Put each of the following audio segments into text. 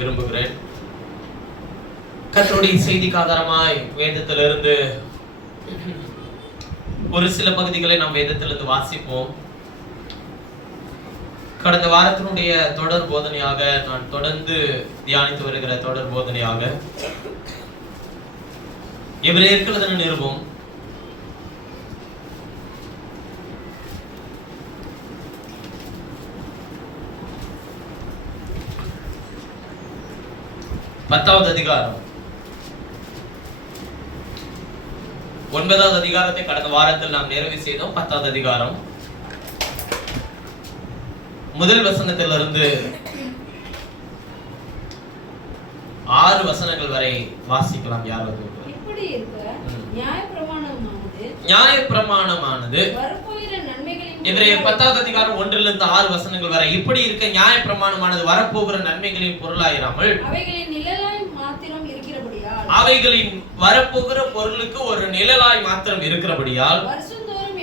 விரும்புகிறேன். கர்த்தருடைய செய்திக்கு ஆதாரமாய் வேதத்திலிருந்து ஒரு சில பகுதிகளை நாம் வேதத்திலிருந்து வாசிப்போம். கடந்த வாரத்தினுடைய தொடர் போதனையாக நான் தொடர்ந்து தியானித்து வருகிற தொடர் போதனையாக எபிரேயருக்கு எழுதின நிருபம் 10வது அதிகாரம் 9வது அதிகாரத்தை கடந்த வாரத்தில் நாம் நிறைவு செய்தோம். 10வது அதிகாரம் முதல் வசனத்திலிருந்து 6 வசனங்கள் வரை வாசிக்கலாம். யாராவது இப்படி இருக்க நியாயப்பிரமாணமானது எபிரேயர் 10வது அதிகாரம் 1லிருந்து 6 வசனங்கள் வரை இப்படி இருக்க நியாயப்பிரமாணமானது வரப்போகிற நன்மைகளின் பொருளாயிராமல் அவைகளின் வரப்போகிற பொருளுக்கு ஒரு நிழலாய் மாத்திரம் இருக்கிறபடியால் வருஷந்தோறும்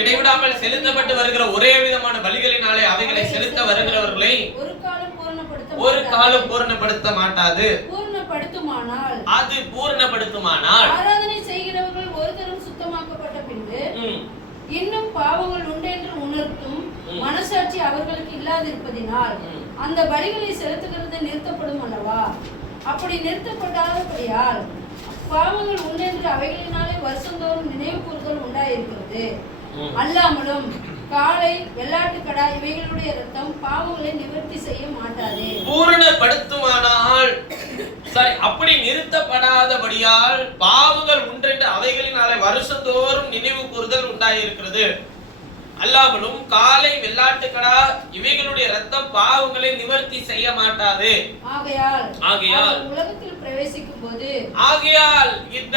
இடைவிடாமல் செலுத்தப்பட்டு வருகிற ஒரே விதமான பலிகளினாலே அவைகளை செலுத்த வருகிறவர்களை ஒரு காலம் பூரணப்படுத்த மாட்டாது. அது பூரணப்படுத்துமானால் ஆராதனை செய்கிறவர்கள் ஒரு தரம் சுத்தமாக்கப்பட்ட பின்பு இன்னும் பாவங்கள் உண்டு என்று உணர்த்தும் மனசாட்சி அவர்களுக்கு இல்லாதிருப்பதினால் அந்த பலிகளை செலுத்துகிறது நிறுத்தப்படும் அல்லவா? அப்படி நிறுத்தப்படாதபடியால் பாவங்கள் உண்டு என்று அவைகளினாலே வருஷந்தோறும் நினைவு கூறுதல் உண்டாயிருக்கிறது. அல்லாமலும் காளை, வெள்ளாட்டுக்கடா இவைகளுடைய இரத்தம் பாவங்களை நிவர்த்தி செய்ய மாட்டாது. பூரணப்படுத்துமானால் அப்படி நிறுத்தப்படாதபடியால் பாவங்கள் உண்டென்று அவைகளினாலே வருஷந்தோறும் நினைவு கூறுதல் உண்டாயிருக்கிறது. அல்லாமலும் காளை, வெள்ளாட்டுக்கடா இவைகளுடைய இரத்தம் பாவங்களை நிவர்த்தி செய்ய மாட்டாது. ஆகையால் உலகத்தில் பிரவேசிக்கும் போது இந்த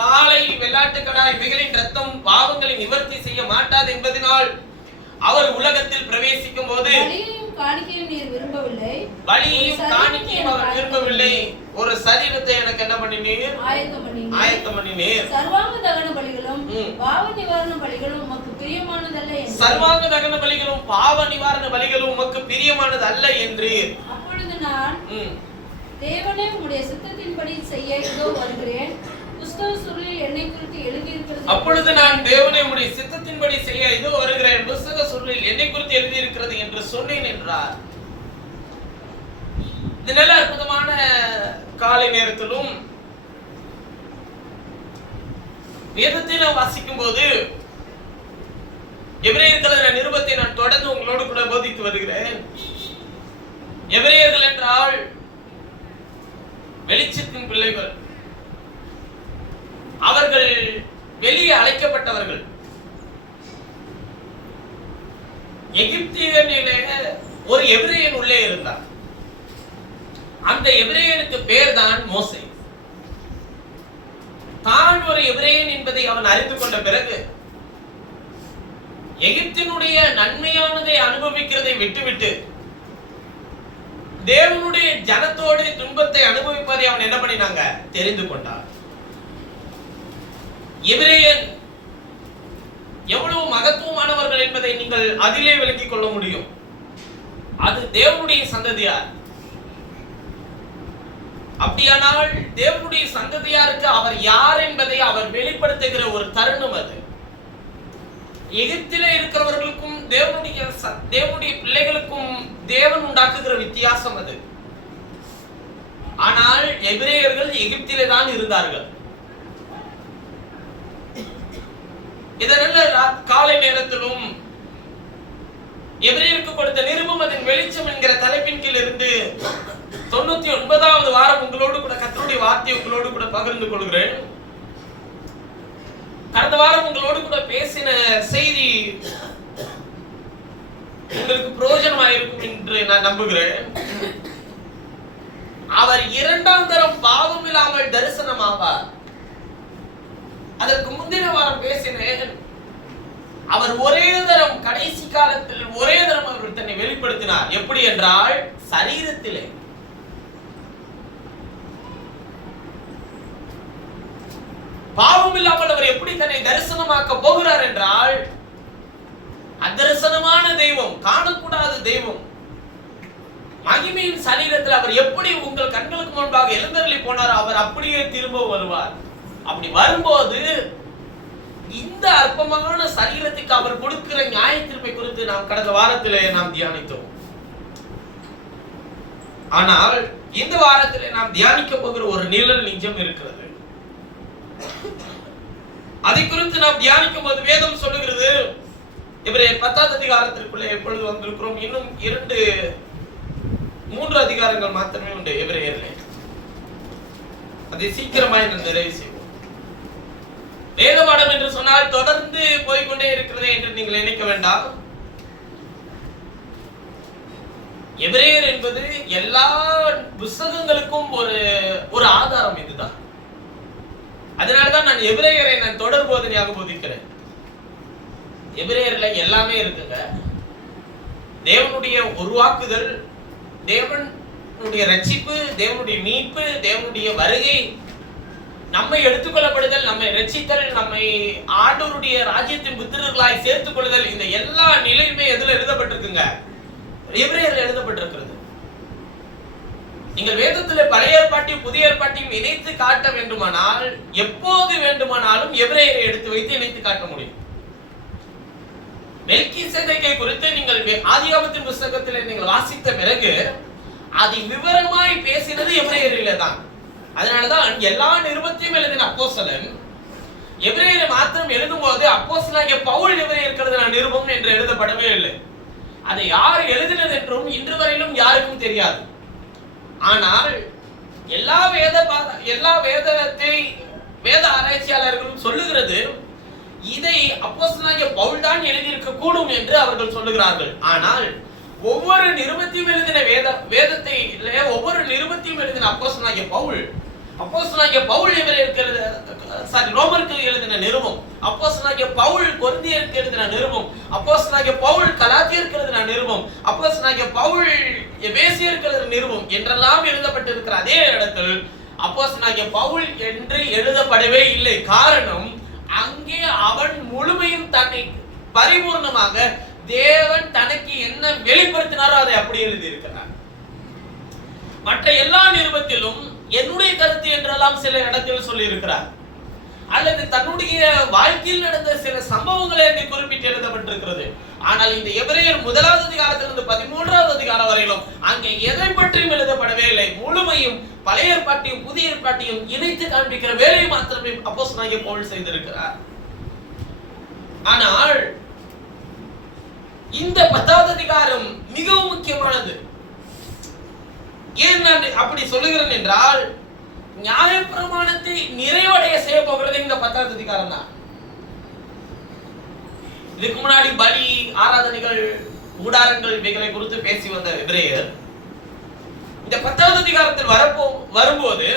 காளை, வெள்ளாட்டுக்கடா இவைகளின் இரத்தம் பாவங்களை நிவர்த்தி செய்ய மாட்டாது என்பதனால் அவர் உலகத்தில் பிரவேசிக்கும் போது பலியையும் காணிக்கையும் அவர் விரும்பவில்லை. ஒரு சரீரத்தை எனக்கு என்ன பண்ணினீர்? ஆயத்தம் பண்ணினீர். சர்வாங்க தகன பலிகளும் பாவ நிவாரண பலிகளும் உமக்கு பிரியமானதல்ல என்று. சர்வாங்க தகன பலிகளும் பாவ நிவாரண பலிகளும் உமக்கு பிரியமானது அல்ல என்றீர். அப்பொழுது நான் தேவனே உம்முடைய சித்தத்தின்படி செய்ய இதோ வருகிறேன். புஸ்தக சுருளில் என்னை குறித்து எழுதியிருக்கிறது. அப்பொழுது நான் தேவனே உம்முடைய சித்தத்தின்படி செய்ய இதோ வருகிறேன். புஸ்தக சுருளில் என்னை குறித்து எழுதியிருக்கிறது என்று சொன்னேன் என்றார். இந்த நல்ல அற்புதமான காலை நேரத்திலும் வேதத்தை வாசிக்கும் போது எபிரேயர்கள் நிருபத்தை நான் தொடர்ந்து உங்களோடு கூட போதித்து வருகிறேன். எபிரேயர்கள் என்றால் வெளிச்சத்தின் பிள்ளைகள். அவர்கள் வெளியே அழைக்கப்பட்டவர்கள். எகிப்தியனிலே ஒரு எபிரேயன் உள்ளே இருந்தார். அந்த எபிரேயனுக்கு பேர் தான் மோசே. தான் ஒரு எபிரேயன் என்பதை அவன் அறிந்து கொண்ட பிறகு எகிப்தினுடைய நன்மையானதை அனுபவிக்கிறதை விட்டுவிட்டு தேவனுடைய ஜனத்தோடு துன்பத்தை அனுபவிப்பதை அவன் என்ன பண்ணினாங்க? தெரிந்து கொண்டார். எபிரேயன் எவ்வளவு மகத்துவமானவர்கள் என்பதை நீங்கள் அதிலே விளங்கிக் கொள்ள முடியும். அது தேவனுடைய சந்ததியார். அப்படியானால் தேவனுடைய சந்ததியாருக்கு அவர் யார் என்பதை அவர் வெளிப்படுத்துகிற ஒரு தருணம் அது. எகிப்திலே இருக்கிறவர்களுக்கும் தேவனுடைய பிள்ளைகளுக்கும் தேவன் உண்டாக்குகிற வித்தியாசம் அது. ஆனால் எபிரேயர்கள் எகிப்திலே தான் இருந்தார்கள். இதனால காலை நேரத்திலும் எபிரேயருக்கு கொடுத்த நிருபம் அதன் வெளிச்சம் என்கிற தலைப்பின் கீழ் இருந்து 99வது வாரம் உங்களோடு கூட கர்த்தருடைய வார்த்தையை உங்களோடு கூட பகிர்ந்து கொள்கிறேன். கடந்த வாரம் உங்களோடு கூட பேசின செய்தி உங்களுக்கு பிரயோஜனமாக இருக்கும் என்று நான் நம்புகிறேன். அவர் 2ஆம் தரம் பாவம் இல்லாமல் தரிசனமாவார். அதற்கு முந்தின வாரம் பேசினேன். அவர் ஒரே தரம் கடைசி காலத்தில் ஒரே தரம் அவர் தன்னை வெளிப்படுத்தினார். எப்படி என்றால் சரீரத்திலே. பாவம் இல்லாமல் அவர் எப்படி தன்னை தரிசனமாக்க போகிறார் என்றால் அதரிசனமான தெய்வம், காணக்கூடாத தெய்வம், மகிமையின் சரீரத்தில் அவர் எப்படி உங்கள் கண்களுக்கு முன்பாக எழுந்தருளி போனார், அவர் அப்படியே திரும்ப வருவார். அப்படி வரும்போது இந்த அற்பமான சரீரத்துக்கு அவர் கொடுக்கிற நியாய தீர்ப்பை குறித்து நாம் கடந்த வாரத்திலே நாம் தியானித்தோம். ஆனால் இந்த வாரத்திலே நாம் தியானிக்க போகிற ஒரு நிழல் நிஜம் இருக்கிறது. அதை குறித்து நாம் தியானிக்கும் போது வேதம் சொல்லுகிறது, எபிரேயர் 10ஆம் அதிகாரத்திற்குள்ளே எப்பொழுது வந்திருக்கிறோம். இன்னும் 2-3 அதிகாரங்கள் மாத்திரமே உண்டு எபிரேயரிலே. அதை சீக்கிரமாய் நிறைவு செய்வோம். வேதபாடம் என்று சொன்னால் தொடர்ந்து போய்கொண்டே இருக்கிறது என்று நீங்கள் நினைக்க வேண்டாம். எபிரேயர் என்பது எல்லா புத்தகங்களுக்கும் ஒரு ஆதாரம் இதுதான். அதனால்தான் நான் எபிரேயரை நான் தொடர் போதனையாக போதிக்கிறேன். எபிரேயர்ல எல்லாமே இருக்குங்க. தேவனுடைய உருவாக்குதல், தேவனுடைய ரட்சிப்பு, தேவனுடைய மீட்பு, தேவனுடைய வருகை, நம்மை எடுத்துக்கொள்ளப்படுதல், நம்மை ரட்சித்தல், நம்மை ஆண்டவருடைய ராஜ்யத்தின் புத்திரர்களாய் சேர்த்துக் கொள்ளுதல், இந்த எல்லா நிலையுமே எதுல எழுதப்பட்டிருக்குங்க? எபிரேயர்ல எழுதப்பட்டிருக்கிறது. நீங்கள் வேதத்தில் பழைய ஏற்பாட்டையும் புதிய ஏற்பாட்டையும் இணைத்து காட்ட வேண்டுமானால், எப்போது வேண்டுமானாலும் எபிரேயரை எடுத்து வைத்து இணைத்து காட்ட முடியும். மெல்கிசேதேக்கை குறித்து நீங்கள் ஆதியாகமத்தின் புத்தகத்தில் நீங்கள் வாசித்த பிறகு அதை விவரமாய் பேசினது எபிரேயரிலே தான். அதனாலதான் எல்லா நிருபத்தையும் எழுதின அப்போஸ்தலன் எபிரேயரை மாத்திரம் எழுதும் போது அப்போஸ்தலனாகிய பவுல் எபிரேயருக்கு எழுதின நிருபம் என்று எழுதப்படவே இல்லை. அதை யார் எழுதினது என்றும் இன்று வரையிலும் யாருக்கும் தெரியாது. ஆனால் எல்லா வேத ஆராய்ச்சியாளர்களும் சொல்லுகிறது, இதை அப்போஸ்தலனாகிய பவுல் தான் எழுதியிருக்க கூடும் என்று அவர்கள் சொல்லுகிறார்கள். ஆனால் ஒவ்வொரு நிருபத்தையும் எழுதின வேதத்தை ஒவ்வொரு நிருபத்தையும் எழுதின அப்போஸ்தலனாகிய பவுல் ரோமருக்கு எழுதின நிருபம், அப்போஸ்தலனாகிய பவுல் கொரிந்தியருக்கு எழுதின நிருபம், அப்போஸ்தலனாகிய பவுல் கலாத்தியருக்கு எழுதின நிருபம், அப்போஸ்தலனாகிய பவுல் எபேசியருக்கு எழுதின நிருபம் என்றெல்லாம் எழுதப்பட்டிருக்கிற அதே இடத்தில் அப்போஸ்தலனாகிய பவுல் என்று எழுதப்படவே இல்லை. காரணம், அங்கே அவன் முழுமையும் தன்னை பரிபூர்ணமாக தேவன் தனக்கு என்ன வெளிப்படுத்தினாரோ அதை அப்படி எழுதி இருக்கிறார். மற்ற எல்லா நிருபத்திலும் என்னுடைய கருத்து என்றெல்லாம் சில இடத்தில் சொல்லி இருக்கிறார், அல்லது தன்னுடைய வாழ்க்கையில் நடந்த சில சம்பவங்களை அங்கே குறிப்பிட்டு எழுதப்பட்டிருக்கிறது. ஆனால் இந்த எபிரேயர் 1ஆவது அதிகாரத்திலிருந்து 13ஆவது அதிகாரம் வரையிலும் அங்கே எதை பற்றியும் எழுதப்படவே இல்லை. முழுமையும் பழைய ஏற்பாட்டையும் புதிய ஏற்பாட்டையும் இணைத்து காண்பிக்கிற வேலையை மாத்திரமே அப்போஸ்தலனாகிய பவுல் செய்திருக்கிறார். ஆனால் இந்த 10ஆவது அதிகாரம் மிகவும் முக்கியமானது. ஏன் நான் அப்படி சொல்லுகிறேன் என்றால், நியாயப்பிரமாணத்தை நிறைவடைய செய்ய போகிறது இந்த 10ஆவது அதிகாரம் தான். இதுக்கு முன்னாடி பலி, ஆராதனைகள், கூடாரங்கள் இவைகளை குறித்து பேசி வந்த எபிரேயர் இந்த 10ஆவது அதிகாரத்தில் வரும்போது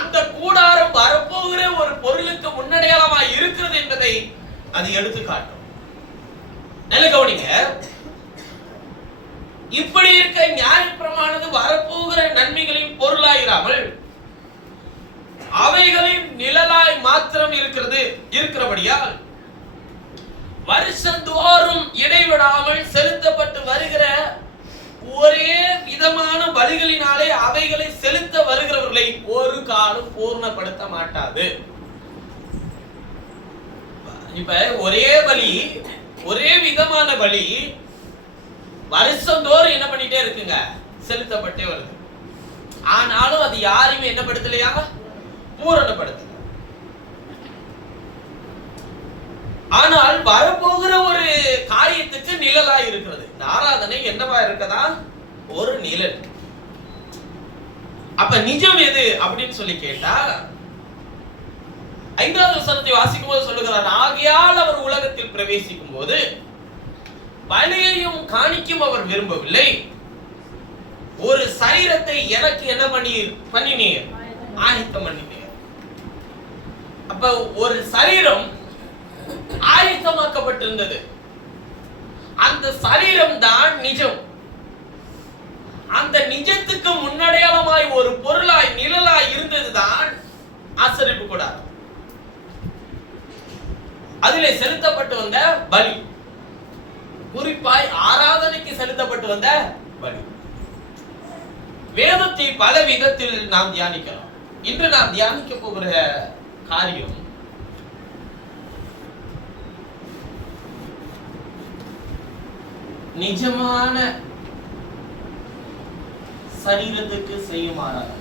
அந்த கூடாரம் வரப்போகிற ஒரு பொருளுக்கு முன்னடையாளமாய் இருக்கிறது என்பதை அது எடுத்து காட்டும். நல்ல கவனிங்க, இப்படி இருக்க நியாயப்பிரமானது வரப்போகிற நன்மைகளின் பொருளாயிராமல் அவைகளின் நிழலாய் மாத்திரம் இருக்கிறபடியால் வருஷந்தோறும் இடைவிடாமல் செலுத்தப்பட்டு வருகிற ஒரே விதமான பலிகளினாலே அவைகளை செலுத்த வருகிறவர்களை ஒரு காலம் பூர்ணப்படுத்த மாட்டாது. இப்ப ஒரே பலி, ஒரே விதமான பலி வருஷந்தோறும் என்ன பண்ணிட்டே இருக்குங்க, செலுத்தப்பட்டே வருது. ஆனாலும் அது யாரையுமே என்ன படுத்தலையா, பூரணப்படுத்தல. ஆனால் வரப்போகிற ஒரு காரியத்துக்கு நிழலா இருக்கிறது. இந்த ஆராதனை என்னவா இருக்கதா, ஒரு நிழல். அப்ப நிஜம் எது அப்படின்னு சொல்லி கேட்டா, 5வது வசனத்தை வாசிக்கும் போது சொல்லுகிறார், ஆகையால் அவர் உலகத்தில் பிரவேசிக்கும் போது பலியையும் காணிக்கும் அவர் விரும்பவில்லை, ஒரு சரீரத்தை எனக்கு என்ன பண்ணினீர், ஆயத்தம் பண்ணினீர். அப்ப ஒரு சரீரம் ஆயத்தமாக்கப்பட்டிருந்தது. அந்த சரீரம் தான் நிஜம். அந்த நிஜத்துக்கு முன்னடையாளமாய் ஒரு பொருளாய் நிழலாய் இருந்ததுதான் ஆசரிப்பு கூடாரம். அதிலே செலுத்தப்பட்டு வந்த பலி, குறிப்பாய் ஆராதனைக்கு செலுத்தப்பட்டு வந்த பலி. வேதத்தை பல விதத்தில் நாம் தியானிக்கலாம். இன்று நாம் தியானிக்க போகிற காரியம் நிஜமான சரீரத்துக்கு செய்யும் ஆராதனை.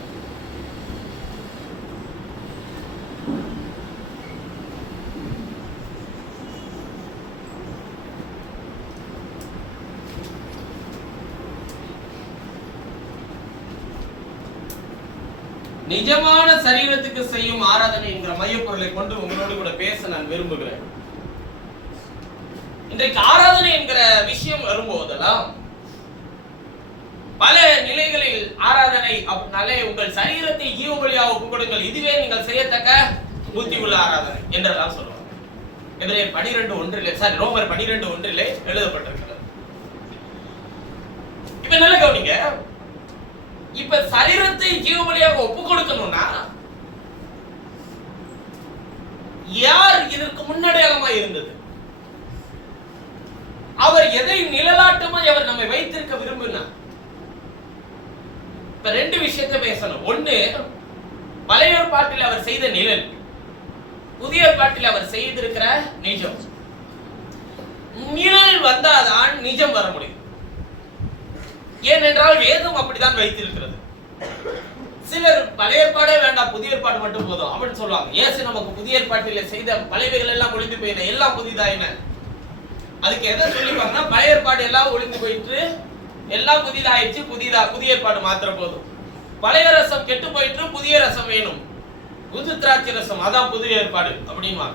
நிஜமான சரீரத்துக்கு செய்யும் ஆராதனை என்கிற மையப்பொருளை கொண்டு உங்களோடு கூட பேச நான் விரும்புகிறேன். இன்றைக்கு ஆராதனை என்கிற விஷயம் வரும்போதெல்லாம் பல நிலைகளில் ஆராதனை அப்படின்னாலே உங்கள் சரீரத்தை ஜீவ பலியாக ஒப்புக் கொடுங்கள், இதுவே நீங்கள் செய்யத்தக்க புத்தி உள்ள ஆராதனை என்றெல்லாம் சொல்லுவாங்க. எபிரேயர் 12:1 ரோமர் 12:1 எழுதப்பட்டிருக்கிறது. இப்ப நல்ல கவனிங்க. இப்ப சரீரத்தை ஜீவ பலியாக ஒப்புக் கொடுக்கணும்னா யார் இதற்கு முன்னடையாளமா இருந்தது? அவர் எதை நிழலாட்டமாய் அவர் நம்மை வைத்திருக்க விரும்பினார்? இப்ப ரெண்டு விஷயத்தை பேசணும். ஒண்ணு, பழைய ஏற்பாட்டில் அவர் செய்த நிழல், புதிய ஏற்பாட்டில் அவர் செய்திருக்கிற நிஜம். நிழல் வந்தாதான் நிஜம் வர முடியும். ஏனென்றால் வேதம் அப்படிதான் வைத்திருக்கிறது. சிலர் பழைய ஏற்பாடே வேண்டாம், புதிய ஏற்பாடு மட்டும் போதும் அப்படின்னு சொல்லுவாங்க. இயேசு நமக்கு புதிய ஏற்பாட்டில் செய்த பழையவைகள் எல்லாம் ஒளிந்து போயின, எல்லாம் புதிதாயின. அதுக்கு எதை சொல்லிப்பாங்கன்னா, பழைய ஏற்பாடு எல்லாம் ஒளிந்து போயிட்டு எல்லாம் புதிதாயிடுச்சு, புதிய ஏற்பாடு மாத்திரம் போதும். பழைய ரசம் கெட்டு போயிட்டு புதிய ரசம் வேணும், புது திராட்சை ரசம், அதான் புதிய ஏற்பாடு அப்படின்னு.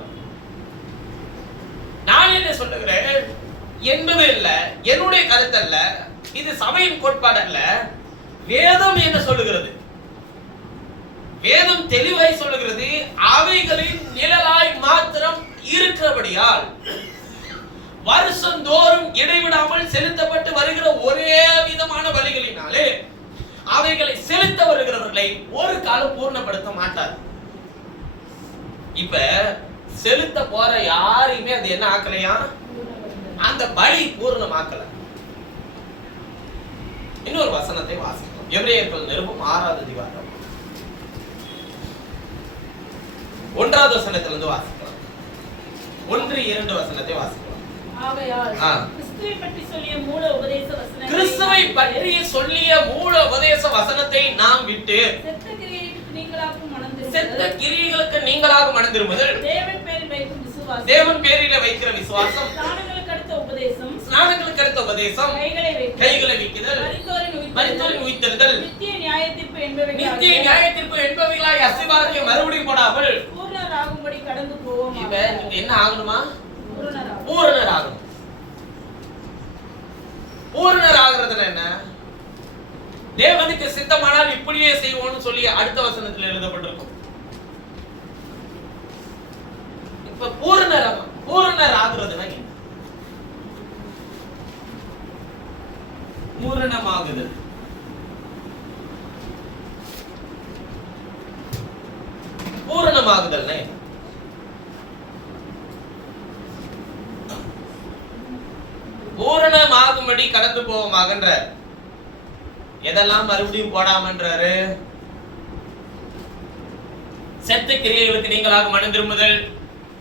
நான் என்ன சொல்லுகிறேன் என்பது இல்ல, என்னுடைய கருத்து அல்ல, இது சபையின் கோட்பாடு அல்ல. வேதம் என்ன சொல்லுகிறது? வேதம் தெளிவாய் சொல்லுகிறது, அவைகளின் நிழலாய் மாத்திரம் இருக்கிறபடியால் வருஷந்தோறும் இடைவிடாமல் செலுத்தப்பட்டு வருகிற ஒரே விதமான பலிகளினாலே அவைகளை செலுத்த வருகிறவர்களை ஒரு காலம் பூர்ணப்படுத்த மாட்டார். இப்ப செலுத்த போற யாரையுமே அது என்ன ஆக்கலையா? அந்த பலி பூர்ணமாக்கல. இன்னொரு வசனத்தை வாசிக்கலாம். எபிரேயர்கள் நிருபம் 6வது அதிகாரம் 1வது வசனத்திலிருந்து வாசிக்கலாம். 1-2 வசனத்தை வாசிக்கலாம். ஆகையால் கிறிஸ்துவை பற்றி சொல்லிய மூல உபதேச வசனத்தை, கிறிஸ்துவை பற்றி சொல்லிய மூல உபதேச வசனத்தை நாம் விட்டு செத்த கிரியைகளுக்கு நீங்களாக மனம் திரும்புதல், தேவன் பேரில் வைக்கும் விசுவாசம், தேவன் பேரில் வைக்கிற விசுவாசம், ஸ்நானங்களுக்கு அடுத்த உபதேசம், கைகளை வைக்குதல், மரித்தோரின் உயிர்த்தெழுதல், நித்திய நியாயத்தீர்ப்பு என்பவைகளாய் அஸ்திபாரத்தை மறுபடியும் போடாமல் பூரணராகும்படி கடந்து போவோம். இப்ப நீங்க என்ன ஆகணுமா? பூரணராகும். பூரணர் ஆகணும். பூரணர் ஆகிறதுனா என்ன? தேவனுக்கு சித்தமானால் இப்படியே செய்வோம்னு சொல்லி அடுத்த வசனத்தில் எழுதப்பட்டிருக்கும். இப்ப பூரணர் ஆகிறதுனா என்ன? பூரணமாகுது. பூரணமாகுதல் பூரணமாகும்படி கடந்து போவோமாகன்ற எதெல்லாம் மறுபடியும் போடாமன்றாரு? செத்த கிரியைகளுக்கு நீங்களாக மனம் திரும்புதல்,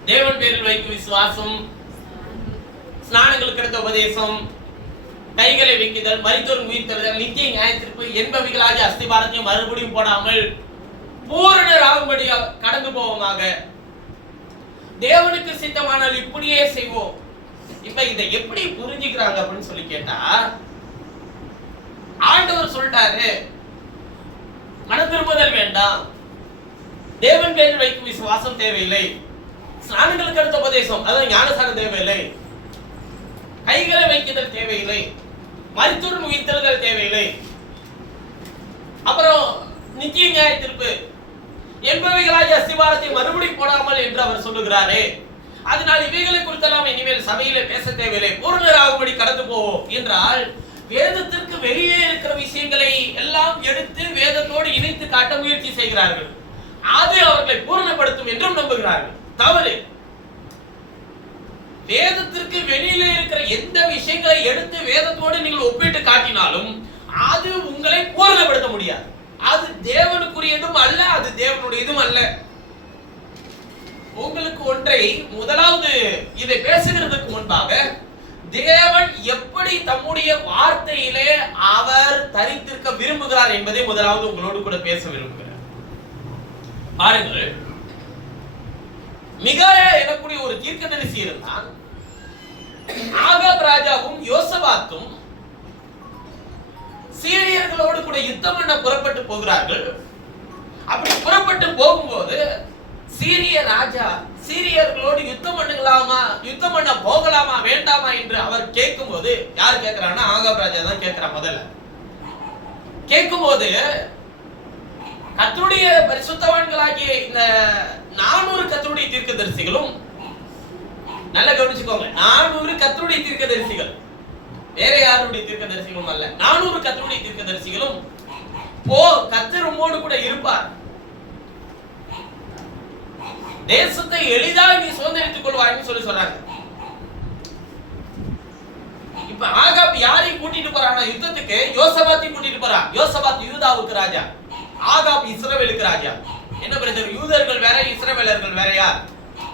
தேவன் பேரில் வைக்கும் விசுவாசம், ஸ்நானங்களுக்கு அடுத்த உபதேசம், கைகளை வைக்குதல், மரித்தோரின் உயிர்த்தெழுதல், நித்திய நியாயத்தீர்ப்பு என்பவைகளாகிய அஸ்திபாரத்தையும் மறுபடியும் போடாமல் பூரணர் ஆகும்படி கடந்து போவோமாக. தேவனுக்கு சித்தமானால் இப்படியே செய்வோம். இப்ப இதை எப்படி புரிஞ்சுக்கிறாங்க அப்படின்னு சொல்லி கேட்டா, ஆண்டவர் சொல்லிட்டாரு மனம் திரும்புதல் வேண்டாம், தேவன் பேரில் வைக்கும் விசுவாசம் தேவையில்லை, ஸ்நானங்களுக்கு அடுத்த உபதேசம் அதாவது ஞானசாரம் தேவையில்லை, கைகளை வைக்குதல் தேவையில்லை, மரித்தோரின் உயிர்த்தெழுதல் தேவையில்லை, அப்புறம் நித்திய நியாயத்தீர்ப்பு என்பவைகளாகிய அஸ்திபாரத்தை மறுபடியும் போடாமல் என்று அவர் சொல்லுகிறாரே, அதனால் இவைகளை குறித்தெல்லாம் இனிமேல் சபையிலே பேச தேவையில்லை, பூரணராகும்படி கடந்து போவோம் என்றால் வேதத்திற்கு வெளியே இருக்கிற விஷயங்களை எல்லாம் எடுத்து வேதத்தோடு இணைத்து காட்ட முயற்சி செய்கிறார்கள். அது அவர்களை பூரணப்படுத்தும் என்றும் நம்புகிறார்கள். தவறு. வேதத்திற்கு வெளியிலே இருக்கிற எந்த விஷயங்களை எடுத்து வேதத்தோடு நீங்கள் ஒப்பிட்டு காட்டினாலும் அது உங்களை பூரணப்படுத்த பயன்படுத்த முடியாது. அது தேவனுக்குரியதும் அல்ல, அது தேவனுடையதும் அல்ல. உங்களுக்கு ஒன்றை முதலாவது இதை பேசுகிறதுக்கு முன்பாக தேவன் எப்படி தம்முடைய வார்த்தையிலே அவர் தரித்திருக்க விரும்புகிறார் என்பதை முதலாவது உங்களோடு கூட பேச விரும்புகிறார். பாருங்கள், மிகாயா எனக்கூடிய ஒரு தீர்க்கதரிசி இருந்தான். ஆகாப் ராஜாவும் யோசபாத்தும் சீரியர்களோடு கூட யுத்தம் பண்ண புறப்பட்டு போகிறார்கள். அப்படி புறப்பட்டு போகும்போது சீரிய ராஜா சீரியர்களோடு யுத்தம் பண்ண போகலாமா வேண்டாமா என்று அவர் கேட்கும்போது, யார் கேட்கிறான்னா ஆகாப் ராஜா தான் கேட்கிறான். முதல்ல கேட்கும்போது கர்த்தருடைய பரிசுத்தவான்களாகிய இந்த 400 கர்த்தருடைய தீர்க்கதரிசிகளும், நல்லா கவனிச்சுக்கோங்க, 400 கர்த்தருடைய தீர்க்கதரிசிகள், வேற யாருடைய தீர்க்கதரிசிகளும் அல்ல, 400 கர்த்தருடைய தீர்க்கதரிசிகளும் போ, கர்த்தர் உம்மோடு கூட இருப்பார், தேசத்தை எளிதாக நீ சுதந்திரித்துக் கொள்வாய்னு சொல்றாங்க. இப்ப ஆகாப் யாரையும் கூட்டிட்டு போறானா யுத்தத்துக்கு? யோசபாத்தையும் கூட்டிட்டு போறான். யோசபாத் யூதாவுக்கு ராஜா, ஆகாப் இஸ்ரவேலுக்கு ராஜா. என்ன பிரதர், யூதர்கள் வேற இஸ்ரவேலர்கள் வேறயா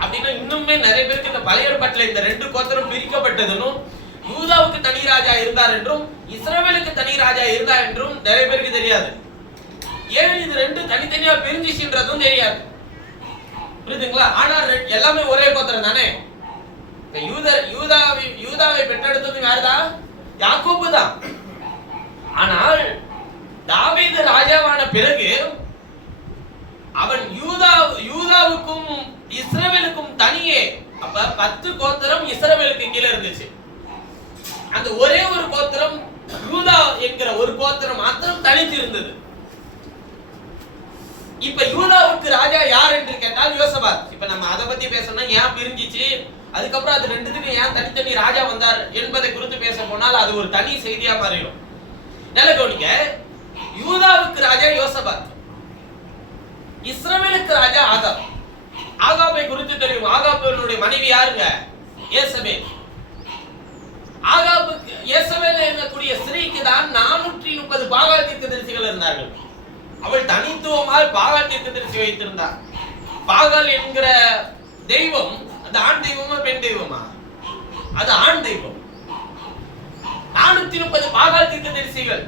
அப்படின்னா இன்னுமே நிறைய பேருக்கு இந்த பழைய ஏற்பாட்டுல இந்த 2 கோத்திரம் பிரிக்கப்பட்டதுன்னு, யூதாவுக்கு தனி ராஜா இருந்தார் என்றும் இஸ்ரவேலுக்கு தனி ராஜா இருந்தார் என்றும் நிறைய பேருக்கு தெரியாது. ஏன் இது 2 தனித்தனியா பிரிஞ்சிச்சுன்றதும் தெரியாது, புரியுதுங்களா? ஆனா எல்லாமே ஒரே கோத்திரம் தானே. யூதாவை பெற்றெடுத்தது யாருதான்? யாக்கோபு தான். ஆனால் தாவீது ராஜாவான பிறகு அவன் யூதாவுக்கும் இஸ்ரவேலுக்கும் தனியே, அப்ப 10 கோத்திரம் இஸ்ரவேலுக்கு கீழே இருந்துச்சு. அந்த ஒரே ஒரு கோத்திரம் யூதா என்கிற ஒரு கோத்திரம் மாத்திரம் தனித்து இருந்தது. இப்ப யூதாவுக்கு ராஜா யார் என்று கேட்டால் யோசபாத். இப்ப நம்ம அதை பத்தி பேசணும்னா ஏன் பிரிஞ்சிச்சு, அதுக்கப்புறம் அது 2த்துக்கும் ஏன் தனித்தனி ராஜா வந்தார் என்பதை குறித்து பேச போனால் அது ஒரு தனி செய்தியா மாறிடும். நல்ல கவனிங்க, யூதாவுக்கு ராஜா யோசபாத், இஸ்ரவேலுக்கு ராஜா ஆகாப். ஆகாபை குறித்து தெரியும், ஆகாபுடைய மனைவி யாருங்க? யேசபேல். ஆகாபுக்கு யேசபேல் என்னக்கூடிய ஸ்திரீக்கு தான் 430 பாகால் தீர்க்கதரிசிகள் இருந்தார்கள். அவள் தனித்துவமாக பாகால் தீர்க்கதரிசி வைத்திருந்தார். பாகால் என்கிற தெய்வம் அது ஆண் தெய்வமா பெண் தெய்வமா? அது ஆண் தெய்வம். 430 பாகால் தீர்க்கதரிசிகள்.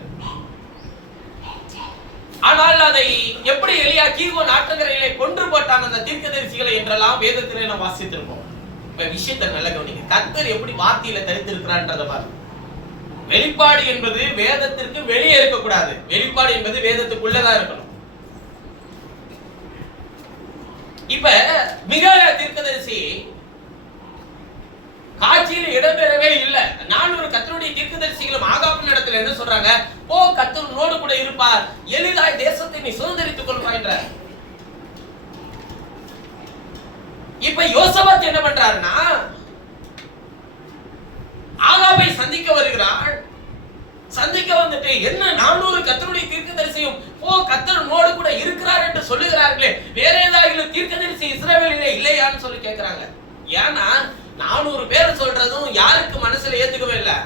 ஆனால் அதை எப்படி எலியா கீகோன் ஆற்றங்கரையிலே கொன்று போட்டான் அந்த தீர்க்கதரிசிகளை என்றெல்லாம் வேதத்திலே நாம் வாசித்திருப்போம். இப்ப விஷயத்தை நல்ல கவனிங்க, கர்த்தர் எப்படி வார்த்தையில தரித்திருக்கிறான்றத பாருங்க. வெளிப்பாடு என்பது வேதத்திற்கு வெளியே இருக்கக்கூடாது, வெளிப்பாடு என்பது வேதத்துக்குள்ளதான் இருக்கணும். இப்ப மிகாயா தீர்க்கதரிசி காட்சியில் இடம்பெறவே இல்லை. 400 கர்த்தருடைய தீர்க்கதரிசிகளும் ஆகாபின் இடத்துல என்ன சொல்றாங்க? ஓ, கர்த்தர் உன்னோடு கூட இருப்பார், எளிதாய் தேசத்தை நீ சுதந்திரித்துக் கொள்வாய் என்ற. இப்ப யோசபாத் என்ன பண்றாருன்னா ஆகாபை சந்திக்க வருகிறார். சந்திக்க வந்துட்டு என்ன 400 கர்த்தருடைய தீர்க்கதரிசியும் ஓ கர்த்தர் உன்னோடு கூட இருக்கிறார் என்று சொல்லுகிறார்களே, வேற ஏதாவது தீர்க்கதரிசி இஸ்ரவேலிலே இல்லையான்னு சொல்லி கேட்கிறாங்க. ஏன்னா 400 பேர் சொல்றதும் யாருக்கு மனசுல ஏத்துக்கவே இல்லை?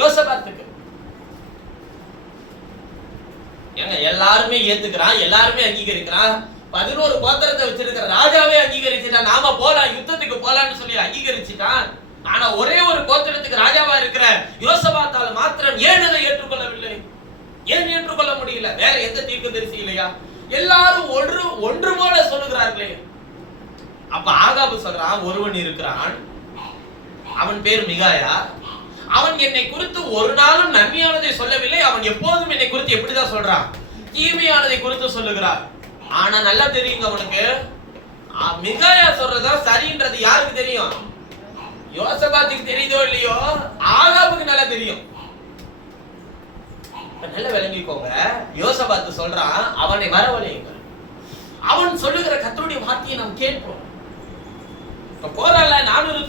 யோசபாத்துக்கு. ஏங்க எல்லாருமே ஏத்துக்கிறான், எல்லாருமே அங்கீகரிக்கிறான். 11 கோத்திரத்தை வச்சிருக்கிற ராஜாவே அங்கீகரிச்சுட்டான், நாம போலாம் யுத்தத்துக்கு போலான்னு சொல்லி அங்கீகரிச்சுட்டான். ஆனா ஒரே ஒரு கோத்திரத்துக்கு ராஜாவா இருக்கிற யோசபாத்தால மாத்திரம் ஏன் அதை ஏற்றுக்கொள்ளவில்லை? ஏன் ஏற்றுக்கொள்ள முடியல? வேற எந்த தீர்க்கதரிசி இல்லையா? எல்லாரும் ஒன்று போல சொல்லுகிறார்களே. அப்ப ஆகாபு சொல்றான், ஒருவன் இருக்கிறான், அவன் பேர் மிகாயா. அவன் என்னை குறித்து ஒரு நாளும் நன்மையானதை சொல்லவில்லை, அவன் எப்போதும் என்னை குறித்து எப்படிதான் சொல்றான்? தீமையானதை குறித்து சொல்லுகிறான். ஆனா நல்லா தெரியுங்க அவனுக்கு, மிகாயா சொல்றதா சரின்றது யாருக்கு தெரியும்? யோசபாத்துக்கு தெரியுதோ இல்லையோ, ஆகாபுக்கு நல்லா தெரியும். நல்ல விளங்கிக்கோங்க, யோசபாத்து சொல்றான் அவனை வரவழையுங்கள், அவன் சொல்லுகிற கர்த்தருடைய வார்த்தையை நாம் கேட்போம். போறால 400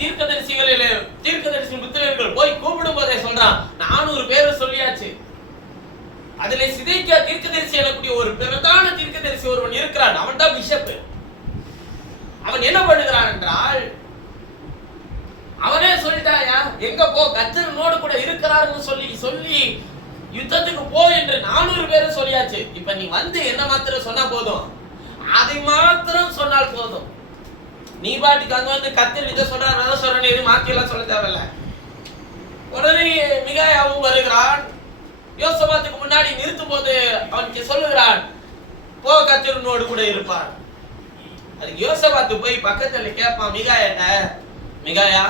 தீர்க்கதரிசி புத்திரர்கள் போய் கூப்பிடும் போதே சொல்றான் 400 பேர் சொல்லியாச்சு. அதுல சிதேக்கியா தீர்க்கதரிசி எனக்கூடிய ஒரு பிரதான தீர்க்கதரிசி ஒருவன் இருக்கிறான், அவன் தான் பிஷப். அவன் என்ன பண்ணுகிறான் என்றால், அவனே சொல்லிட்டாயா எங்க போ கர்த்தர் உன்னோடு கூட இருக்கிறார்னு சொல்லி யுத்தத்துக்கு போ என்று 400 பேர் சொல்லியாச்சு. இப்ப நீ வந்து என்ன மாத்திரம் சொன்னா போதும், அதை மாத்திரம் சொன்னால் போதும். நீ பாட்டுக்கு அங்க வந்து கத்தர் இதை சொல்றான் அதை சொல்றேன் எது மாத்தி எல்லாம் சொல்ல தேவையில்ல. உடனே மிகாயாவும் வருகிறான். யோசபாத்துக்கு முன்னாடி நிறுத்தும் போது அவனுக்கு சொல்லுகிறான், போ கத்தர் உன்னோடு கூட இருப்பான். அதுக்கு யோசபாத்து போய் பக்கத்துல கேட்பான் மிகாயாட்ட, மிகாயா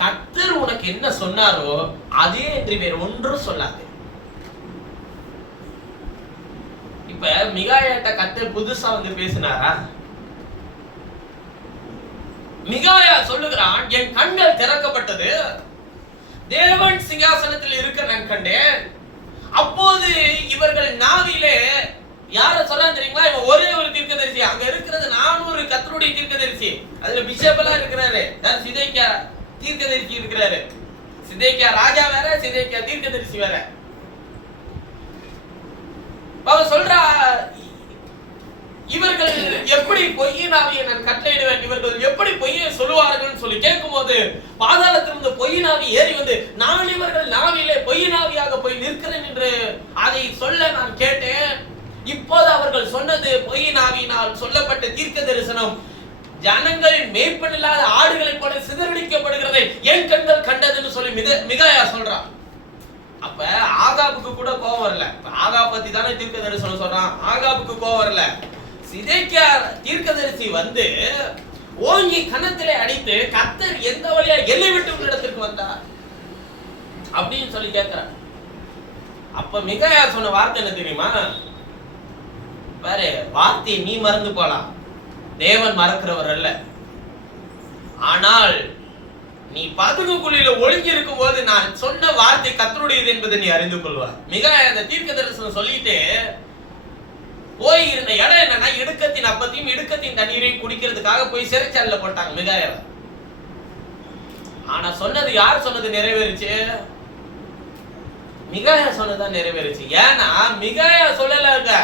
கத்தர் உனக்கு என்ன சொன்னாரோ அதே என்று வேற ஒன்றும் சொல்லாது. இப்ப மிகாயாட்ட கத்தர் புதுசா வந்து பேசினாரா? மிகாயா சொல்லுகிறான், என் கண்கள் திறக்கப்பட்டது, தேவன் சிங்காசனத்தில் இருக்க நான் கண்டேன். அப்போது இவர்கள் நாவிலே யார சொல்றான் தெரியுங்களா? இவன் ஒரே ஒரு தீர்க்கதரிசி, அங்க இருக்கிறது 400 கர்த்தருடைய தீர்க்கதரிசி. அதுல பிஷப் எல்லாம் இருக்கிறாரு, சிதேக்கியா தீர்க்கதரிசி இருக்கிறாரு. சிதேக்கியா ராஜா வேற, சிதேக்கியா தீர்க்கதரிசி வேற. அவன் சொல்றா, இவர்கள் எப்படி பொய்யின் ஆவியை நான் கட்டளையிடுவேன், இவர்கள் எப்படி பொய்யை சொல்லுவார்கள் சொல்லி கேட்கும் போது பாதாளத்திலிருந்து பொய்யின் ஆவி ஏறி வந்து நான் இவர்கள் நாவிலே பொய்யின் ஆவியாக போய் நிற்கிறேன் என்று அதை சொல்ல நான் கேட்டேன். இப்போது அவர்கள் சொன்னது பொய்யின் ஆவியினால் சொல்லப்பட்ட தீர்க்க தரிசனம். ஜனங்கள் மேய்ப்பன் இல்லாத ஆடுகளை போல சிதறடிக்கப்படுகிறதை என் கண்கள் கண்டதுன்னு சொல்லி மிகாயா சொல்றான். அப்ப ஆகாபுக்கு கூட கோபம் வரல. ஆகாப் பத்தி தானே தீர்க்க தரிசனம் சொல்றான், ஆகாபுக்கு கோபம் வரல. சிதேக்கியா தீர்க்கதரிசி வந்து ஓங்கி கன்னத்திலே அடித்து கர்த்தர் எந்த வழியா எல்லை விட்டு இடத்திற்கு வந்தார் அப்படின்னு சொல்லி கேட்கிறார். அப்ப மிகாயா சொன்ன வார்த்தை என்ன தெரியுமா? வேற வார்த்தையை நீ மறந்து போலாம், தேவன் மறக்கிறவர் அல்ல. ஆனால் நீ பதுங்குக்குழியில ஒளிஞ்சி இருக்கும் போது நான் சொன்ன வார்த்தை கர்த்தருடையது என்பதை நீ அறிந்து கொள்வார். மிகாயா அந்த தீர்க்க தரிசனம் சொல்லிட்டு போய் இருந்த இடம் என்னன்னா, இடுக்கத்தின் அப்பத்தையும் இடுக்கத்தின் தண்ணீரையும் குடிக்கிறதுக்காக போய் சிறைச்சாலையில போட்டாங்க மிகாயாவை. ஆனா சொன்னது யார் சொன்னது நிறைவேறுச்சு? மிகாயா சொன்னதான் நிறைவேறுச்சு. ஏன்னா மிகாயா சொல்லல,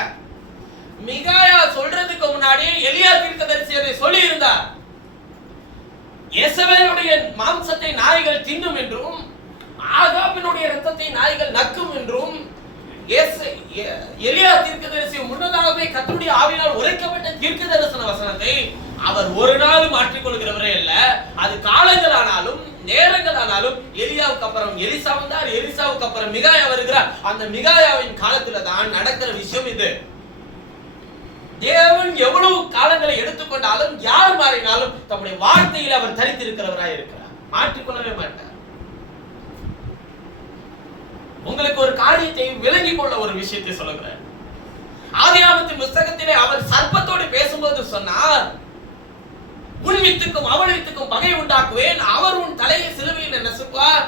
மிகாயா சொல்றதுக்கு முன்னாடி எலியா தீர்க்கதரிசி அதை சொல்லி இருந்தார். யேசபேலுடைய மாம்சத்தை நாய்கள் தின்னும் என்றும் ஆகாபினுடைய இரத்தத்தை நாய்கள் நக்கும் என்றும் எலியா தீர்க்கதரிசி முன்னதாகவே கர்த்தருடைய ஆவியினால் உரைக்கப்பட்ட தீர்க்க தரிசன வசனத்தை அவர் ஒரு நாள் மாற்றிக் கொள்கிறவரே அல்ல. அது காலங்கள் ஆனாலும் நேரங்கள் ஆனாலும் எலியாவுக்கு அப்புறம் எலிசா வந்தார், எலிசாவுக்கு அப்புறம் மிகாயா வருகிறார். அந்த மிகாயாவின் காலத்துல தான் நடக்கிற விஷயம் இது. தேவன் எவ்வளவு காலங்களை எடுத்துக்கொண்டாலும் யார் மாறினாலும் தம்முடைய வார்த்தையில் அவர் தரித்திருக்கிறவராய் இருக்கிறார், மாற்றிக்கொள்ளவே மாட்டார். உங்களுக்கு ஒரு காரியத்தை விளங்கிக் கொள்ள ஒரு விஷயத்தை சொல்லுகிறேன். ஆதியாகமத்தின் புத்தகத்திலே அவர் சர்ப்பத்தோடு பேசும்போது சொன்னார், உன் வித்துக்கும் அவள் வித்துக்கும் பகை உண்டாக்குவேன், அவர் உன் தலையை சிலுவையில் நசுக்குவார்,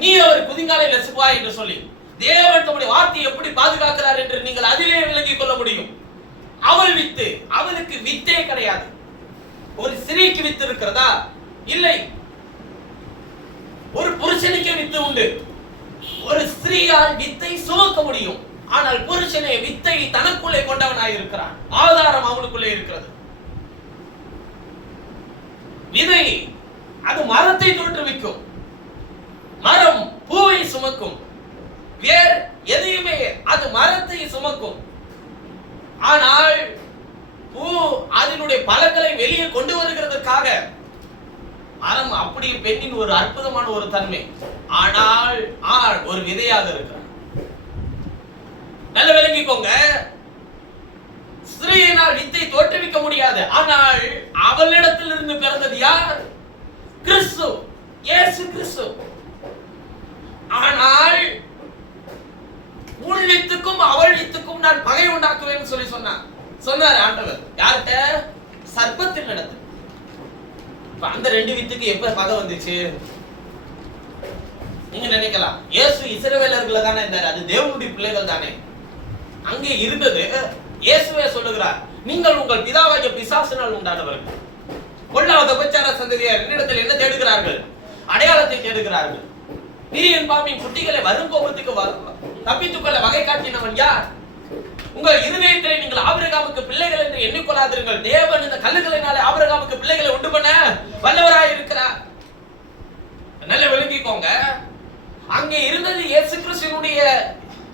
நீ அவர் குதிங்காலை நசுக்குவாய் என்று சொல்லி தேவன் தம்முடைய வார்த்தையை எப்படி பாதுகாக்கிறார் என்று நீங்கள் அதிலே விளங்கிக் கொள்ள முடியும். அவள் வித்து, அவளுக்கு வித்தே கிடையாது. ஒரு ஸ்திரீக்கு வித்து இருக்கிறதா? இல்லை. ஒரு புருஷனுக்கு வித்து உண்டு. ஒரு ஸ்திரீயால் வித்தை சுமக்க முடியும், ஆனால் புருஷனே வித்தை தனக்குள்ளே கொண்டவனாய் இருக்கிறான். ஆதாரம் அவனுக்குள்ளே இருக்கிறது. விதை அது மரத்தை தோற்றுவிக்கும், மரம் பூவை சுமக்கும், வேர் எதையுமே அது மரத்தை சுமக்கும். ஆனால் பூ அதனுடைய பழங்களை வெளியே கொண்டு வருகிறதுக்காக மரம் அப்படி பெண்ணின் ஒரு அற்புதமான ஒரு தன்மை. ஆனால் ஆண் ஒரு விதையாக இருக்கிறார். நல்ல விளங்கிக்கோங்க, ஸ்திரீயினால் வித்தை தோற்றுவிக்க முடியாது. ஆனால் அவளிடத்தில் இருந்து பிறந்தது யார்? கிறிஸ்து, இயேசு கிறிஸ்து. ஆனால் உன் வித்துக்கும் அவள் வித்துக்கும் நான் பகை உண்டாக்குவேன் சொல்லி சொன்னார் ஆண்டவர். யார்கிட்ட? சர்ப்பத்தின் இடத்தில். அந்த ரெண்டு வித்துக்கு எப்ப பகை வந்துச்சு? நீங்க நினைக்கலாம், இயேசு இஸ்ரவேலர்கள தானே இருந்தார், அது தேவனுடைய பிள்ளைகள் தானே. அங்கே இருந்தது. இயேசுவே சொல்லுகிறார், நீங்கள் உங்கள் பிதாவாகிய பிசாசினால் உண்டானவர்கள். பொல்லாத உபச்சார சந்ததியார் என்னிடத்தில் என்ன தேடுகிறார்கள்? அடையாளத்தை தேடுகிறார்கள். நீரின் பாம்பின் குட்டிகளை வரும் கோபத்துக்கு தப்பித்துக் கொள்ள வகை காட்டினவன் யார்? உங்கள் இருதயத்திலே நீங்கள் ஆபிரகாமுக்கு பிள்ளைகள் என்று எண்ணிக்கொள்ளாதீர்கள். தேவன் இந்த கல்லுகளினாலே ஆபிரகாமுக்கு பிள்ளைகளை உண்டு பண்ண வல்லவராய் இருக்கிறார். நல்ல விளங்கிக்கோங்க, அங்கே இருந்தது இயேசு கிறிஸ்துவினுடைய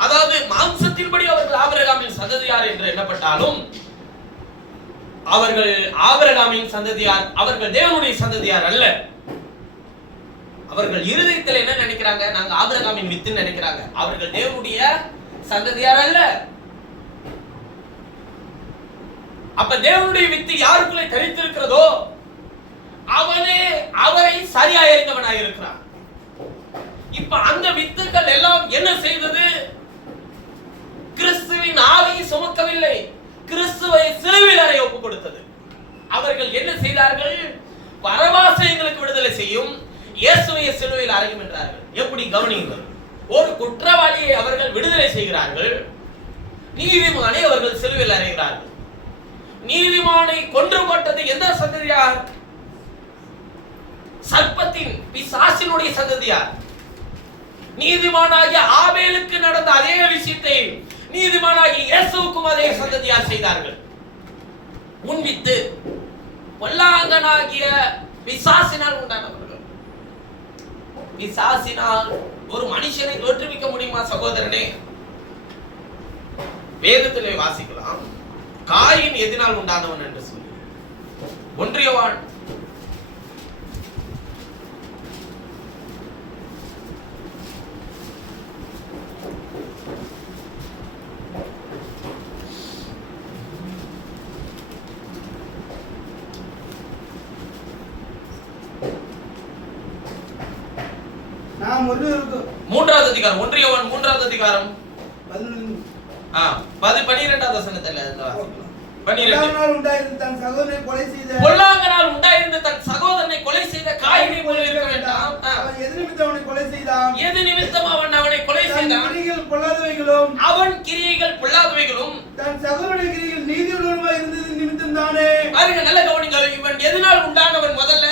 அதாவது மாம்சத்தின்படி அவர்கள் ஆபிரகாமின் சந்ததியார் என்று எண்ணப்பட்டாலும் அவர்கள் ஆபிரகாமின் சந்ததியார், அவர்கள் தேவனுடைய சந்ததியார் அல்ல. அவர்கள் இருதயத்தில் என்ன நினைக்கிறாங்க? நாங்க ஆபிரகாமின் வித்துன்னு நினைக்கிறாங்க. அவர்கள் தேவனுடைய சந்ததியார் அல்ல. அப்ப தேவனுடைய வித்து யாருக்குள்ளே தரித்திருக்கிறதோ அவரை சரியா அறிந்தவனாய் இருக்கிறான். இப்ப அந்த வித்துக்கள் எல்லாம் என்ன செய்தது? கிறிஸ்துவின் ஆவியை சுமக்கவில்லை, கிறிஸ்துவை சிலுவையில் அறைய ஒப்புக் கொடுத்தது. அவர்கள் என்ன செய்தார்கள்? பரபாசை எங்களுக்கு விடுதலை செய்யும், இயேசுவை சிலுவையில் அறையும் என்றார்கள். எப்படி? கவனியுங்கள். ஒரு குற்றவாளியை அவர்கள் விடுதலை செய்கிறார்கள், நீதிமானை அவர்கள் சிலுவையில் அறைகிறார்கள். நீதிமானை கொன்று போட்டது எந்த சந்ததியார்? சர்ப்பத்தின், பிசாசினுடைய சந்ததியார். நீதிமானாகிய ஆபேலுக்கு நடந்த அதே விஷயத்தை நீதிமானாகிய இயேசுவுக்கும் அதே சந்ததியார் செய்தார்கள். உன் வித்து பொல்லாங்கனாகிய பிசாசினால் உண்டானவர்கள். பிசாசினால் ஒரு மனுஷனை தோற்றுவிக்க முடியுமா சகோதரனே? வேதத்திலே வாசிக்கலாம், காயின் எதனால் உண்டானவன் என்று சொல்லி. 1 யோவான் 3வது அதிகாரம், 1 யோவான் 3வது அதிகாரம் 12வது வசனத்துல வாசிக்கலாம். பொல்லாங்கனால் உண்டாயிருந்த தன் சகோதரனை கொலை செய்த காயினை போல இருக்க வேண்டாம். அவன் எது நிமித்தம் அவனை கொலை செய்தான்? எது நிமித்தம் அவன் அவனை கொலை செய்தான்? அவன் கிரியைகள் பொல்லாதவைகளும் தன் சகோதரனுடைய கிரியைகள் நீதியுள்ளவருமாய் இருந்தது நிமித்தம் தானே. பாருங்க, நல்ல கவனிங்க. இவன் எதனால் உண்டானவன்? முதல்ல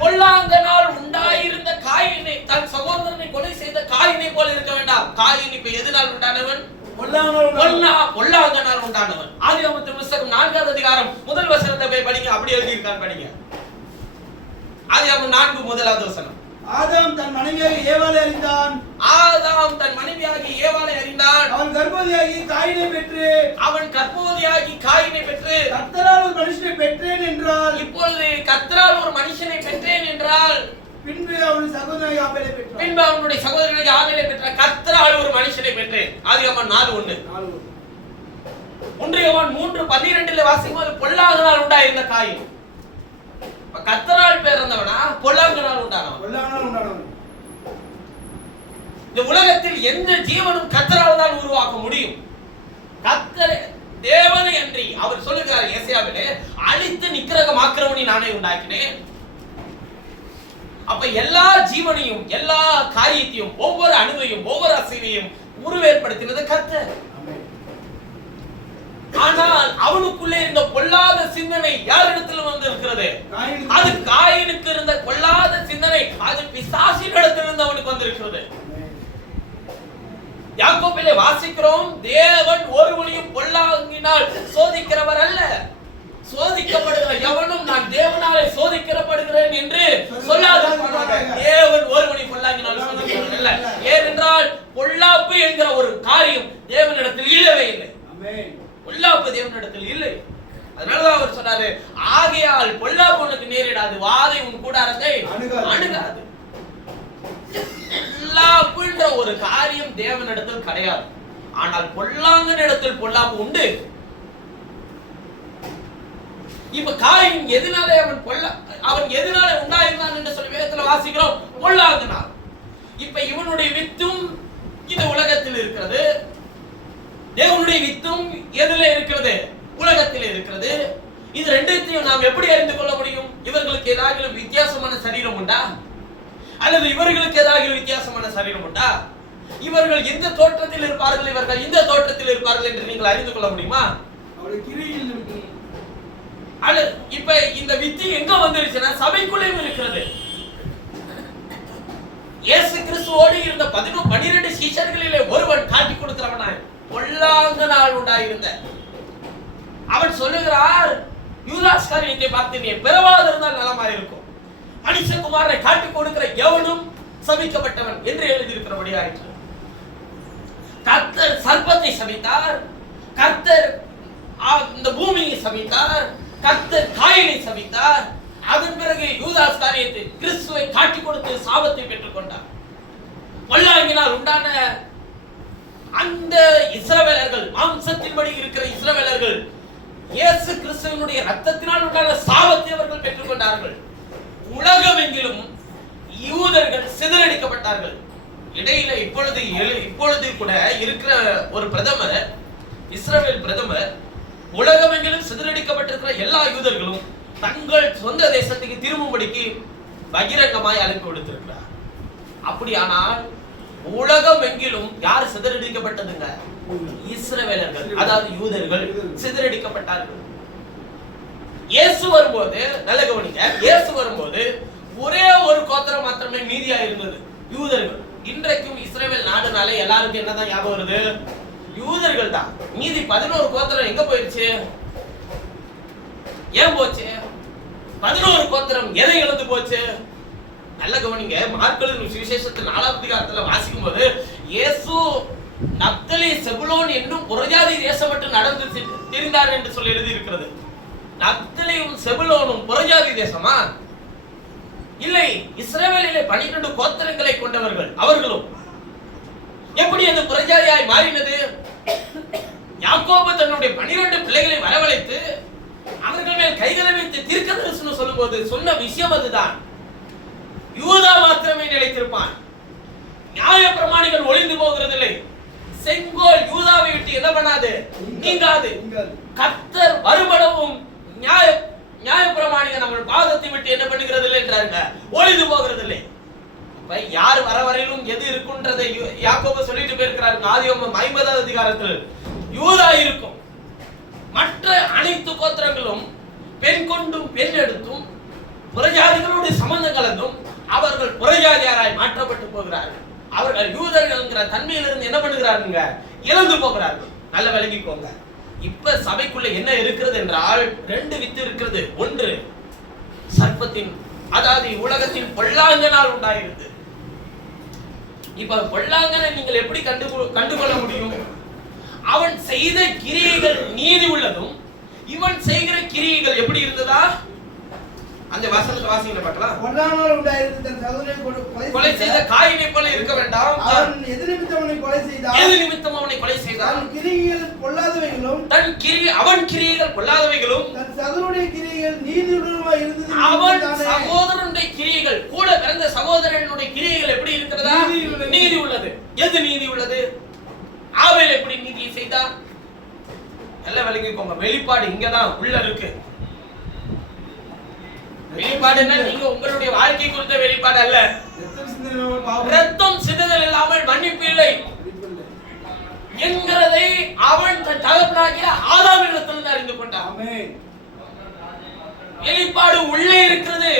பொல்லாங்கனால் உண்டாயிருந்த காயினை, தன் சகோதரனை கொலை செய்த காயினை போல இருக்க வேண்டாம். காயின் இப்ப எதனால் உண்டானவன்? பொல்லாங்கனால் உண்டானவன். ஆதியாகமத்தின் புத்தகம் 4வது அதிகாரம் 1 வசனத்தை போய் படிங்க. அப்படி எழுதி இருக்கான், படிங்க. ஆதியாகமம் 4 1வது வசனம். ஆதாம் தன் மனைவியாகிய ஏவாளை அறிந்தான். ஆதாம் தன் மனைவியாகிய ஏவாளை அறிந்தான். அவன் கர்ப்பவதியாகி காயினை பெற்று, கர்த்தரால் ஒரு மனுஷனை பெற்றேன் என்றால். இப்பொழுது கர்த்தரால் ஒரு மனுஷனை பெற்றேன் என்றால், பின்பு அவனுடைய சகோதரனாகிய ஆபேலை பெற்றான். கர்த்தரால் ஒரு மனுஷனை பெற்றேன். ஆதியாகமம் 4:1. 1 யோவான் 3:12 வாசிக்கும்போது பொல்லாங்கனால் உண்டாயிருந்த காயின். கர்த்தரால் பிறந்தவனா பொல்லாங்கனால் உண்டானவன்? இந்த உலகத்தில் எந்த ஜீவனும் கர்த்தரால் தான் உருவாக்க முடியும். கர்த்தர் தேவனை அன்றி, அவர் சொல்லுகிறார் ஏசாயாவிலே, அழித்து நிக்கிரகமாக்குறவனை நானே உண்டாக்கினேன். அப்ப எல்லா ஜீவனையும், எல்லா காரியத்தையும், ஒவ்வொரு அணுவையும், ஒவ்வொரு அசைவையும் உருவேற்படுத்தினது கர்த்தர். ஆனால் அவனுக்குள்ளே இருந்த பொல்லாத சிந்தனை யாரிடத்தில் வந்து இருக்கிறது? அது காயினுக்கு இருந்த பொல்லாத சிந்தனை, அது பிசாசின் இடத்திலிருந்து அவனுக்கு வந்திருக்கிறது. யாக்கோபிலே வாசிக்கிறோம், தேவன் ஒருவனையும் பொல்லாங்கினால் சோதிக்கிறவர் அல்ல, சோதிக்கப்படுகிற எவனும் நான் தேவனாலே சோதிக்கப்படுகிறேன் என்று சொல்லாது. தேவன் ஒருவனை பொல்லாங்கினால் சோதிக்கிறவர் அல்ல. ஏனென்றால் பொல்லாப்பு என்கிற ஒரு காரியம் தேவனிடத்தில் இல்லவே இல்லை. பொல்லாப்பு தேவனிடத்தில் இல்லை. அதனாலதான் அவர் சொன்னாரு, ஆகையால் பொல்லாப்பு உனக்கு நேரிடாது, வாதை உன் கூடாரத்தை அணுகாது. பொல்லாப்புன்ற ஒரு காரியம் தேவனிடத்தில் கிடையாது. ஆனால் பொல்லாங்கன் இடத்தில் பொல்லாப்பு உண்டு. இப்ப காயின் எதனாலே அவன் எதனாலே உண்டாயிருந்தான் என்று சொல்லி வேதத்துல வாசிக்கிறோம், பொல்லாங்கனால். இப்ப இவனுடைய வித்தும் இந்த உலகத்தில் இருக்கிறது, தேவனுடைய வித்தும் எதில இருக்கிறது? உலகத்தில் இருக்கிறது. இது ரெண்டையும் நாம் எப்படி அறிந்து கொள்ள முடியும்? இவர்களுக்கு ஏதாவது வித்தியாசமான சரீரம் உண்டா? அல்லது இவர்களுக்கு ஏதாவது வித்தியாசமான சரீரம் உண்டா? இவர்கள் எந்த தோற்றத்தில் இருப்பார்கள், இவர்கள் இந்த தோற்றத்தில் இருப்பார்கள் என்று நீங்கள் அறிந்து கொள்ள முடியுமா? இப்ப இந்த வித்து எங்க வந்துருச்சுன்னா சபைக்குள்ளேயும் இருக்கிறது. இயேசு கிறிஸ்துவோடு இருந்த 12 சீஷர்களிலே ஒருவன் காட்டி கொடுக்கிறவனாய் பொல்லாங்கனால் உண்டாயிருந்த அவன் சொல்லுகிறார், யூதாஸ் காரியத்தை பார்த்து நீ பிறவாது இருந்தால் நலமா இருக்கும், மனுஷகுமாரனை காட்டி கொடுக்கிற எவனும் சபிக்கப்பட்டவன் என்று எழுதியிருக்கிறபடி ஆயிற்று. கர்த்தர் சர்ப்பத்தை சபித்தார், கர்த்தர் இந்த பூமியை சபித்தார், கர்த்தர் காயினை சபித்தார். அதன் பிறகு யூதாஸ் காரியத்தை கிறிஸ்துவை காட்டி கொடுத்து சாபத்தை பெற்றுக் கொண்டார். பொல்லாங்கினால் உண்டான அந்த இஸ்ரவேலர்கள், மாம்சத்தின்படி இருக்கிற இஸ்ரவேலர்கள், இயேசு கிறிஸ்துவினுடைய ரத்தத்தினால் உண்டான சாபத்தை அவர்கள் பெற்றுக் கொண்டார்கள். உலகமெங்கிலும் யூதர்கள் சிதறடிக்கப்பட்டார்கள். இடையில இப்பொழுது கூட இருக்கிற ஒரு பிரதமர், இஸ்ரவேல் பிரதமர், உலகமெங்கிலும் சிதறடிக்கப்பட்டிருக்கிற எல்லா யூதர்களும் தங்கள் சொந்த தேசத்துக்கு திரும்பும்படிக்கு பகிரங்கமாய் அழைப்பு விடுத்திருக்கிறார். அப்படியானால் உலகம் எங்கிலும் யார் சிதறடிக்கப்பட்டதுங்க? இஸ்ரவேலர்கள், அதாவது யூதர்கள் சிதறடிக்கப்பட்டார்கள். இயேசு வரும்போது, நல்ல கவனிங்க, இயேசு வரும்போது ஒரே ஒரு கோத்திரம் மாத்திரமே மீதியா இருந்தது, யூதர்கள். இன்றைக்கும் இஸ்ரவேல் நாடுனாலே எல்லாருக்கும் என்னதான் ஞாபகம் வருது? யூதர்கள் தான். மீதி 11 கோத்திரம் எங்க போயிடுச்சு? ஏன் போச்சு? 11 கோத்திரம் எதை இழந்து போச்சு? நல்ல கவனிங்க, மார்க்கெலின் சுவிசேஷத்தில் 4ஆம் அதிகாரத்துல வாசிக்கும் போது இயேசு நப்தலி செபுலோன் என்னும் புறஜாதி தேசம் மட்டும் நடந்து திரிந்தார் என்று சொல்லி எழுதி இருக்கிறது. நப்தலியும் செபுலோனும் புறஜாதி தேசமா? இல்லை, இஸ்ரவேலிலே 12 கோத்திரங்களை கொண்டவர்கள் அவர்களும். எப்படி அது புறஜாதியாய் மாறினது? யாக்கோபு தன்னுடைய 12 பிள்ளைகளை வரவழைத்து அவர்கள் மேல் கைகளை வைத்து தீர்க்கதரிசனம் சொல்லும்போது சொன்ன விஷயம் அதுதான். யூதா மாத்திரமே நிலைத்திருப்பான், நியாயப்பிரமாணிகள் ஒளிந்து போகிறதில்லை, செங்கோல் யூதாவை விட்டு என்ன பண்ணாது? நீங்காது. கர்த்தர் வருமளவும் நியாயப்பிரமாணிகள் நம்ம பாதத்தை விட்டு என்ன பண்ணுகிறது இல்லை என்றாருங்க, ஒளிந்து போகிறதில்லை. அப்ப யார் வர வரையிலும் எது இருக்குன்றதை யாக்கோபு சொல்லிட்டு போயிருக்கிறாரு. ஆதியாகமம் 50ஆம் அதிகாரத்தில் யூதா இருக்கும், மற்ற அனைத்து கோத்திரங்களும் பெண் கொண்டும் பெண் எடுத்தும் புறஜாதிகளுடைய சம்பந்தம் கலந்தும் அவர்கள் புறஜாதியாராய் மாற்றப்பட்டு போகிறார்கள். அவர்கள் யூதர்கள் என்கிற தன்மையிலிருந்து என்ன பண்ணுகிறாருங்க? இழந்து போகிறார்கள். நல்ல விளங்கிக்கோங்க. இப்ப சபைக்குள்ள என்ன இருக்கிறது என்றால் 2 வித்து இருக்கிறது. ஒன்று சர்ப்பத்தின், அதாவது உலகத்தின் பொல்லாங்கனால் உண்டாயிருது. இப்ப பொல்லாங்கனை நீங்கள் எப்படி கண்டுகொள்ள முடியும்? அவன் செய்த கிரியைகள் நீதி உள்ளதும் இவன் செய்கிற கிரியைகள் எப்படி இருந்ததா? அந்த வசனத்தை வாசிங்க பார்க்கலாம். பொல்லாங்கனால் உண்டாயிருது தன் சகோதரனை கொலை செய்த காயினை போல இருக்க வேண்டாம். அவன் எது நிமித்தம் அவனை கொலை செய்தான்? எது நிமித்தம் அவனை கொலை செய்தான்? தன் கிரியைகள் பொல்லாதவைகளும் அவன் கிரியைகள் பொல்லாதவைகளும் தன் சகோதரனுடைய கிரியைகள் நீதியுள்ளதுமாய் இருந்தது. அவன் சகோதரனுடைய கிரியைகள், கூட பிறந்த சகோதரனுடைய கிரியைகள் எப்படி இருக்கிறதா? நீதி உள்ளது. எது நீதி உள்ளது? ஆபேல் எப்படி நீதியை செய்தான்? எல்லாம் விளங்கிக்கோங்க. வெளிப்பாடு இங்கதான் உள்ள இருக்கு. வெளிப்பாடுன்னா நீங்க உங்களுடைய வாழ்க்கை குறித்த வெளிப்பாடு அல்ல. ரத்தம் சிந்துதல் இல்லாமல் மன்னிப்பு இல்லை என்கிறதை அவன் தன் தகப்பனாகிய ஆதாமிடத்திலிருந்து அறிந்து கொண்டான். வெளிப்பாடு உள்ளே இருக்கிறது,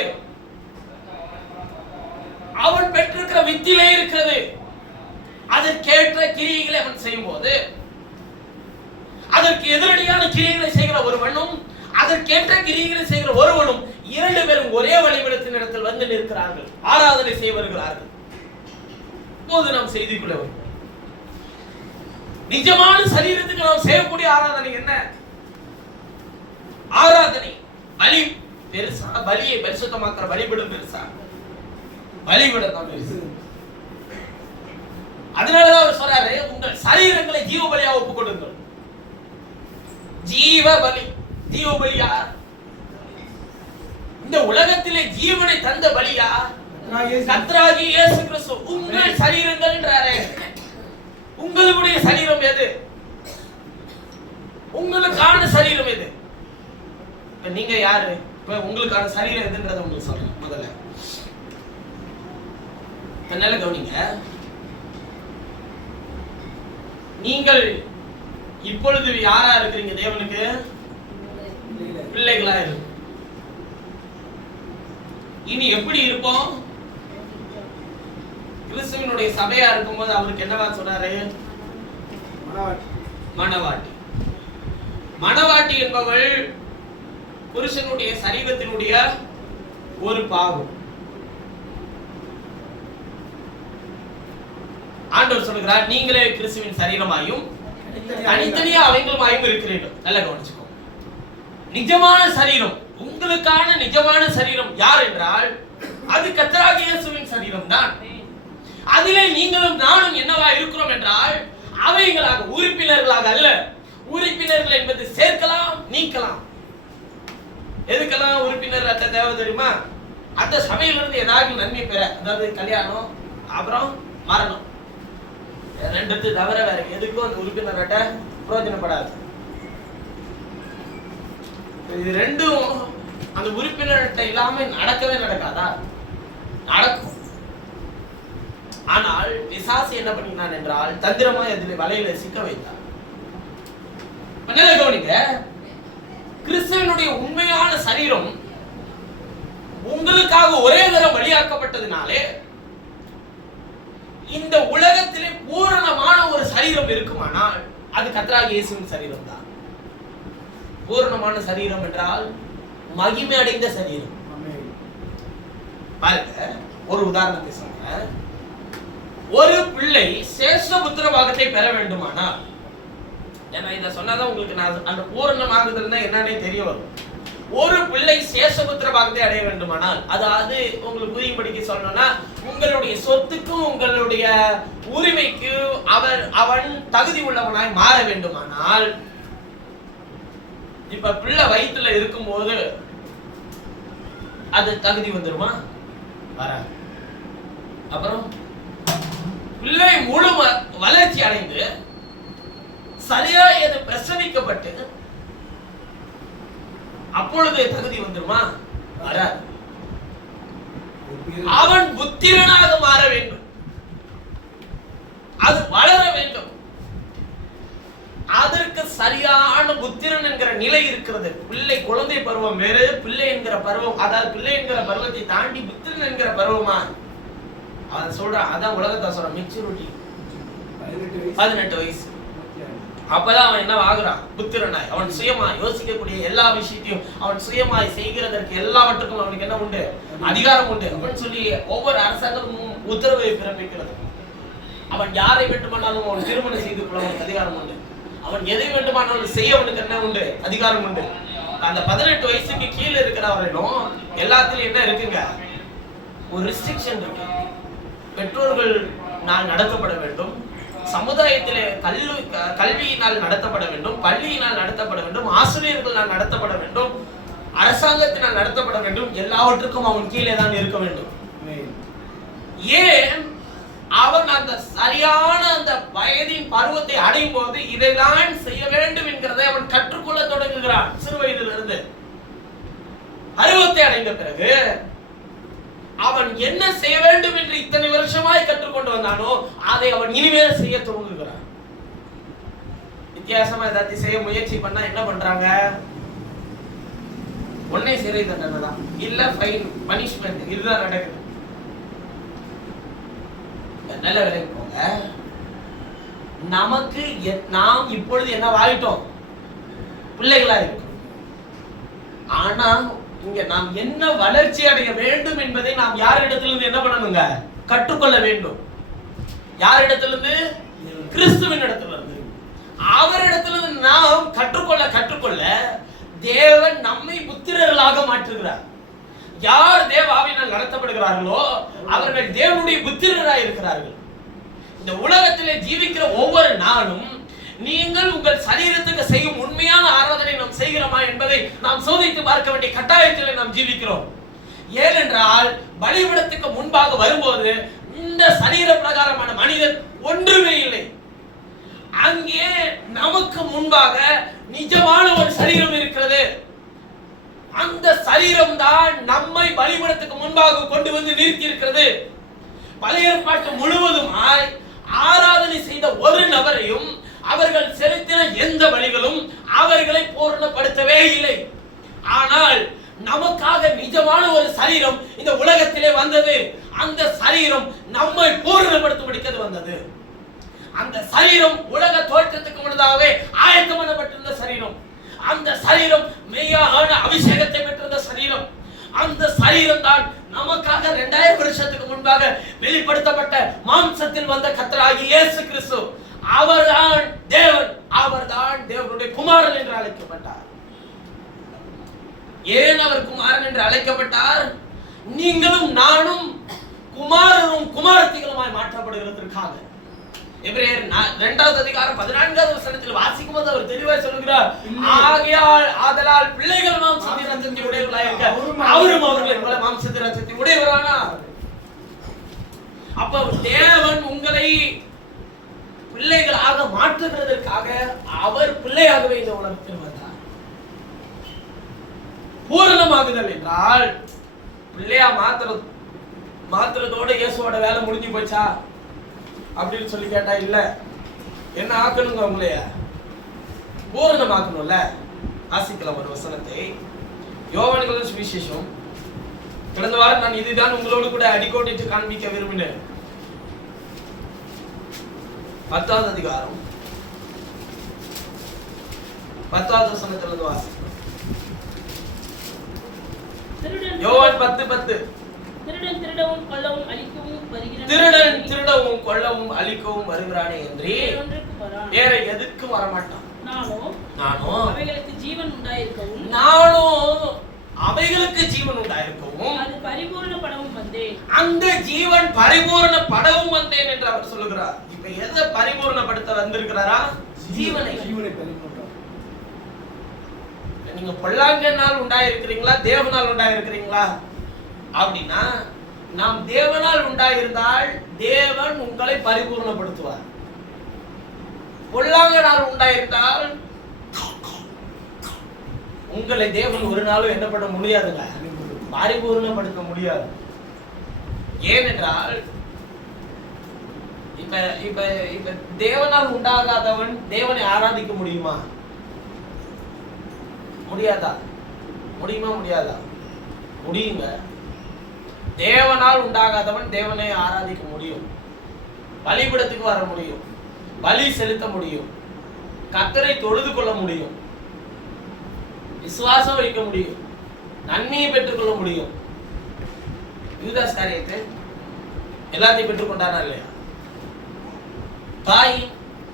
அவன் பெற்றிருக்கிற வித்திலே இருக்கிறது. அதற்கேற்ற கிரியைகளை அவன் செய்யும் போது அதற்கு எதிரடியான கிரியைகளை செய்கிற ஒருவனும் அதற்கேற்ற கிரியைகளை செய்கிற ஒருவனும் 2 பேரும் ஒரே வழிபடத்தின் இடத்தில் வந்து நிற்கிறார்கள், ஆராதனை செய்ய வருகிறார்கள். போது நாம் செய்திக்குள்ள வரும். நிஜமான சரீரத்துக்கு நாம் செய்யக்கூடிய ஆராதனை என்ன? ஆராதனை பலி பெருசா? பலியை பரிசுத்தமாக்குற பலிபீடம் பெருசா? பலிபீடம் தான் பெருசு. அதனாலதான் அவர் சொல்றாரு, உங்கள் சரீரங்களை ஜீவ பலியா ஒப்புக் கொடுங்கள். ஜீவ பலி, ஜீவ பலியா? இந்த உலகத்திலே ஜீவனை தந்த பலியா? கர்த்தராகிய இயேசு கிறிஸ்து. உங்கள் சரீரங்கள் என்றாரே, உங்களுடைய சரீரம் எது? உங்களுக்கான சரீரம் எது? நீங்க யாரு? உங்களுக்கான சரீரம் எதுன்றத உங்களுக்கு சொல்றேன். முதல்ல நல்ல கவனிங்க. நீங்கள் இப்பொழுது யாரா இருக்கிறீங்க? தேவனுக்கு பிள்ளைகளா இருக்கு. இனி எப்படி இருப்போம்? கிறிஸ்துவினுடைய சபையா இருக்கும்போது அவருக்கு என்னவா சொன்னாரு? மணவாட்டி. மணவாட்டி என்பவள் புருஷனுடைய சரீரத்தினுடைய ஒரு பாகம். ஆண்டவர் சொல்கிறார், நீங்களே கிறிஸ்துவின் சரீரமாயும் தனித்தனியா அவங்களுமாயும் இருக்கிறீர்கள். நல்லா கவனிச்சுக்கோ. நிஜமான சரீரம், உங்களுக்கான நிஜமான சரீரம் யார் என்றால் அது கர்த்தராகிய இயேசுவின் சரீரம் தான். அதிலே நீங்களும் நானும் என்னவா இருக்கிறோம் என்றால் அவைகளாக, உறுப்பினர்களாக அல்ல. உறுப்பினர்கள் என்பது சேர்க்கலாம், நீக்கலாம். எதுக்கெல்லாம் உறுப்பினர் அட்ட தேவை தெரியுமா? அந்த சபையிலிருந்து ஏதாவது நன்மை பெற, அதாவது கல்யாணம் அப்புறம் மரணம், ரெண்டு தவிர வேற எதுக்கும் அந்த உறுப்பினர் அட்டை பிரயோஜனப்படாது. இது ரெண்டும் அந்த உறுப்பினர் அட்டை இல்லாம நடக்கவே நடக்காதா? நடக்கும். ஆனால் பிசாசு என்ன பண்ணினான் என்றால் தந்திரமா இதில் வலையில சிக்க வைத்தார். கவனிங்க, கிறிஸ்துவனுடைய உண்மையான சரீரம் உங்களுக்காக ஒரே தரம் பலியாக்கப்பட்டதினாலே இந்த உலகத்திலே பூரணமான ஒரு சரீரம் இருக்குமானால் அது கர்த்தராகிய இயேசுவின் சரீரம் தான். பூரணமான சரீரம் என்றால் மகிமை அடைந்த சரீரம். பாருங்க, ஒரு உதாரணத்தை சொல்றேன். ஒரு பிள்ளை சேஷபுத்திர பாகத்தை பெற வேண்டுமானால், ஏன்னா இதை சொன்னாதான் உங்களுக்கு நான் அந்த பூரணமாகுதல்னா என்னன்னே தெரிய வரும். ஒரு பிள்ளை சேஷபுத்திர பாகத்தை அடைய வேண்டுமானால், அதாவது உங்களுக்கு புரியும்படிக்கு சொல்லணும்னா உங்களுடைய சொத்துக்கும் உங்களுடைய உரிமைக்கு அவன் தகுதி உள்ளவனாய் மாற வேண்டுமானால், இப்ப பிள்ளை வயிற்றுல இருக்கும்போது அது தகுதி வந்துருமா? வராது. அப்புறம் பிள்ளை முழு வளர்ச்சி அடைந்து சரியா எது பிரசவிக்கப்பட்டு அப்பொழுது தகுதி வந்துருமா? வராது. அவன் புத்திரனாக மாற வேண்டும், அது வளர வேண்டும். அதற்கு சரியான புத்திரன் என்கிற நிலை இருக்கிறது. பிள்ளை குழந்தை பருவம் வேறு, பிள்ளை என்கிற பருவம், அதாவது பிள்ளை என்கிற பருவத்தை தாண்டி புத்திரன் என்கிற பருவமா அவன் சொல்றான். அதான் உலகத்தை சொல்றான், மெச்சூரிட்டி 18 வயசு. அப்பதான் அவன் என்ன ஆகுறான்? புத்திரனாய். அவன் சுயமா யோசிக்கக்கூடிய எல்லா விஷயத்தையும் அவன் சுயமாய் செய்கிறதற்கு எல்லாவற்றுக்கும் அவனுக்கு என்ன உண்டு? அதிகாரம் உண்டு அப்படின்னு சொல்லி ஒவ்வொரு அரசாங்கமும் உத்தரவை பிறப்பிக்கிறது. அவன் யாரை வேண்டுமானாலும் அவன் திருமணம் செய்து கொள்ள அவனுக்கு அதிகாரம் உண்டு. அவன் எதை வேண்டுமானாலும் செய்ய அவனுக்கு என்ன உண்டு? அதிகாரம் உண்டு. அந்த 18 வயசுக்கு கீழே இருக்கிறவர்களும் எல்லாத்திலும் என்ன இருக்குங்க? ஒரு ரெஸ்ட்ரிக்ஷன் இருக்கு. பெற்றோர்கள் நான் நடத்தப்பட வேண்டும், சமுதாயத்திலே கல்வியினால் நடத்தப்பட வேண்டும், பள்ளியினால் நடத்தப்பட வேண்டும், ஆசிரியர்கள் நடத்தப்பட வேண்டும், அரசாங்கத்தினால் நடத்தப்பட வேண்டும். எல்லாவற்றுக்கும் அவன் கீழே தான் இருக்க வேண்டும். ஏன்? அவன் அந்த சரியான அந்த வயதின் பருவத்தை அடையும் போது இதைதான் செய்ய வேண்டும் என்கிறதை அவன் கற்றுக்கொள்ள தொடங்குகிறான். சிறு வயதிலிருந்து பருவத்தை அடைந்த பிறகு அவன் என்ன செய்ய வேண்டும் என்று இத்தனை வருஷமாய் கற்றுக்கொண்டு வந்தானோ அதை அவன் இனிமேல் செய்ய துவங்குகிறான். வித்தியாசமா ஏதாச்சும் செய்ய முயற்சி பண்ணா என்ன பண்றாங்க? ஒன்னே சிறை தண்டனை தான், இல்ல ஃபைன், பனிஷ்மெண்ட். இதுதான் நடக்குது. நல்ல வேலைக்கு போங்க. நமக்கு நாம் இப்பொழுது என்ன வாயிட்டோம்? பிள்ளைகளா இருக்கும். ஆனா இங்க நாம் என்ன வளர்ச்சி அடைய வேண்டும் என்பதை நாம் யாரிடத்திலிருந்து என்ன பண்ணணுங்க? கற்றுக்கொள்ள வேண்டும். யாரிடத்திலிருந்து? கிறிஸ்துவின் இடத்திலிருந்து. அவரிடத்திலிருந்து நாம் கற்றுக்கொள்ள தேவன் நம்மை புத்திரர்களாக மாற்றுகிறார். யார் தேவ ஆவியினால் நடத்தப்படுகிறார்களோ அவர்கள் தேவனுடைய புத்திரராய் இருக்கிறார்கள். இந்த உலகத்திலே ஜீவிக்கிற ஒவ்வொரு நாளும் நீங்கள் உங்கள் சரீரத்துக்கு செய்யும் உண்மையான ஆராதனை நாம் செய்கிறோமா என்பதை நாம் சோதித்து பார்க்க வேண்டிய கட்டாயத்தில் நாம் ஜீவிக்கிறோம். ஏனென்றால் பலிபீடத்துக்கு முன்பாக வரும்போது இந்த சரீர பிரகாரமான மனிதன் ஒன்றுமே இல்லை. அங்கே நமக்கு முன்பாக நிஜமான ஒரு சரீரம் இருக்கிறது. அந்த சரீரம் தான் நம்மை பலிபீடத்துக்கு முன்பாக கொண்டு வந்து நிறுத்தி இருக்கிறது. பழைய ஏற்பாட்டு முழுவதுமாய் ஆராதனை செய்த ஒரு நபரையும் அவர்கள் செலுத்தின எந்த பலிகளும் அவர்களை பூரணப்படுத்தவே இல்லை. ஆனால் நமக்காக நிஜமான ஒரு சரீரம் இந்த உலகத்திலே வந்தது. அந்த சரீரம் நம்மை பூரணப்படுத்தும்படிக்கு வந்தது. அந்த சரீரம் உலக தோற்றத்துக்கு முன்னதாகவே ஆயத்தம் பண்ணப்பட்டிருந்த சரீரம். அந்த சரீரம் மெய்யான அபிஷேகத்தை பெற்றிருந்த சரீரம். அந்த சரீரம் தான் நமக்காக 2000 வருஷத்துக்கு முன்பாக வெளிப்படுத்தப்பட்ட மாம்சத்தில் வந்த கர்த்தராகிய இயேசு கிறிஸ்து அவர்தான் தேவன், அவர்தான் தேவனுடைய குமாரன் என்று அழைக்கப்பட்டார். ஏன் அவர் குமாரன் என்று அழைக்கப்பட்டார்? நீங்களும் நானும் குமாரரும் குமாரத்திகளுமாய் மாற்றப்படுகிறதற்காக. எபிரேயர் 2வது அதிகாரம் 14வது வசனத்தில் வாசிக்கும் போது அவர் தெளிவாக சொல்கிறார், ஆகையால் ஆதலால் பிள்ளைகள் மாம்சத்தின் இரத்தத்தை உடையவர்களாய் இருக்க அவரும் அவர்களைப் போல மாம்சத்தின் இரத்தத்தை உடையவரானார். அப்ப தேவன் உங்களை பிள்ளைகளாக மாற்றுகிறதற்காக அவர் பிள்ளையாகவே இந்த உலகத்தில் வந்தார். பூரணமாகுதல் என்றால் பிள்ளையா மாத்திரத்தோட இயேசுவோட வேலை முடிஞ்சு போச்சா அப்படின்னு சொல்லி கேட்டா இல்ல. என்ன ஆக்கணுங்க உங்களைய? பூரணமாக்கணும்ல. ஆசிக்கலாம் ஒரு வசனத்தை. யோவான் சுவிசேஷம் கடந்த வாரம் நான் இதுதான் உங்களோடு கூட அடிக்கோடிட்டு காண்பிக்க விரும்பினேன். 10வது அதிகாரம் 10வது வசனத்திலிருந்து வாசிக்கிறோம். யோவான் 10:10. திருடன் திருடவும் கொல்லவும் அழிக்கவும் வருகிறான். திருடன் திருடவும் கொல்லவும் அழிக்கவும் வருகிறானே என்று வேற எதுக்கு வரமாட்டான். நானும் அவைகளுக்கு ஜீவன் உண்டாயிருக்கவும் அது பரிபூரணப்படவும் வந்தேன். அந்த ஜீவன் பரிபூரணப்படவும் வந்தேன் என்று அவர் சொல்லுகிறார். இப்ப எதை பரிபூரணப்படுத்த வந்திருக்கிறாரா? ஜீவனை. நீங்க பொல்லாங்கனால் உண்டாயிருக்கிறீங்களா தேவனால் உண்டாயிருக்கிறீங்களா அப்படின்னா, நாம் தேவனால் உண்டாயிருந்தால் தேவன் உங்களை பரிபூர்ணப்படுத்துவார். பொல்லாங்கனால் உண்டாயிருந்தால் உங்களை தேவன் ஒரு நாளும் என்ன பண்ண முடியாதுங்க, பரிபூர்ணப்படுத்த முடியாது. ஏனென்றால் இப்ப இப்ப இப்ப தேவனால் உண்டாகாதவன் தேவனை ஆராதிக்க முடியுமா? முடியாதா? முடியுமா? முடியாதா? முடியுங்க. தேவனால் உண்டாகாதவன் தேவனை ஆராதிக்க முடியும், பலிபீடத்துக்கு வர முடியும், பலி செலுத்த முடியும், கர்த்தரை தொழுது கொள்ள முடியும், விசுவாசம் வைக்க முடியும், நன்மையை பெற்றுக்கொள்ள முடியும். யூதாஸ் காரியத்தை எல்லாத்தையும் பெற்றுக்கொண்டானா இல்லையா? தாய்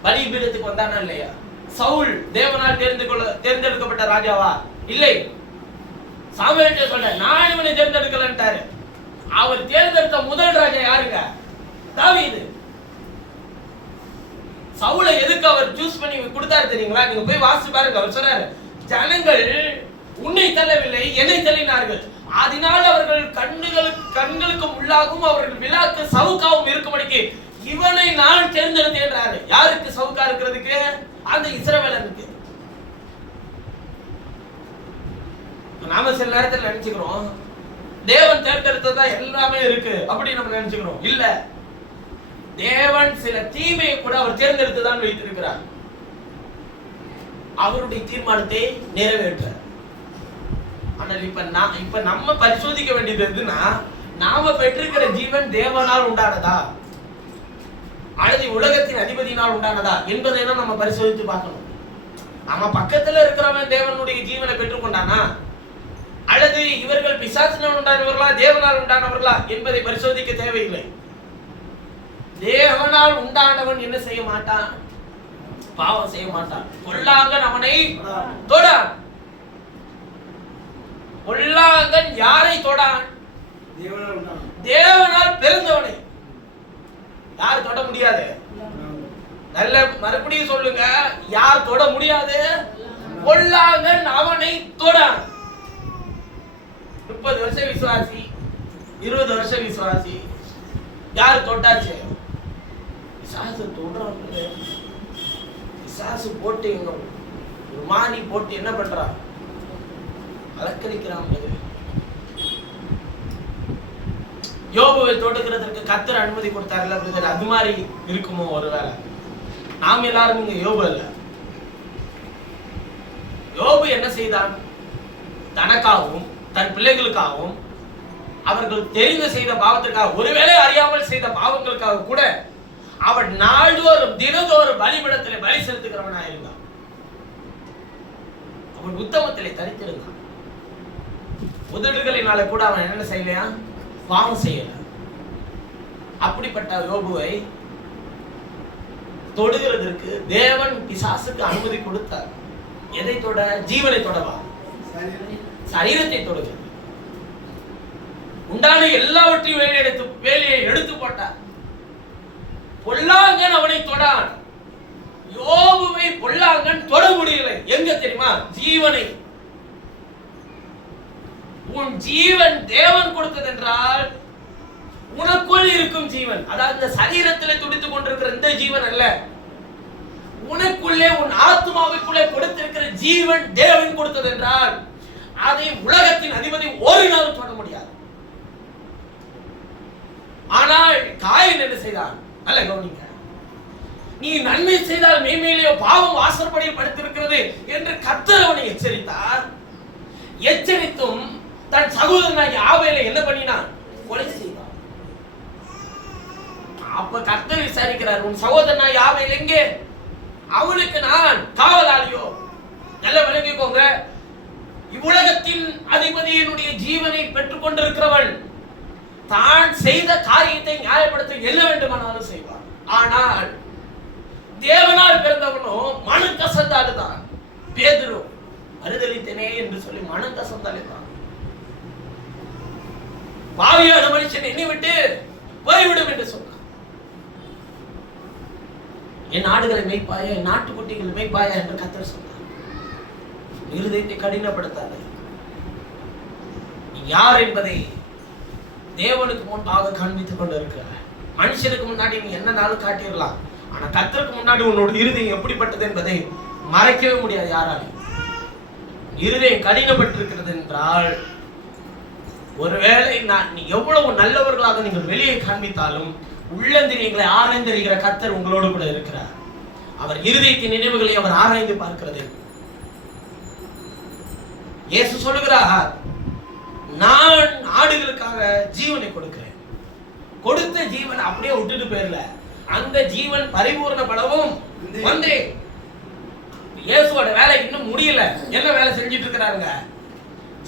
பலிபீடத்துக்கு வந்தானா இல்லையா? சவுல் தேவனால் தேர்ந்தெடுக்கப்பட்ட ராஜாவா? இல்லை. சாமுவேல் சொல்ற நான் இவனை தேர்ந்தெடுக்கலன்ட்டாரு. அவர் தேர்ந்தெடுத்த முதல் ராஜா யாருங்க? தாவீது. சவுலை எதுக்கு அவர் சூஸ் பண்ணி கொடுத்தாரு தெரியுங்களா? நீங்க போய் வாசிச்சு பாருங்க. அவர் சொல்றாரு, ஜனங்கள் உன்னை தள்ளவில்லை என்னை தள்ளினார்கள், அதனால் அவர்கள் கண்களுக்கு உள்ளாகவும் அவர்கள் விழாக்கு சவுக்காவும் இருக்கும்படிக்கு இவனை நான் தேர்ந்தெடுத்தேன்றாரு. யாருக்கு சவுக்கா இருக்கிறதுக்கு? அந்த இஸ்ரவேலனுக்கு. நாம சில நேரத்தில் நினைச்சுக்கிறோம் தேவன் தேர்ந்தெடுத்ததா எல்லாமே இருக்கு அப்படி நம்ம நினைச்சுக்கிறோம். இல்ல, தேவன் சில தீமையை கூட அவர் தேர்ந்தெடுத்துதான் வைத்திருக்கிறார். அவருடைய தீர்மானத்தை நிறைவேற்ற. ஆனால் இப்ப நம்ம பரிசோதிக்க வேண்டியது எதுன்னா, நாம பெற்றிருக்கிற ஜீவன் தேவனால் உண்டானதா அல்லது உலகத்தின் அதிபதியினால் உண்டானதா என்பதை நம்ம பரிசோதித்து பார்க்கணும். நம்ம பக்கத்துல இருக்கிறவன் தேவனுடைய ஜீவனை பெற்றுக்கொண்டானா அல்லது இவர்கள் பிசாசினால் உண்டானவர்களா தேவனால் உண்டானவர்களா என்பதை பரிசோதிக்க தேவையில்லை. தேவனால் உண்டானவன் என்ன செய்ய மாட்டான்? பாவம் செய்ய மாட்டான். பொல்லாங்கன் அவனை தொடான். பொல்லாங்கன் யாரை தொடான்? தேவனால் பிறந்தவனை. யார் தொட முடியாது? நல்ல மறுபடியும் சொல்லுங்க, யார் தொட முடியாது? பொல்லாங்கன் அவனை தொடான். 30 வருஷம் விசுவாசி, 20 வருஷம் விசுவாசி, யார் தொட்டாச்சு? பிசாசு தொடுறாங்க. பிசாசு போட்டு எங்க ஒரு மானி போட்டு என்ன பண்றா? அலக்கரிக்கிறான். யோபுவை தொடுக்கிறதுக்கு கர்த்தர் அனுமதி கொடுத்தாருல பிரதர், அது மாதிரி இருக்குமோ ஒருவேளை? நாம் எல்லாரும் இங்க யோபு இல்ல. யோபு என்ன செய்தான்? தனக்காகவும் தன் பிள்ளைகளுக்காகவும் அவர்கள் தெரிந்து செய்த பாவத்திற்காக, ஒருவேளை அறியாமல் செய்த பாவங்களுக்காக கூட அவன் நாள்தோறும் தினந்தோறும் பலிபீடத்திலே பலி செலுத்துகிறவனாக இருந்தான். அவன் உத்தமத்திலே தரித்திருந்தான். உதடுகளினால கூட அவன் என்ன செய்யலையா? பாவம் செய்யல. அப்படிப்பட்ட யோபுவை தொடுகிறதற்கு தேவன் பிசாசுக்கு அனுமதி கொடுத்தார். எதை தொட? ஜீவனை தொடவா? சரீரத்தை தொடுகிறது. உண்டான எல்லாவற்றையும் வேலையை எடுத்து போட்டார். பொல்லாங்கன் அவனை தொடான். யோபுவை பொல்லாங்கன் தொட முடியலை. எங்க தெரியுமா? ஜீவனை. உன் ஜீவன் தேவன் கொடுத்தது என்றால் உனக்குள் இருக்கும் ஜீவன், அதாவது இந்த சரீரத்திலே துடித்துக் கொண்டிருக்கிற இந்த ஜீவன் அல்ல, உனக்குள்ளே உன் ஆத்மாவுக்குள்ளே கொடுத்திருக்கிற ஜீவன் தேவன் கொடுத்தது என்றால் அதை உலகத்தின் அதிபதி ஒரு நாள் தொட முடியாது. ஆனால் காயின் என்ன செய்தான்? அல்ல கவனிங்க, நீ நன்மை செய்தால் மேன்மையிலேயோ பாவம் வாசற்படியில் படுத்திருக்கிறது என்று கர்த்தர் அவனை எச்சரித்தார். எச்சரித்தும் தன் சகோதரனாகிய ஆபேலை என்ன பண்ணினான்? கொலை செய்தான். அப்ப கர்த்தர் விசாரிக்கிறார், உன் சகோதரனாகிய ஆபேல் எங்கே? அவனுக்கு நான் காவலாளியோ? நல்லா விளங்கிக்கோங்க, இவ்வுலகத்தின் அதிபதியினுடைய ஜீவனை பெற்றுக் கொண்டிருக்கிறவன் தான் செய்த காரியத்தை நியாயப்படுத்த என்ன வேண்டுமானாலும் செய்வான். ஆனால் தேவனால் பிறந்தவனோ மனம் கசந்தாலுதான். பேதுரு மறுதலித்தனே என்று சொல்லி மனம் கசந்தாலுதான். பாவியான மனுஷன் என்னை விட்டு போய்விடும் என்று சொன்னான். என் ஆடுகளை மேய்ப்பாயா, என் நாட்டுக்குட்டிகளை மேய்ப்பாயா என்று கர்த்தர் சொன்னார். இருதயத்தை கடினப்படுத்தாத. யார் என்பதை தேவனுக்கு முன்பாக காண்பித்துக் கொண்டு இருக்கிறார். மனுஷனுக்கு முன்னாடி நீ என்ன நாளும் காட்டிடலாம், ஆனா கர்த்தருக்கு முன்னாடி உன்னோட இருதயம் எப்படிப்பட்டது என்பதை மறைக்கவே முடியாது யாராலையும். இருதயம் கடினப்பட்டிருக்கிறது என்றால், ஒருவேளை நீ எவ்வளவு நல்லவர்களாக நீங்கள் வெளியே காண்பித்தாலும் உள்ளந்திரியங்களை ஆராய்ந்தறிகிற கர்த்தர் உங்களோடு கூட இருக்கிறார். அவர் இருதயத்தின் நினைவுகளை அவர் ஆராய்ந்து பார்க்கிறது. இயேசு சொல்லுகிறார், நான் ஆடுகளுக்காக ஜீவனை கொடுக்கிறேன். கொடுத்த ஜீவன் அப்படியே விட்டுட்டு போயிடல, அந்த ஜீவன் பரிபூர்ணப்படவும் வந்தேன். இயேசுவோட வேலை இன்னும் முடியல. என்ன வேலை செஞ்சிட்டு இருக்கிறாருங்க?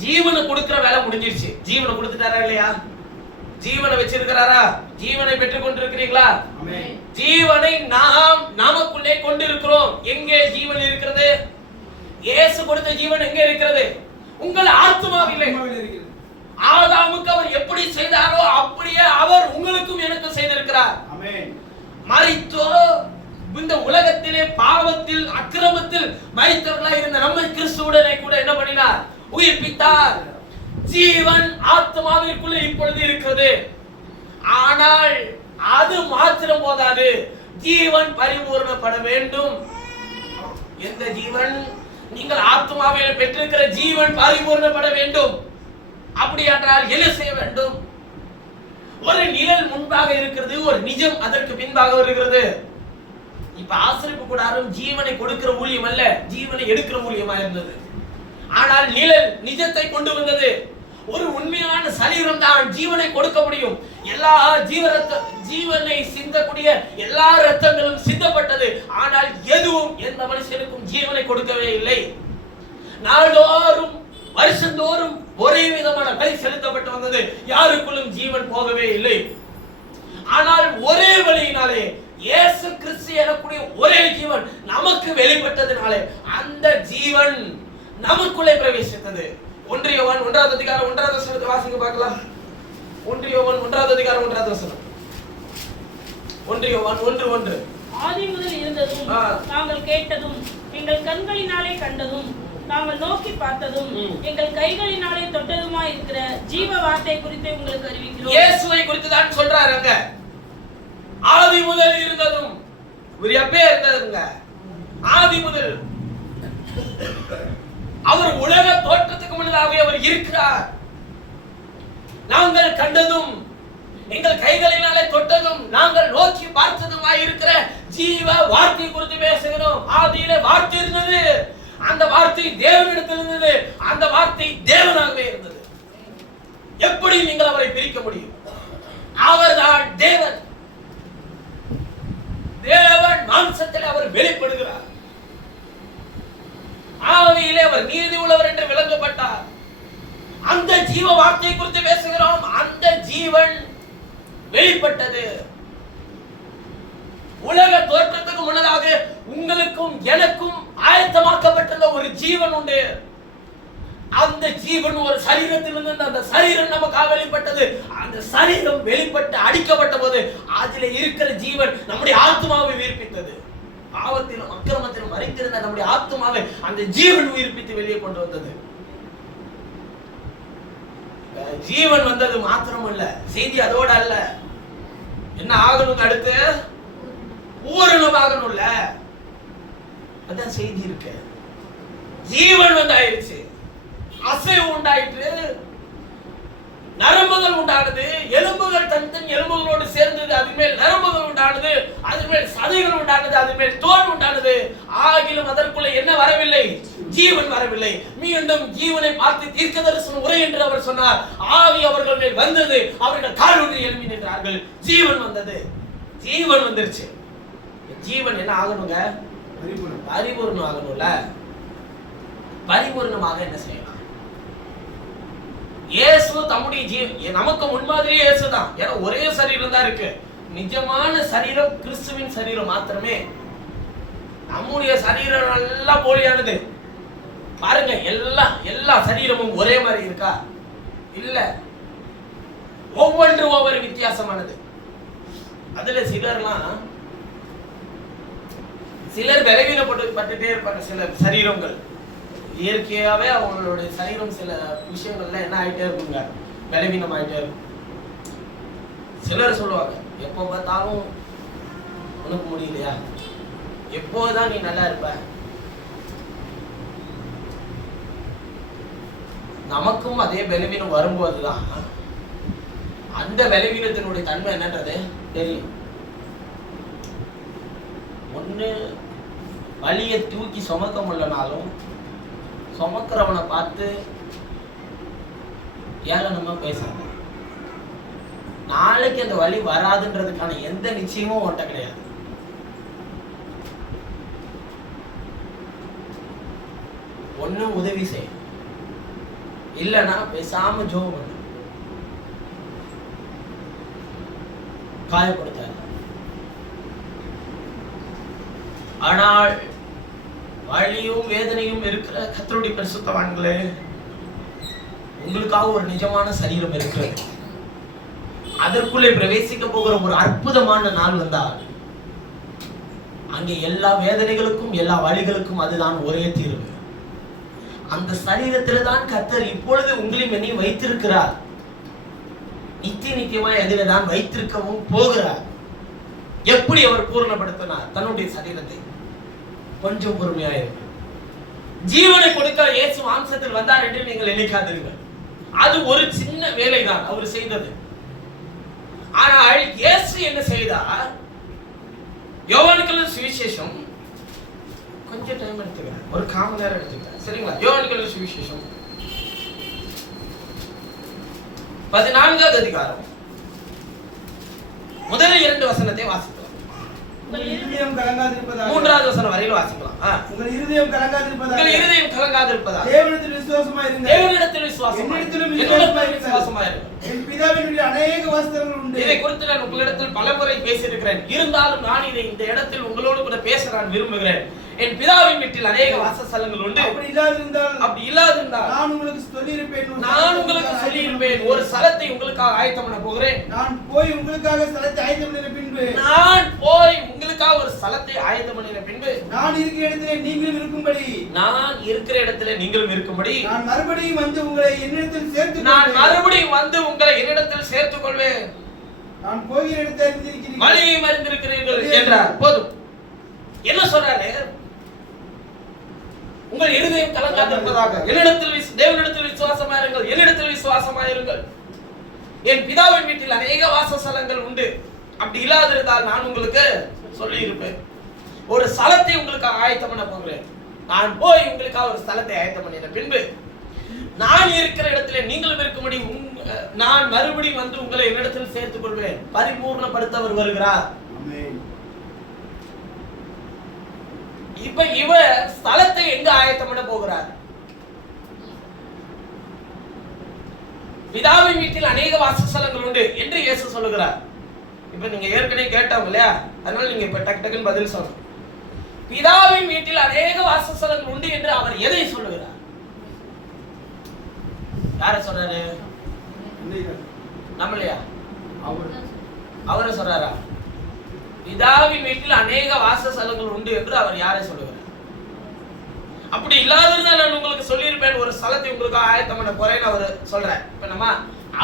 ஜீவனை கொடுக்கிற வேலை முடிஞ்சிருச்சு. ஜீவனை கொடுத்துட்டாரா இல்லையா? ஜீவனை வச்சிருக்கிறாரா? ஜீவனை பெற்றுக் கொண்டிருக்கிறீங்களா? ஜீவனை நாம் நமக்குள்ளே கொண்டிருக்கிறோம். எங்கே ஜீவன் இருக்கிறது? இயேசு கொடுத்த ஜீவன் எங்கே இருக்கிறது? உங்கள் ஆத்மாவிலே. ஆதாமுக்கு அவர் எப்படி செய்தாரோ அப்படியே அவர் உங்களுக்கும் எனக்கும் செய்திருக்கிறார். மரித்தோ இந்த உலகத்திலே பாவத்தில் அக்கிரமத்தில் மரித்தவர்களாய் இருந்த நம்மை கிறிஸ்துவுடனே கூட என்ன பண்ணினார்? உயிர்ப்பித்தார். ஜீவன் ஆத்மாவிற்குள்ளே இப்பொழுது இருக்கிறது. ஆனால் அது மாத்திரம் போதாது, ஜீவன் பரிபூர்ணப்பட வேண்டும். எந்த ஜீவன்? நீங்கள் ஆத்மாவில் பெற்றிருக்கிற ஜீவன் பரிபூர்ணப்பட வேண்டும். அப்படி என்றால் என்ன செய்ய வேண்டும்? ஒரு நிழல் முன்பாக இருக்கிறது, ஒரு நிஜம் அதற்கு பின்பாக வருகிறது. இப்ப ஆசிரிப்பு கூடாரம் ஜீவனை கொடுக்கிற ஊழியம் அல்ல, ஜீவனை எடுக்கிற ஊழியமா இருந்தது. ஆனால் நிழல் நிஜத்தை கொண்டு வந்தது. ஒரு உண்மையான சரீரம் தான் ஜீவனை கொடுக்க முடியும். எல்லா ஜீவனை சிந்தக்கூடிய எல்லா ரத்தங்களும் சிந்தப்பட்டது, ஆனால் எதுவும் எந்த மனுஷனுக்கும் ஜீவனை கொடுக்கவே இல்லை. நாள்தோறும் வருஷந்தோறும் ஒரே விதமான பலி செலுத்தப்பட்டு வந்தது, யாருக்குள்ளும் ஜீவன் போகவே இல்லை. ஆனால் ஒரே வழியினாலே இயேசு கிறிஸ்து எனக்கூடிய ஒரே ஜீவன் நமக்கு வெளிப்பட்டதினாலே அந்த ஜீவன் நமக்குள்ளே பிரவேசித்தது. 1 யோவான் 1வது அதிகாரம் 1வது வசனத்தை வாசிங்க பார்க்கலாம். 1 யோவான் 1வது அதிகாரம் 1வது வசனம். 1 யோவான் 1:1. ஆதி முதல் இருந்ததும் நாங்கள் கேட்டதும் எங்கள் கண்களினாலே கண்டதும் நாங்கள் நோக்கி பார்த்ததும் எங்கள் கைகளினாலே தொட்டதுமா இருக்கிற ஜீவ வார்த்தை குறித்து உங்களுக்கு அறிவிக்கிறோம். இயேசுவை குறித்து தான் சொல்றாருங்க. ஆதி முதல் இருந்ததும் ஒரு எப்பே இருந்ததுங்க. ஆதி முதல் அவர் உலக தோற்றத்துக்கு முன்னதாகவே அவர் இருக்கிறார். நாங்கள் கண்டதும் எங்கள் கைகளினாலே தொட்டதும் நாங்கள் நோக்கி பார்த்ததுமாய் இருக்கிற ஜீவ வார்த்தை குறித்து பேசுகிறோம். ஆதியிலே வார்த்தை இருந்தது, அந்த வார்த்தை தேவனிடத்தில் இருந்தது, அந்த வார்த்தை தேவனாகவே இருந்தது. எப்படி நீங்கள் அவரை பிரிக்க முடியும்? அவர்தான் தேவன். தேவன் மாம்சத்தில் அவர் வெளிப்படுகிறார். ஆவியிலே அவர் நீதி உள்ளவர் என்று விளங்கப்பட்டார். அந்த ஜீவ வார்த்தை குறித்து பேசுகிறோம். அந்த ஜீவன் வெளிப்பட்டது. உலக தோற்றத்துக்கு முன்னதாக உங்களுக்கும் எனக்கும் ஆயத்தமாக்கப்பட்டுள்ள ஒரு ஜீவன் உண்டு. அந்த ஜீவன் ஒரு சரீரத்திலிருந்து அந்த சரீரம் நமக்காக வெளிப்பட்டது. அந்த சரீரம் வெளிப்பட்டு அடிக்கப்பட்ட போது அதிலே இருக்கிற ஜீவன் நம்முடைய ஆத்மாவை உயிர்ப்பித்தது. பாவத்திலும் அக்கிரமத்திலும் மரித்திருந்த நம்முடைய ஆத்மாவை அந்த ஜீவன் உயிர்ப்பித்து வெளியே கொண்டு வந்தது. ஜீவன் வந்தது மாத்திரம் இல்ல, செய்தி அதோட அல்ல. என்ன ஆகணும்? அடுத்து பூரணம் ஆகணும்ல, அதான் செய்தி இருக்கு. ஜீவன் வந்தாயிருச்சு, அசைவு உண்டாயிற்று, நரம்புகள் உண்டானது, எலும்புகள் தன் எலும்புகளோடு சேர்ந்தது, அது மேல் நரம்புகள் உண்டானது, அது மேல் சதைகள் உண்டானது, அது மேல் தோல் உண்டானது. ஆகிலும் அதற்குள்ள என்ன வரவில்லை? ஜீவன் வரவில்லை. மீண்டும் ஜீவனை பார்த்து தீர்க்கதரிசன உரை என்று அவர் சொன்னார். ஆவி அவர்கள் மேல் வந்தது, அவர்கள் காலூன்றி எழுப்பி நின்றார்கள். ஜீவன் வந்தது, ஜீவன் வந்துருச்சு. ஜீவன் என்ன ஆகணுங்க? பரிபூர்ணம் ஆகணும்ல. பரிபூர்ணமாக என்ன செய்யலாம்? இயேசு தம்முடைய நமக்கு முன்மாதிரியே இயேசு தான். ஏன்னா ஒரே சரீரம் தான் இருக்கு. நிஜமான சரீரம் கிறிஸ்துவின் சரீரம் மாத்திரமே. நம்முடைய சரீரம் எல்லாம் போலியானது. பாருங்க, எல்லா சரீரமும் ஒரே மாதிரி இருக்கா? இல்ல, ஒவ்வொன்று ஒவ்வொரு வித்தியாசமானது. அதுல சிலர் பலவீனப்பட்டுட்டே இருப்பாங்க. சில சரீரங்கள் இயற்கையாவே அவங்களுடைய சரீரம் சில விஷயங்கள்ல என்ன ஆயிட்டே இருக்குங்க, பலவீனம் ஆயிட்டே இருக்கும். சிலர் சொல்லுவாங்க, எப்போ பார்த்தாலும் உனக்கு முடியலையா, எப்போதான் நீ நல்லா இருப்ப. நமக்கும் அதே பலவீனம் வரும்போதுதான் அந்த பலவீனத்தினுடைய தன்மை என்னன்றது தெரியும். ஒண்ணு வலியை தூக்கி சுமக்க முடியலனாலும் சுமக்கிறவனை பார்த்து ஏளனமா பேசுறாங்க. நாளைக்கு அந்த வலி வராதுன்றதுக்கான எந்த நிச்சயமும் ஒட்ட கிடையாது. ஒண்ணு உதவி செய்யும், இல்லைன்னா பேசாம ஜோம் பண்ணு, காயப்படுத்தாது. ஆனால் வலியும் வேதனையும் இருக்கிற கர்த்தருடைய பரிசுத்தவான்களே, உங்களுக்காக ஒரு நிஜமான சரீரம் இருக்கிறது. அதற்குள்ளே பிரவேசிக்க போகிற ஒரு அற்புதமான நாள் வந்தால் அங்கே எல்லா வேதனைகளுக்கும் எல்லா வலிகளுக்கும் அதுதான் ஒரே தீர்வு. அந்த சரீரத்தில் தான் கர்த்தர் இப்பொழுது உங்களையும் என்னையும் வைத்திருக்கிறார். நித்தியமாய் அதில தான் வைத்திருக்கவும் போகிறார். எப்படி அவர் பூரணப்படுத்தினார் தன்னுடைய சரீரத்தை? கொஞ்சம் பொறுமையாயிருக்கும். ஜீவனை கொடுக்க இயேசு மாம்சத்தில் வந்தார் என்று நீங்கள் நினைக்காதீர்கள். அது ஒரு சின்ன வேலைதான் அவர் செய்தது. ஆனால் இயேசு என்ன செய்தார்? யோவானுக்கு சுவிசேஷம் கொஞ்சம் டைம் எடுத்துக்கிறேன், ஒரு 1/4 மணி நேரம் எடுத்துக்கிறேன், சரிங்களா? யோவானுக்கு சுவிசேஷம் 14வது அதிகாரம் முதல் 2 வசனத்தை வாசிக்கலாம். உங்கள் இருதயம் கலங்காதிருப்பதாக. 3வது வசனம் வரையில வாசிக்கலாம். உங்கள் இருதயம் கலங்காதிருப்பதாக. உங்கள் இருதயம் கலங்காதிருப்பதாக. தேவனிடத்தில் விசுவாசமாய் இருங்கள். தேவனிடத்தில் விசுவாசமாய் இருங்கள். என் பிதாவினுடைய அநேக வாசஸ்தலங்கள் உண்டு. இதை குறித்து நான் உங்களிடத்தில் பலமுறை பேசியிருக்கிறேன். இருந்தாலும் நான் இதை இந்த இடத்தில் உங்களோடு கூட பேச நான் விரும்புகிறேன். என் பிதாவின் வீட்டில் அநேக வாசஸ்தலங்கள் உண்டு. அப்படி இல்லாதிருந்தால் நான் உங்களுக்கு சொல்லியிருப்பேன். ஒரு ஸ்தலத்தை உங்களுக்காக ஆயத்தம் பண்ண போகிறேன். நான் போய் உங்களுக்காக ஸ்தலத்தை ஆயத்தம் பண்ணின பின்பு நான் இருக்கிற இடத்திலே நீங்களும் இருக்கும்படி நான் மறுபடியும் வந்து உங்களை என்னிடத்தில் சேர்த்துக் கொள்வேன். நான் போகிற இடத்தை அறிந்திருக்கிறீர்கள், வழியையும் அறிந்திருக்கிறீர்கள் என்றார். போதும். என்ன சொல்றாரு? உங்கள் இருதயம் கலங்காதிருப்பதாக. தேவனிடத்தில் விசுவாசமாயிருங்கள், என்னிடத்தில் விசுவாசமாயிருங்கள். என் பிதாவின் வீட்டில் அநேக வாசஸ்தலங்கள் உண்டு. அப்படி இல்லாதிருந்தால் நான் உங்களுக்கு சொல்லி இருப்பேன். ஒரு ஸ்தலத்தை உங்களுக்காக ஆயத்தம் பண்ண போகிறேன். நான் போய் உங்களுக்காக ஒரு ஸ்தலத்தை ஆயத்தம் பண்ணின பின்பு நான் இருக்கிற இடத்துல நீங்களும் இருக்கும்படி நான் மறுபடியும் வந்து உங்களை என்னிடத்தில் சேர்த்துக் கொள்வேன். பரிபூர்ணப்படுத்தவர் வருகிறார். இப்ப இவர் ஸ்தலத்தை எங்க ஆயத்தம் பண்ண போகிறார்? பிதாவின் வீட்டில் அநேக வாசஸ்தலங்கள் உண்டு என்று இயேசு சொல்லுகிறார். இப்ப நீங்க ஏற்கனவே கேட்டவங்க இல்லையா, அதனால நீங்க இப்ப டக்கு டக்குன்னு பதில் சொல்லணும். பிதாவின் வீட்டில் அநேக வாசஸ்தலங்கள் உண்டு என்று அவர் எதை சொல்லுகிறார்? யார சொல்றாரு? நம்மளையா? அவரை சொல்றாரா? பிதாவின் வீட்டில் அநேக வாசஸ்தலங்கள் உண்டு என்று அவர் யாரை சொல்லுகிறார்? அப்படி இல்லாதிருந்தா நான் உங்களுக்கு சொல்லியிருப்பேன், ஒரு ஸ்தலத்தை உங்களுக்கு ஆயத்தம் பண்ண போறேன்னு அவர் சொல்றேன். இப்ப நம்ம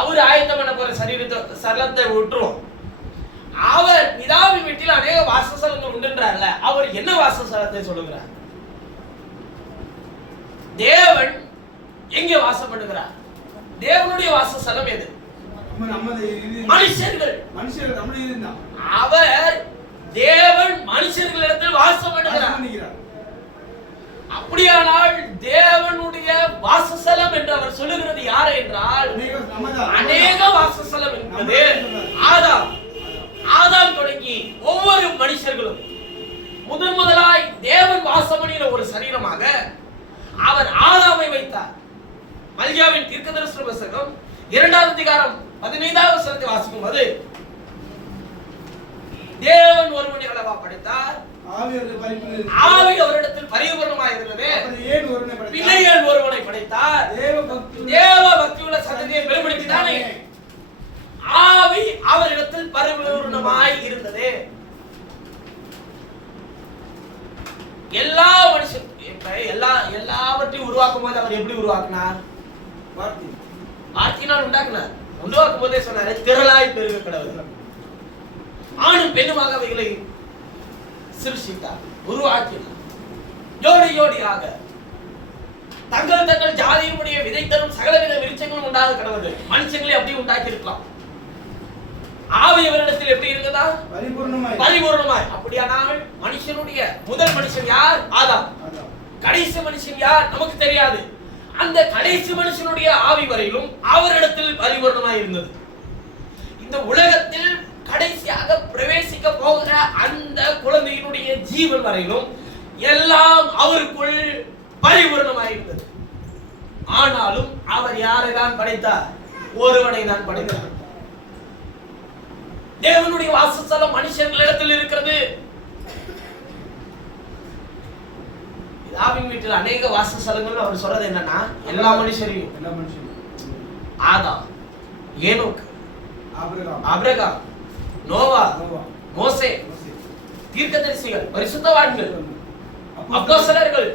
அவர் ஆயத்தம் பண்ண போற சரளத்தை விட்டுருவோம். அவர் பிதாவின் வீட்டில் அநேக வாசஸ்தலங்கள் உண்டுன்றார்ல, அவர் என்ன வாசஸ்தலத்தை சொல்லுகிறார்? தேவன் எங்கே வாசப்படுகிறார்? தேவனுடைய வாசஸ்தலம் எது? மனுஷர்கள். அவர் தேவன் மனுஷர்களிடத்தில் வாசப்படுகிறார். அப்படியானால் தேவனுடைய வாசஸ்தலம் என்று அவர் சொல்லுகிறது யார் என்றால், அநேக வாசஸ்தலம் என்பது ஆதாம் தொடங்கி ஒவ்வொரு மனுஷர்களும் முதலாய் தேவன் வாசமணியின ஒரு சரீரமாக அவர் ஆதாமை வைத்தார். மல்கியாவின் தீர்க்கதரிசன புத்தகம் 2ஆம் அதிகாரம் 15வது வசனத்தை வாசிக்கும் போது, தேவன் ஒருவனை அளவா படைத்தார், ஆவி அவரிடத்தில் பரிபூரணமாய் இருந்தது, பிள்ளைகள் ஒருவனை படைத்தார், தேவ பக்தியுள்ள சந்ததியை வெளிப்படுத்தினானே, ஆவி அவரிடத்தில் பரிபூரணமாய் இருந்தது. எல்லா மனுஷன் எல்லாவற்றையும் உருவாக்கும் போது அவர் எப்படி உருவாக்கினார்? வார்த்தையினால் உண்டாக்குனார். உருவாக்கும் போதே சொன்னாரு, திரளாய் பெருக கடவுள். ஆணும் பெண்ணுமாக அவைகளை சிருஷ்டித்தார், உருவாக்கினார். ஜோடி ஜோடியாக தங்கள் தங்கள் ஜாதியினுடைய விதை தரும் சகலவித விருட்சங்களும் உண்டாக கடவுள். மனுஷங்களை அப்படி உண்டாக்கி இருக்கலாம். ஆவி அவரிடத்தில் எப்படி இருக்குதா? பரிபூர்ணமாய். அப்படியானால் மனுஷனுடைய முதல் மனுஷன் யார்? ஆதாம். கடைசி மனுஷன் யார்? நமக்கு தெரியாது. அந்த கடைசி மனுஷனுடைய ஆவி வரையிலும் அவரிடத்தில் பரிபூர்ணமாய் இருந்தது. இந்த உலகத்தில் கடைசியாக பிரவேசிக்க போகிற அந்த குழந்தையினுடைய ஜீவன் வரையிலும் எல்லாம் அவருக்குள் பரிபூர்ணமாய் இருந்தது. ஆனாலும் அவர் யாரை தான் படைத்தார்? ஒருவனை தான் படைத்தார். தேவனுடைய வாசஸ்தலம் மனுஷர்களிடத்தில் இருக்கிறது. பிதாவின் வீட்டில் அநேக வாசஸ்தலங்கள் அவர் சொல்றது என்னன்னா, எல்லா மனுஷரையும். ஆதாம், ஏனோக்கு, ஆபிரகாம், நோவா, மோசே, தீர்க்கதரிசிகள், பரிசுத்தவான்கள், அப்போஸ்தலர்கள்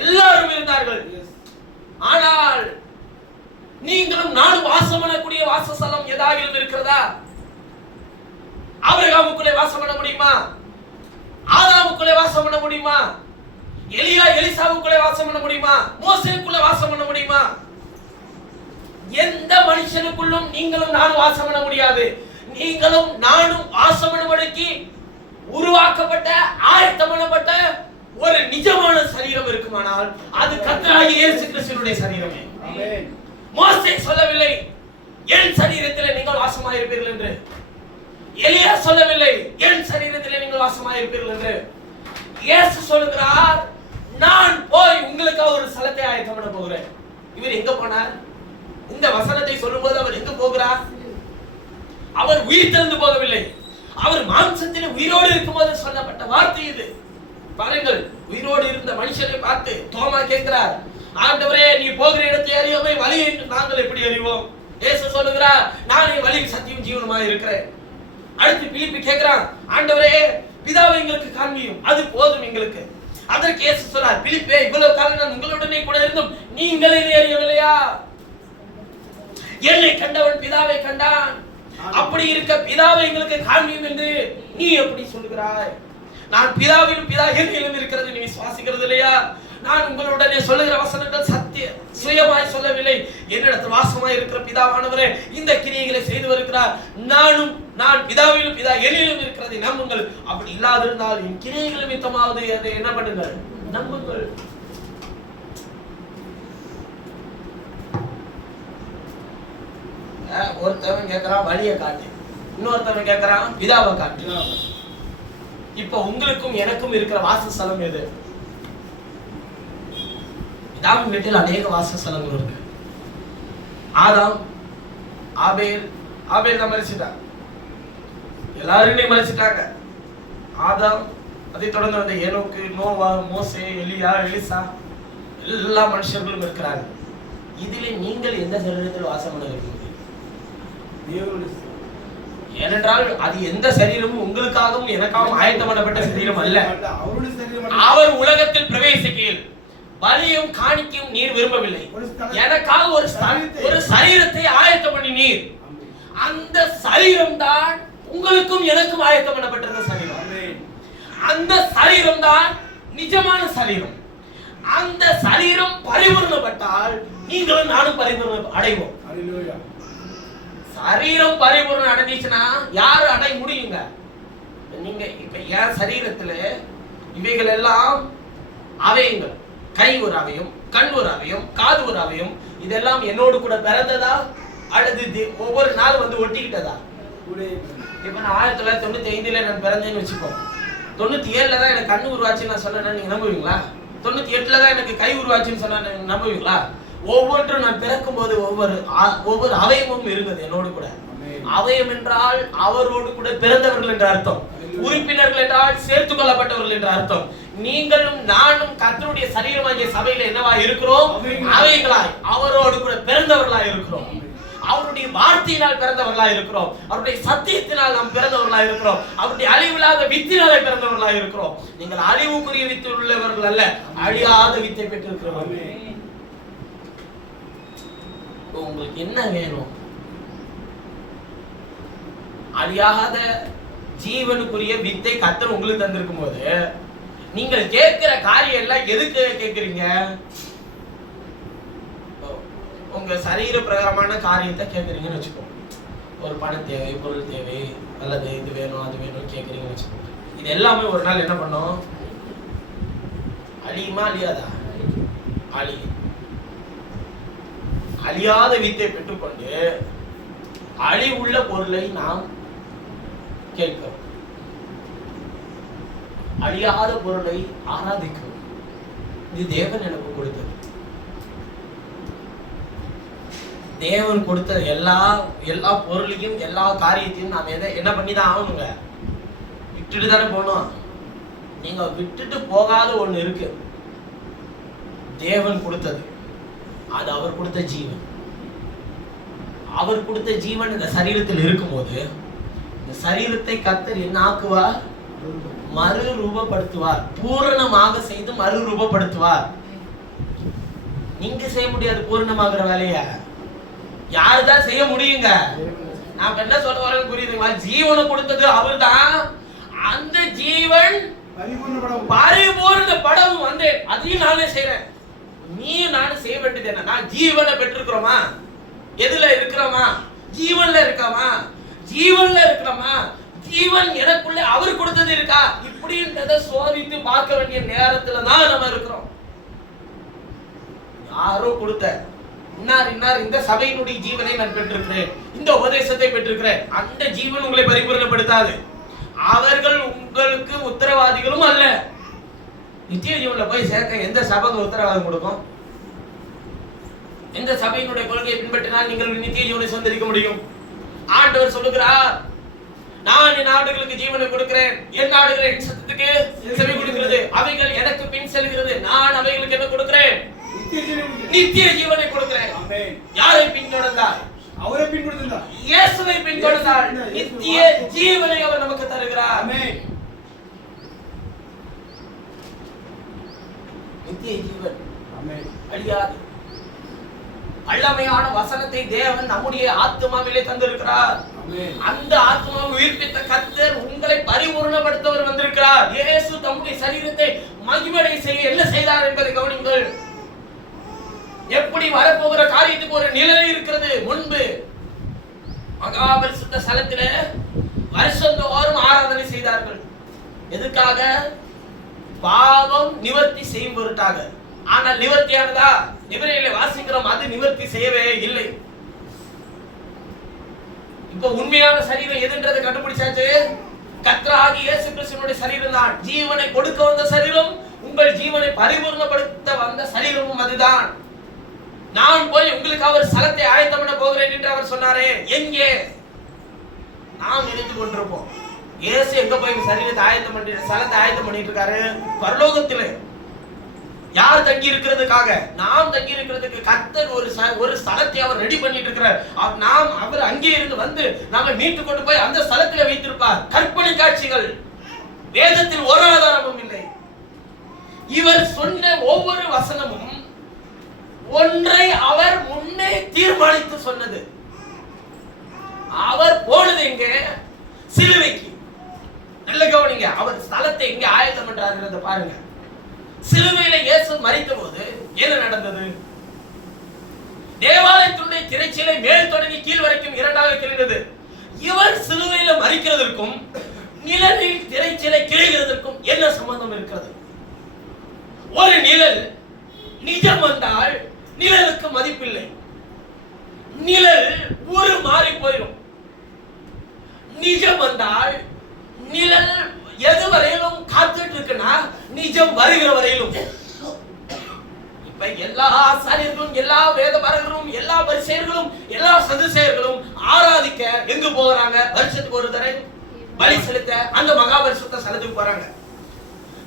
எல்லாரும் இருந்தார்கள். ஆனால் நீங்களும் நானும் வாசம் பண்ணக்கூடிய வாசஸ்தலம் ஏதாவது இருக்கிறதா? ஆபிரகாமுக்குள்ளே வாசம் பண்ண முடியுமா? ஆதாமுக்குள்ளே வாசம் பண்ண முடியுமா? எலியா எலிசாவுக்குள்ளே வாசம் பண்ண முடியுமா? மோசேக்குள்ளே வாசம் பண்ண முடியுமா? எந்த மனுஷனுக்குள்ளும் நீங்களும் நானும் வாசம் பண்ண முடியாது. நீங்களும் நானும் வாசம் பண்ணும்படிக்கு உருவாக்கப்பட்ட ஆயத்தம் பண்ணப்பட்ட ஒரு நிஜமான சரீரம் இருக்குமானால் அது கர்த்தராகிய இயேசு கிறிஸ்துவினுடைய சரீரமே. ஆமென். மோசே சொல்லவில்லை என் சரீரத்தில் நீங்கள் வாசமாயிருப்பீர்கள் என்று. எலியா சொல்லவில்லை என் சரீரத்தில் நீங்கள் வாசமாயிருப்பீர்கள் என்று. இயேசு சொல்கிறார், நான் போய் உங்களுக்காக ஒரு ஸ்தலத்தை ஆயத்தம் பண்ண போகிறேன். இவர் எங்க போனார்? இந்த வசனத்தை சொல்லும்போது அவர் எங்க போகிறார்? அவர் உயிர் தெழுந்து போகவில்லை. அவர் மாம்சத்திலே உயிரோடு இருக்கும்போது சொல்லப்பட்ட வார்த்தை இது. பாருங்கள், உயிரோடு இருந்த மனுஷனை பார்த்து தோமா கேட்கிறார், ஆண்டவரே நீ போகிற இடத்தை அறியோமே, வழியை நாங்கள் எப்படி அறிவோம்? இயேசு சொல்லுகிறார், நானே வழி சத்தியம் ஜீவனுமாய் இருக்கிறேன். அடுத்து பிலிப்பி கேட்கிறான், ஆண்டவரே பிதாவை எங்களுக்கு காண்பியும், அது போதும் எங்களுக்கு. அதற்கு இயேசு சொன்னார், பிலிப்பே இவ்வளவு காலம் நான் உங்களுடனே கூட இருந்தும் நீங்கள் இதை அறியவில்லையா? என்னை கண்டவன் பிதாவை கண்டான். அப்படி இருக்க பிதாவை எங்களுக்கு காண்பியும் என்று நீ எப்படி சொல்லுகிறாய்? நான் பிதாவிலும் பிதா என்னிலும் இருக்கிறது நீ விசுவாசிக்கிறது இல்லையா? நான் உங்களுடனே சொல்லுகிற வசனங்கள் சத்திய சுயமாய் சொல்லவில்லை. என்னிடத்தில் வாசமாய் இருக்கிற பிதாவானவரே இந்த கிரியைகளை செய்து வருகிறார். நான் பிதாவிலும் பிதா என்னிலும் இருக்கிறதை நம்புங்கள். அப்படி இல்லாதிருந்தால் என் கிரியைகள் நிமித்தமாவது அதை என்ன பண்ணுங்கள், நம்புங்கள். ஒருத்தவன் கேட்கிறான் வழியை காட்டு, இன்னொருத்தவன் கேட்கிறான் பிதாவை காட்டு. இப்ப உங்களுக்கும் எனக்கும் இருக்கிற வாசஸ்தலம் எது? பிதாவின் வீட்டில் அநேக வாசஸ்தலங்கள் இருக்கு. ஆதாம், ஆபேல் தான் மரிச்சிட்டான். எல்லாரும் மறைச்சிட்டாங்க. ஆதாம், அதை தொடர்ந்து வந்த ஏனோக்கு, நோவா, மோசே, எலியா, எலிசா, எல்லா மனுஷர்களும் இருக்கிறாங்க. இதிலே நீங்கள் எந்த சரீரத்தில் வாசம் பண்ண இருக்கீங்க? ஏனென்றால் அது எந்த சரீரமும் உங்களுக்காகவும் எனக்காகவும் ஆயத்தம் பண்ணப்பட்ட சரீரம் அல்ல. அவர் உலகத்தில் பிரவேசிக்கையில் பலியும் காணிக்கையும் நீர் விரும்பவில்லை, எனக்காக ஒரு சரீரத்தை ஆயத்தம் பண்ணி நீர். அந்த சரீரம் தான் உங்களுக்கும் எனக்கும் ஆயத்தம் பண்ணப்பட்டிருந்த சரீரம். அந்த சரீரம் தான் நிஜமான சரீரம். அந்த சரீரம் பரிபூர்ணப்பட்டால் நீங்களும் நானும் பரிபூர்ணம் அடைவோம். சரீரம் பரிபூர்ணம் அடைஞ்சிச்சுன்னா யாரு அடைய முடியுங்க? நீங்க இப்ப என் சரீரத்துல இவைகள் எல்லாம் அவயங்கள், கை ஒரு அவயம், கண் ஒரு அவயம், காது ஒரு அவயம், இதெல்லாம் என்னோடு கூட பிறந்ததா அல்லது ஒவ்வொரு நாள் வந்து ஒட்டிக்கிட்டதா? இப்ப நான் 1995 நான் பிறந்தேன்னு வச்சுக்கோம். 97 தான் எனக்கு கண்ணு உருவாச்சுன்னு நான் சொன்னேன், நீங்க நம்புவீங்களா? 98 தான் எனக்கு கை உருவாச்சுன்னு சொன்னா நம்புவீங்களா? ஒவ்வொன்றும் நான் பிறக்கும் போது ஒவ்வொரு அவயமும் இருந்தது என்னோடு கூட. அவயம் என்றால் அவரோடு கூட பிறந்தவர்கள் என்ற அர்த்தம். உறுப்பினர்கள் என்றால் சேர்த்துக் கொள்ளப்பட்டவர்கள் என்ற அர்த்தம். நீங்களும் நானும் கர்த்தருடைய சரீரமாகிய சபையில என்னவா இருக்கிறோம்? அவயங்களாய் அவரோடு கூட பிறந்தவர்களாய் இருக்கிறோம். அவருடைய வார்த்தையினால் பிறந்தவர்களாய் இருக்கிறோம். அவருடைய சத்தியத்தினால் நாம் பிறந்தவர்களாய் இருக்கிறோம். அவருடைய அழிவில்லாத வித்தினாலே பிறந்தவர்களாய் இருக்கிறோம். நீங்கள் அழிவுக்குரிய வித்து உள்ளவர்கள் அல்ல, அழியாத வித்தை பெற்றிருக்கிறவர்கள். உங்களுக்கு என்ன வேணும்? அழியாத ஜீவனுக்குரிய வித்தை கர்த்தர் உங்களுக்கு தந்திருக்கும் போது நீங்கள் கேட்கிற காரியம் எல்லாம் எதுக்கு கேட்கிறீங்க? உங்க சரீர பிரகாரமான காரியத்தை கேட்கறீங்கன்னு வச்சுக்கோங்க. ஒரு பணம் தேவை, பொருள் தேவை, அல்லது இது வேணும் அது வேணும் கேட்கறீங்கன்னு வச்சுக்கோங்க. இது எல்லாமே ஒரு நாள் என்ன பண்ணும்? அழியுமா அழியாதா? அழியும். அழியாத வித்தை பெற்றுக்கொண்டு அழிவுள்ள பொருளை நாம் கேட்கிறோம். அழியாத பொருளை ஆராதிக்கிறோம். இது தேவன் எனக்கு கொடுத்தது. தேவன் கொடுத்த எல்லா பொருளையும் எல்லா காரியத்தையும் நாம் என்ன பண்ணிதான் ஆகணுங்க? விட்டுட்டு தானே போகணும். நீங்க விட்டுட்டு போகாத ஒண்ணு இருக்கு, தேவன் கொடுத்தது. அது அவர் கொடுத்த ஜீவன். அவர் கொடுத்த ஜீவன் இந்த சரீரத்தில் இருக்கும்போது இந்த சரீரத்தை கர்த்தர் என்ன ஆக்குவார்? மறுரூபப்படுத்துவார். பூரணமாக செய்து மறுரூபப்படுத்துவார். நீங்க செய்ய முடியாது பூரணமாகிற வேலைய. யாருதான் செய்ய முடியுங்க? நான் என்ன சொல்ல வரேன்னு புரியுதுங்களா? ஜீவனை கொடுத்தது அவர் தான். அந்த ஜீவன் பரிபூரணப்படவும் வந்து அதையும் நானே செய்யறேன். நீ நானும் செய்ய வேண்டியது என்ன? நான் ஜீவனை பெற்றிருக்கிறோமா? எதுல இருக்கிறோமா? ஜீவன்ல இருக்காமா? ஜீவன்ல இருக்கிறோமா? ஜீவன் எனக்குள்ள அவர் கொடுத்தது இருக்கா? இப்படின்றத சோதித்து பார்க்க வேண்டிய நேரத்துல தான் நம்ம இருக்கிறோம். யாரோ கொடுத்த இன்னார் இந்த சபையினுடைய ஜீவனை நான் பெற்றிருக்கிறேன், இந்த உபதேசத்தை பெற்றிருக்கிறேன், அந்த ஜீவன் உங்களை பரிபூரணப்படுத்தாது. அவர்கள் உங்களுக்கு உத்தரவாதிகளும் அல்ல. நித்திய ஜீவன்ல போய் சேர்க்க எந்த சபைக்கு உத்தரவாதம் கொடுக்கும்? எந்த சபையினுடைய கொள்கையை பின்பற்றினால் நீங்கள் நித்திய ஜீவனை சொந்தரிக்க முடியும்? ஆண்டவர் சொல்லுகிறார், நான் என் ஆடுகளுக்கு ஜீவனை கொடுக்கிறேன், என் ஆடுகள் என் சத்தத்துக்கு செவி கொடுக்கிறது, அவைகள் எனக்கு பின் செல்கிறது, நான் அவைகளுக்கு என்ன கொடுக்கிறேன்? நித்திய ஜீவனை கொடுக்கிறேன். யாரை பின்தொடர்ந்தார்? அவரை பின்தொடர்ந்தார். இயேசுவை பின்தொடர்ந்தார். நித்திய ஜீவனை அவர் நமக்கு தருகிறார். ஆமென். நித்திய ஜீவன். ஆமென். அழியாது. வல்லமையான வசனத்தை தேவன் நம்முடைய ஆத்துமாவிலே தந்திருக்கிறார். அந்த ஆத்துமாவை உயிர்ப்பித்த கர்த்தர் உங்களை பரிபூரணப்படுத்தவர் வந்திருக்கிறார். இயேசு தம்முடைய சரீரத்தை மகிமையடைய செய்ய என்ன செய்தார் என்பதை கவனியுங்கள். எப்படி வரப்போகிற காரியத்துக்கு ஒரு நிலை இருக்கிறது. முன்பு மகாபரிசுத்த ஸ்தலத்திலே வருஷந்தோறும் ஆராதனை செய்தார்கள். எதுக்காக? பாவம் நிவர்த்தி செய்யும் பொருட்டாக. ஆனால் நிவர்த்தியானதா? நிபுணர்களை வாசிக்கிறோம், அது நிவர்த்தி செய்யவே இல்லை. இப்ப உண்மையான சரீரம் எதுன்றதை கண்டுபிடிச்சாச்சு. கர்த்தராகிய இயேசு கிறிஸ்துவினுடைய சரீரம் தான். ஜீவனை கொடுக்க வந்த சரீரம், உங்கள் ஜீவனை பரிபூர்ணப்படுத்த வந்த சரீரமும் அதுதான். நான் போய் உங்களுக்கு அவர் ஸ்தலத்தை ஆயத்தம் பண்ண போகிறேன் என்று அவர் சொன்னாரே, எங்கே? நாம் நினைத்துக் கொண்டிருப்போம் இயேசு எங்க போய் சரீரத்தை ஆயத்தம் பண்ணி ஸ்தலத்தை ஆயத்தம் பண்ணிட்டு இருக்காரு? பரலோகத்திலே. யார் தங்கி இருக்கிறதுக்காக? நாம் தங்கி இருக்கிறதுக்கு கர்த்தர் ஒரு ஸ்தலத்தை அவர் ரெடி பண்ணிட்டு இருக்கிறார். அவர் அங்கே இருந்து வந்து நாம மீட்டு கொண்டு போய் அந்த ஸ்தலத்திலே வைத்திருப்பார். கற்பனை காட்சிகள், வேதத்தில் ஒரு ஆதாரமும் இல்லை. இவர் சொன்ன ஒவ்வொரு வசனமும் ஒன்றை அவர் முன்னே தீர்மானித்து சொன்னது. அவர் போனது எங்க? சிலுவைக்கு. நல்ல கவனிங்க, அவர் ஸ்தலத்தை எங்க ஆயத்தம் பண்றாருன்றத பாருங்க. சிலுவையில இயேசு மரித்த போது என்ன நடந்தது? தேவாலயத்தினுடைய திரைச்சீலை மேல் தொடங்கி கீழ் வரைக்கும் இரண்டாக கிழிந்தது. இவர் சிலுவையில மரிக்கிறதற்கும் நிழலில் திரைச்சீலை கிழிகிறதற்கும் என்ன சம்பந்தம் இருக்கிறது? ஒரு நிழல் நிஜம் வந்தால் நிழலுக்கு மதிப்பில்லை. நிழல் ஒரு மாறி போயிடும். நிஜம் வந்தால் நிழல் எது வரையிலும் காத்துட்டு இருக்குன்னா நிஜம் வருகிற வரையிலும். இப்ப எல்லா ஆசாரியர்களும், எல்லா வேதபாரகர்களும், எல்லா பரிசேயர்களும், எல்லா சதுசேயர்களும் ஆராதிக்க எங்கு போறாங்க? வருஷத்துக்கு ஒரு தடவை பலி செலுத்த அந்த மகாபரிசுத்த ஸ்தலத்துக்கு போறாங்க.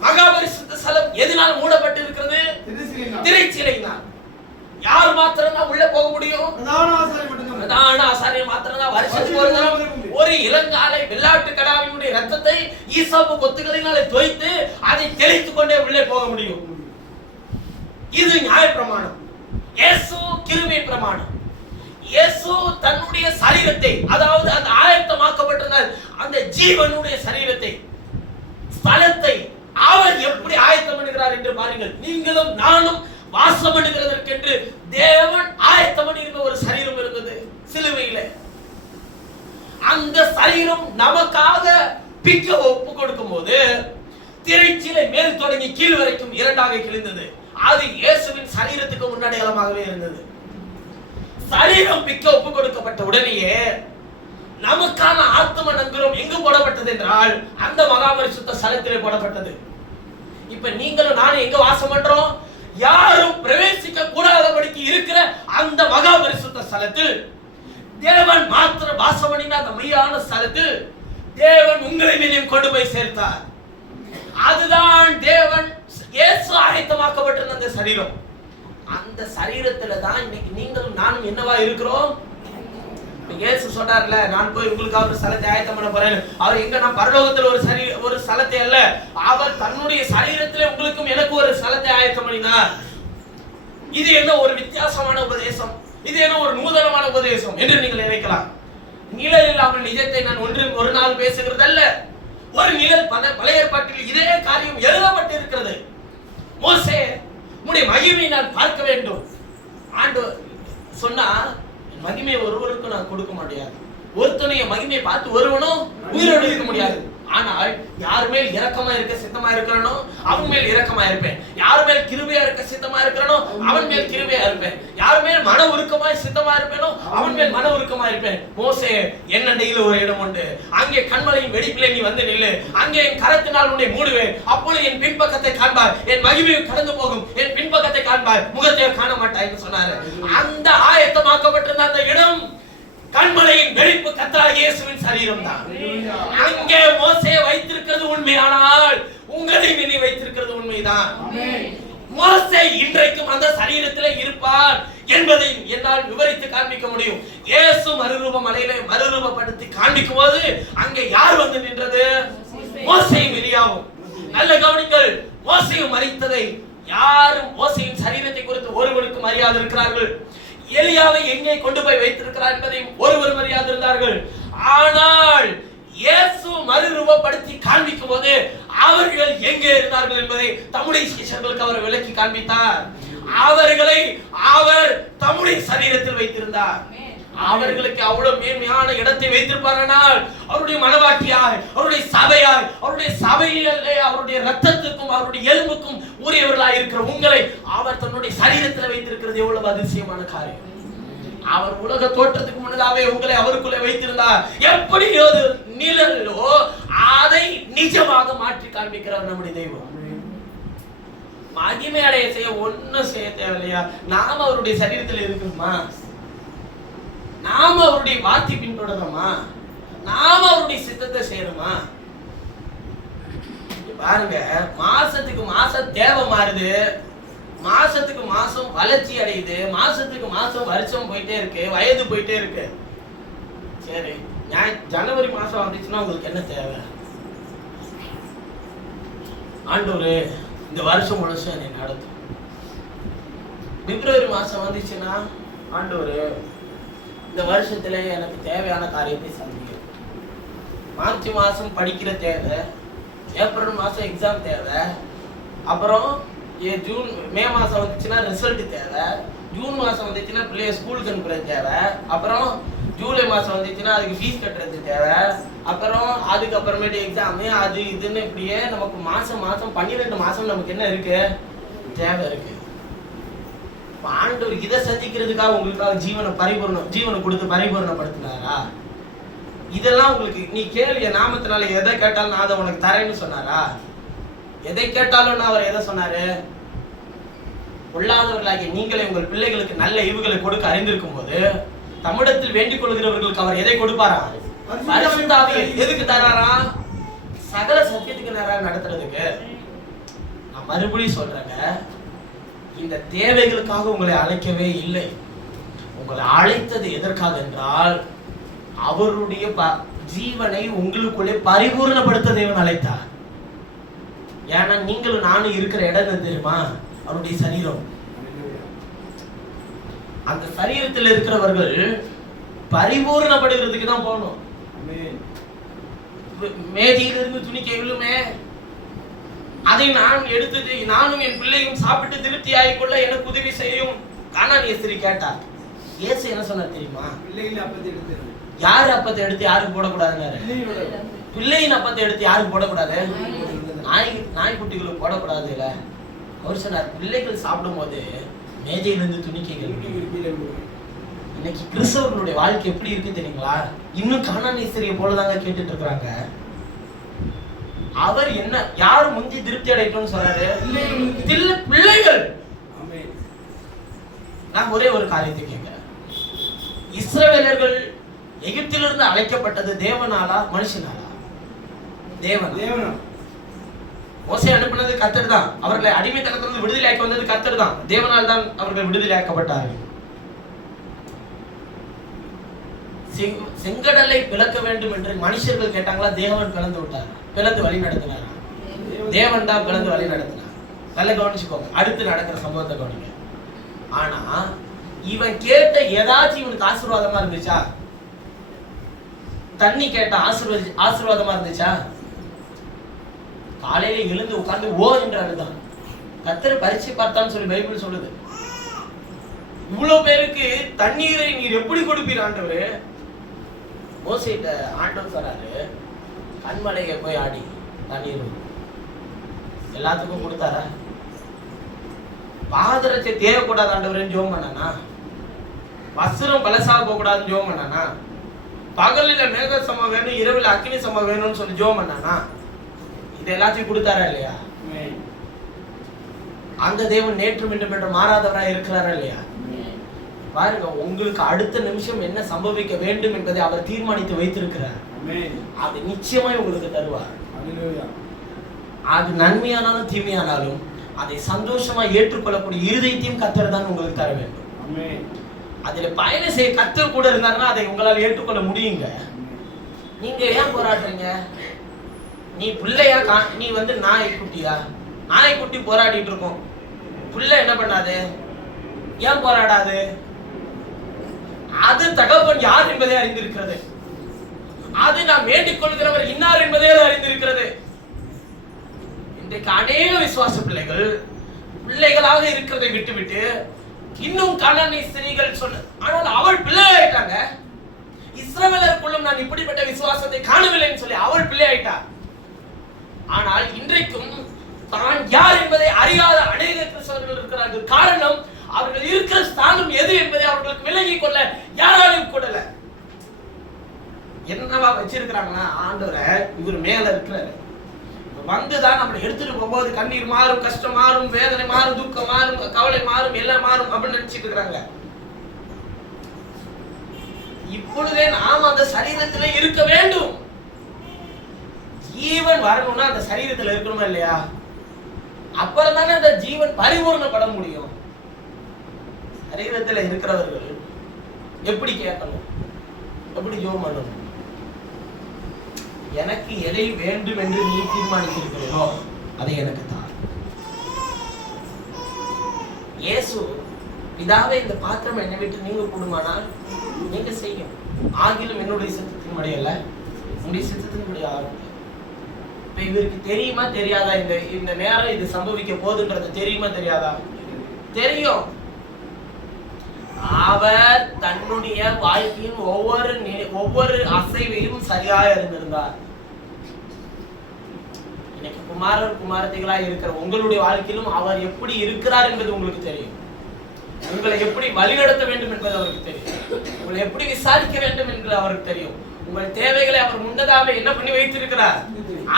மகாபரிசுத்த ஸ்தலம் எதனால் மூடப்பட்டு இருக்கிறது? திரைச்சீலையினால். யார் மாத்திரம் தான் உள்ள போக முடியும்? பிரதான ஆசாரியர் மாத்திரம் தான் வருஷத்துக்கு ஒரு தடவை ஒரு இளங்காலை வெள்ளாட்டு கடாவினுடைய ரத்தத்தை ஈசாப்பு கொத்துகளினாலே தோய்த்து அதை தெளித்துக் கொண்டே உள்ளே போக முடியும். இது நியாய பிரமாணம். இயேசு கிருபை பிரமாணம். இயேசு தன்னுடைய சரீரத்தை, அதாவது அந்த ஆயத்தமாக்கப்பட்ட அந்த ஜீவனுடைய சரீரத்தை, ஸ்தலத்தை அவர் எப்படி ஆயத்தம் பண்ணுகிறார் என்று பாருங்கள். நீங்களும் நானும் வாசம் பண்ணுகிறதற்கென்று தேவன் ஆயத்தம் பண்ணியிருந்த ஒரு சரீரம் இருந்தது சிலுவையில. அந்த சரீரம் நமக்காக பிக்க ஒப்பு கொடுக்கும் போது திரைச்சீலை மேல் தொடங்கி கீழ் வரைக்கும் இரண்டாக கிழிந்தது. அது இயேசுவின் சரீரத்துக்கு முன்னடையாளமாகவே இருந்தது. சரீரம் பிக்க ஒப்பு கொடுக்கப்பட்ட உடனேயே நமக்கான ஆத்ம நங்கூரம் எங்கு போடப்பட்டது என்றால் அந்த மகாபரிசுத்த ஸ்தலத்திலே போடப்பட்டது. இப்ப நீங்களும் நானும் எங்க வாசம் பண்றோம்? யாரும் பிரவேசிக்க கூடாதபடிக்கு இருக்கிற அந்த மகாபரிசுத்த ஸ்தலத்தில் தேவன் மாத்திரம் வாசம் பண்ணின அந்த மெய்யான ஸ்தலத்தில் தேவன் உங்களை மேலும் கொண்டு போய் சேர்த்தார். அதுதான் தேவன் இயேசு ஆயத்தமாக்கப்பட்டிருந்த அந்த சரீரம். அந்த சரீரத்துல தான் இன்னைக்கு நீங்களும் நானும் என்னவா இருக்கிறோம்? இயேசு சொன்னார்ல, நான் போய் உங்களுக்காக ஒரு ஸ்தலத்தை ஆயத்தம் பண்ண போறேன். அவர் எங்க? நான் பரலோகத்துல ஒரு ஸ்தலத்தை அல்ல, அவர் தன்னுடைய சரீரத்திலே உங்களுக்கும் எனக்கு ஒரு ஸ்தலத்தை ஆயத்தம் பண்ணினார். இது என்ன ஒரு வித்தியாசமான உபதேசம்? இது என்ன ஒரு நூதனமான உபதேசம் என்று நீங்கள் நினைக்கலாம். நிழல் இல்லாமல் நிஜத்தை நான் ஒரு நாள் பேசுகிறது அல்ல. ஒரு நிழல் பழைய ஏற்பாட்டில் இதே காரியம் எழுதப்பட்டு இருக்கிறது. மோசே, உன்னுடைய மகிமையை நான் பார்க்க வேண்டும். ஆண்டவர் சொன்னா, மகிமையை ஒருவருக்கும் நான் கொடுக்க முடியாது. ஒருத்தனைய மகிமையை பார்த்து ஒருவனும் உயிரோடு இருக்க முடியாது. ஆனால் யார் மேல் இரக்கமா இருக்க சித்தமா இருக்கிறனோ அவன் மேல் இரக்கமா இருப்பேன். யார் மேல் கிருபையா இருக்க சித்தமா இருக்கிறனோ அவன் மேல் கிருபையா இருப்பேன். யார் மேல் மன உருக்கமாய் சித்தமா இருப்பேனோ அவன் மேல் மன உருக்கமா இருப்பேன். மோசே, என்னண்டையில் ஒரு இடம் உண்டு, அங்கே கண்மலையின் வெடிப்பிலே நீ வந்து நில்லு, அங்கே என் கரத்தினால் உன்னை மூடுவேன், அப்பொழுது என் பின்பக்கத்தை காண்பாய், என் மகிமையை கடந்து போகும், என் பின்பக்கத்தை காண்பாய், முகத்தை காண மாட்டாய் என்று சொன்னாரு. அந்த ஆயத்தமாக்கப்பட்டிருந்த அந்த இடம் கண்மலையின் வெடிப்பு கர்த்தராகிய இயேசுவின் சரீரம் தான். அங்கே மோசே வைத்திருக்கிறது உண்மையானால் உங்களை நீ வைத்திருக்கிறது உண்மைதான். மோசே இன்றைக்கும் அந்த சரீரத்திலே இருப்பார் என்பதை என்னால் விவரித்து காண்பிக்க முடியும். இயேசு மறுரூப மலையிலே மறுரூபப்படுத்தி காண்பிக்கும் போது அங்கே யார் வந்து நின்றது? மோசேயும் எலியாவும். நல்ல கவனிங்கள், மோசேயும் மரித்ததை யாரும் மோசேயின் சரீரத்தை குறித்து ஒருவருக்கும் அறியாது இருக்கிறார்கள். எலியாவை எங்கே கொண்டு போய் வைத்திருக்கிறார் என்பதையும் ஒருவர் அறியாது இருந்தார்கள். ஆனால் இயேசு மறுரூபப்படுத்தி காண்பிக்கும் போது அவர்கள் எங்கே இருந்தார்கள் என்பதை தம்முடைய சீஷர்களுக்கு அவர் விளக்கி காண்பித்தார். அவர்களை அவர் தம்முடைய சரீரத்தில் வைத்திருந்தார். அவர்களுக்கு அவ்வளவு மேன்மையான இடத்தை வைத்திருப்பார்கள். அவருடைய மனவாட்டியாய், அவருடைய சபையாய், அவருடைய சபையிலே அவருடைய ரத்தத்துக்கும் அவருடைய எலும்புக்கும் உரியவர்களாய் இருக்கிற உங்களை அவர் தன்னுடைய சரீரத்தில் வைத்திருக்கிறது எவ்வளவு அதிசயமான காரியம். அவர் உலக தோற்றத்துக்கு முன்னதாகவே உங்களை அவருக்குள்ளே வைத்திருந்தார். எப்படி ஒரு நிழலோ அதை நிஜமாக மாற்றி காண்பிக்கிறார் நம்முடைய தெய்வம். மகிமை அடைய செய்ய ஒன்னும் செய்ய தேவையில்லையா? நாம அவருடைய சரீரத்தில் இருக்குமா? நாம அவருடைய வார்த்தை பின்தொடர்றோமா? நாம அவருடைய சித்தத்தை செய்யறோமா? பாருங்க, மாசத்துக்கு மாசம் தேவை மாறுது, மாசத்துக்கு மாசம் வளர்ச்சி அடையுது, மாசத்துக்கு மாசம் வருஷம் போயிட்டே இருக்கு, வயது போயிட்டே இருக்கு. சரி, ஜனவரி மாசம் வந்துச்சுன்னா உங்களுக்கு என்ன தேவை? ஆண்டவரே இந்த வருஷம் முழுசும் என்னை நடத்தும். பிப்ரவரி மாசம் வந்துச்சுன்னா ஆண்டவரே இந்த வருஷத்துல எனக்கு தேவையான காரியத்தை சந்திக்கும். மார்ச் மாசம் படிக்கிற தேவை, ஏப்ரல் மாசம் எக்ஸாம் தேவை, அப்புறம் ஜூன் மே மாசம் வந்துச்சுன்னா ரிசல்ட் தேவை, ஜூன் மாசம் வந்துச்சுன்னா பிள்ளைய ஸ்கூலுக்கு அனுப்புறது தேவை, அப்புறம் ஜூலை மாசம் வந்துச்சுன்னா அதுக்கு ஃபீஸ் கட்டுறது தேவை, அப்புறம் அதுக்கப்புறமேட்டு எக்ஸாமு அது இதுன்னு இப்படியே நமக்கு மாசம் மாசம் 12 மாசம் நமக்கு என்ன இருக்கு? தேவை இருக்கு. ஆண்டவர் இதை சந்திக்கிறதுக்காக உங்களுக்காக ஜீவனை கொடுத்து பரிபூரணப்படுத்தினாரா? இதெல்லாம் உங்களுக்கு நீ கேள்வி நாமத்தினால எதை கேட்டாலும் நான் அதை உனக்கு தரேன்னு சொன்னாரா? எதை கேட்டாலும் அவர் எதை சொன்னாரு? பொல்லாதவர்களாகிய நீங்களே உங்கள் பிள்ளைகளுக்கு நல்ல ஈவுகளை கொடுக்க அறிந்திருக்கும் போது தமிழத்தில் வேண்டிக் கொள்கிறவர்களுக்கு அவர் எதை கொடுப்பாரா? பரிசுத்த ஆவியை. எதுக்கு தராரா? சகல சத்தியத்துக்கு நேராக நடத்துறதுக்கு. நான் மறுபடியும் சொல்றேங்க, இந்த தேவைகளுக்காக உங்களை அழைக்கவே இல்லை. உங்களை அழைத்தது எதற்காக என்றால் அவருடைய ஜீவனை உங்களுக்குள்ளே பரிபூர்ணப்படுத்த தேவன் அழைத்தார். ஏன்னா நீங்களும் நானும் இருக்கிற இடம் தெரியுமா? அவருடைய சரீரம். அந்த சரீரத்தில் இருக்கிறவர்கள் பரிபூர்ணப்படுகிறதுக்கு தான் போகணும். மேஜையிலிருந்து துணிக்கை விழுமே, அதை நான் எடுத்தது நானும் என் பிள்ளையும் சாப்பிட்டு திருப்தி ஆகிக்கொள்ள எனக்கு உதவி செய்யும். கானானிய ஸ்திரீ கேட்டார். இயேசு என்ன சொன்னார் தெரியுமா? பிள்ளையின் அப்பத்தை எடுத்து யார் அப்பத்தை எடுத்து யாருக்கு போடக்கூடாதுன்னாரு? பிள்ளையின் அப்பத்தை எடுத்து யாருக்கு போடக்கூடாது? நாய்க்குட்டிகளுக்கு போடக்கூடாது இல்ல. அவர் சொன்னார் பிள்ளைகள் சாப்பிடும் போது மேஜையிலிருந்து துணிக்கைகள். இன்னைக்கு கிறிஸ்தவர்களுடைய வாழ்க்கை எப்படி இருக்கு தெரியுங்களா? இன்னும் கானானிய ஸ்திரியை போலதாங்க கேட்டுட்டு இருக்கிறாங்க. அவர் என்ன யார் முந்தி திருப்தி அடையட்டும்னு சொல்றாரு? பிள்ளைகள். நான் ஒரே ஒரு காரியத்தை கேட்கிறேன். இஸ்ரவேலர்கள் எகிப்திலிருந்து அழைக்கப்பட்டது தேவனாலா மனுஷனாலா? தேவனா. மோசே அனுப்பினது கர்த்தர் தான். அவர்களை அடிமைத்தனத்திலிருந்து விடுதலையாக்கி வந்தது கர்த்தர் தான். தேவனால் தான் அவர்கள் விடுதலையாக்கப்பட்டார்கள். செங்கடலை பிளக்க வேண்டும் என்று மனுஷர்கள் கேட்டாங்களா? தேவன் பிளந்து விட்டார். பிளந்து வழி நடத்தினார். தேவன் தான் பிளந்து வழி நடத்தினார். நல்ல கவனிச்சுக்கோங்க. அடுத்து நடக்கிற சம்பவத்தை கவனிங்க. ஆனா இவன் கேட்ட ஏதாச்சும் இவனுக்கு ஆசீர்வாதமா இருந்துச்சா? தண்ணி கேட்ட ஆசீர்வாதமா இருந்துச்சா? காலையில எழுந்து உட்கார்ந்து ஓ என்று அழுதான். கர்த்தர் பரீட்சை பார்த்தான்னு சொல்லி பைபிள் சொல்லுது. இவ்வளவு பேருக்கு தண்ணீரை நீர் எப்படி கொடுப்பீர் ஆண்டவரே? மோசேட்ட ஆண்டவர் சொன்னாரு, கண்மலையை போய் ஆடி தண்ணீர் எல்லாத்துக்கும் கொடுத்தாரா? பாதரட்சை தேவைக்கூடாது ஆண்டவரேன்னு ஜோம் பண்ணானா? வஸ்திரம் பழசாக போக கூடாதுன்னு ஜோம் பண்ணானா? பகலில மேக சமம் வேணும், இரவுல அக்கினி சமம் வேணும்னு சொல்லி ஜோம் பண்ணானா? இது எல்லாத்தையும் கொடுத்தாரா இல்லையா? அந்த தேவன் நேற்று மீண்டும் என்று மாறாதவராய் இருக்கிறாரா இல்லையா? பாருங்க, உங்களுக்கு அடுத்த நிமிஷம் என்ன சம்பவிக்க வேண்டும் என்பதை அவர் தீர்மானித்து வைத்திருக்கிறார். அது நிச்சயமாய் உங்களுக்கு தருவார். அது நன்மையானாலும் தீமையானாலும் அதை சந்தோஷமா ஏற்றுக்கொள்ளக்கூடிய இருதயத்தையும் கர்த்தர் தான் உங்களுக்கு தர வேண்டும். அதுல பயணம் செய்ய கர்த்தர் கூட இருந்தாருன்னா அதை உங்களால் ஏற்றுக்கொள்ள முடியுங்க. நீங்க ஏன் போராடுறீங்க? நீ பிள்ளையா? நீ நாய்க்குட்டியா? நாய்க்குட்டி போராடிட்டு இருக்கோம். பிள்ளை என்ன பண்ணாது? ஏன் போராடாது? அது தகப்பன் யார் என்பதை அறிந்திருக்கிறது. அது நாம் வேண்டிக் கொள்கிறவர் இன்னார் என்பதே அறிந்திருக்கிறது. இன்றைக்கு அநேக விசுவாச பிள்ளைகளாக இருக்கிறதை விட்டுவிட்டு இன்னும் கானானிய ஸ்திரீகள் சொன்ன, ஆனால் அவள் பிள்ளை ஆயிட்டாங்க. இஸ்ரவேலருக்குள்ளும் நான் இப்படிப்பட்ட விசுவாசத்தை காணவில்லைன்னு சொல்லி அவள் பிள்ளை ஆயிட்டா. ஆனால் இன்றைக்கும் தான் யார் என்பதை அறியாத அநேக கிறிஸ்தவர்கள் இருக்கிறார்கள். காரணம், அவர்கள் இருக்கிற ஸ்தானம் எது என்பதை அவர்களுக்கு விலகிக் கொள்ள யாராலும் கூடல. என்னவா வச்சிருக்கிறாங்கன்னா, ஆண்டவரை இவர் மேல இருக்கிறாரு, வந்துதான் நம்மளை எடுத்துட்டு போகும்போது கண்ணீர் மாறும், கஷ்டம் மாறும், வேதனை மாறும், துக்கம் மாறும், கவலை மாறும், எல்லாம் மாறும் அப்படின்னு நினைச்சிட்டு இருக்கிறாங்க. இப்பொழுதே நாம் அந்த சரீரத்திலே இருக்க வேண்டும். ஜீவன் வரணும்னா அந்த சரீரத்துல இருக்கணுமா இல்லையா? அப்புறம் தானே அந்த ஜீவன் பரிபூர்ணப்பட முடியும். சரீரத்துல இருக்கிறவர்கள் எப்படி கேட்கணும், எப்படி ஜெபம் பண்ணணும்? எனக்கு எதை வேண்டும் என்று நீ தீர்மானித்திருக்கிறீர்களோ அதை எனக்கு தான். இயேசு, பிதாவே இந்த பாத்திரம் என்னை விட்டு நீங்க கூடுமானால் நீங்க செய்யும், ஆகிலும் என்னுடைய சித்தத்தின்படி அல்ல உங்களுடைய சித்தத்தின்படி ஆகும். இப்ப இவருக்கு தெரியுமா தெரியாதா இந்த நேரம் இது சம்பவிக்க போகுதுன்றது தெரியுமா தெரியாதா? தெரியும். அவர் தன்னுடைய வாழ்க்கையின் ஒவ்வொரு அசைவையும் சரியாக இருந்திருந்தார். இன்னைக்கு குமாரர் குமாரத்திகளா இருக்கிற உங்களுடைய வாழ்க்கையிலும் அவர் எப்படி இருக்கிறார் என்பது உங்களுக்கு தெரியும். உங்களை எப்படி வழிநடத்த வேண்டும் என்பது அவருக்கு தெரியும். உங்களை எப்படி விசாரிக்க வேண்டும் என்று அவருக்கு தெரியும். உங்கள் தேவைகளை அவர் முன்னதாக என்ன பண்ணி வைத்திருக்கிறார்?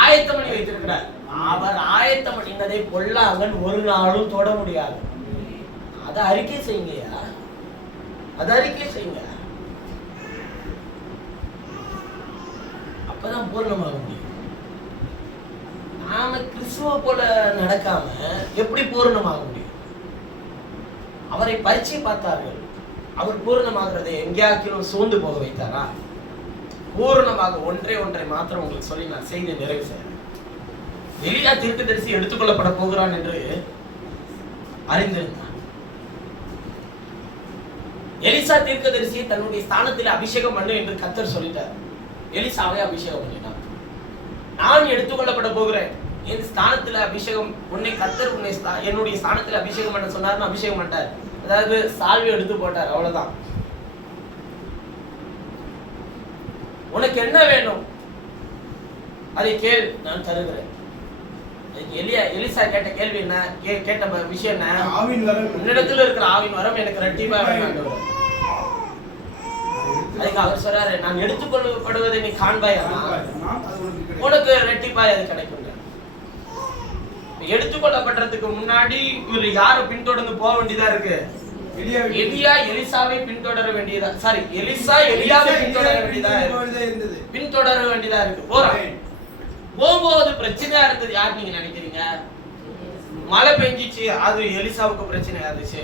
ஆயத்தம் பண்ணி வைத்திருக்கிறார். அவர் ஆயத்தம் பண்ணினதை பொல்லாங்கன் ஒரு நாளும் தொட முடியாது. அதை அறிக்கை செய்யுங்கயா, அதை அறிக்கை செய்யுங்க. அப்பதான் பூர்ணமாக முடியும். நாம கிறிஸ்துவ போல நடக்காம எப்படி பூர்ணமாக முடியும்? அவரை பரீட்சை பார்த்தார்கள். அவர் பூர்ணமாகிறதை எங்கேயாக்கிலும் சோர்ந்து போக வைத்தாரா? பூர்ணமாக ஒன்றை மாத்திரம் உங்களுக்கு சொல்லி நான் செய்தி நிறைவு செய்யறேன். எலியா தீர்க்கதரிசி எடுத்துக்கொள்ளப்பட போகிறான் என்று அறிந்திருந்தான். எலிசா தீர்க்கதரிசியை தன்னுடைய ஸ்தானத்தில் அபிஷேகம் பண்ணு என்று கர்த்தர் சொல்லிட்டார். எலிசாவை அபிஷேகம் பண்ணினார். நான் எடுத்துக்கொள்ளப்பட போகிறேன், என் ஸ்தானத்தில் அபிஷேகம், உன்னை கர்த்தர் உன்னை என்னுடைய ஸ்தானத்தில் அபிஷேகம் பண்ண சொன்னார். அபிஷேகம் பண்ணிட்டார், அதாவது சால்வை எடுத்து போட்டார், அவ்வளவுதான். உனக்கு என்ன வேணும் அதை கேள், நான் தருகிறேன். எலிசா கேட்ட கேள்வி என்ன? கேட்ட விஷயம் என்ன? உன்னிடத்துல இருக்கிற ஆவின் வரம் எனக்கு ரெட்டிப்பா வேணும். அதுக்கு அவர் சொல்றாரு, நான் எடுத்துக்கொள்ளப்படுவதை நீ காண்பாயா, உனக்கு ரெட்டிப்பாய் அது கிடைக்கும். எடுத்துக்கொள்ளப்படுறதுக்கு முன்னாடி இவர் யாரை பின்தொடர்ந்து போக வேண்டியதா இருக்கு? எலியா எலிசாவை பின்தொடர வேண்டியதா, சாரி எலிசா எலியாவை பின்தொடர வேண்டியதா இருக்கு. போகும்போது பிரச்சனையா இருந்தது யார் நீங்க நினைக்கிறீங்க? மழை பெஞ்சிச்சு, அது எலிசாவுக்கு பிரச்சனையா இருந்துச்சு.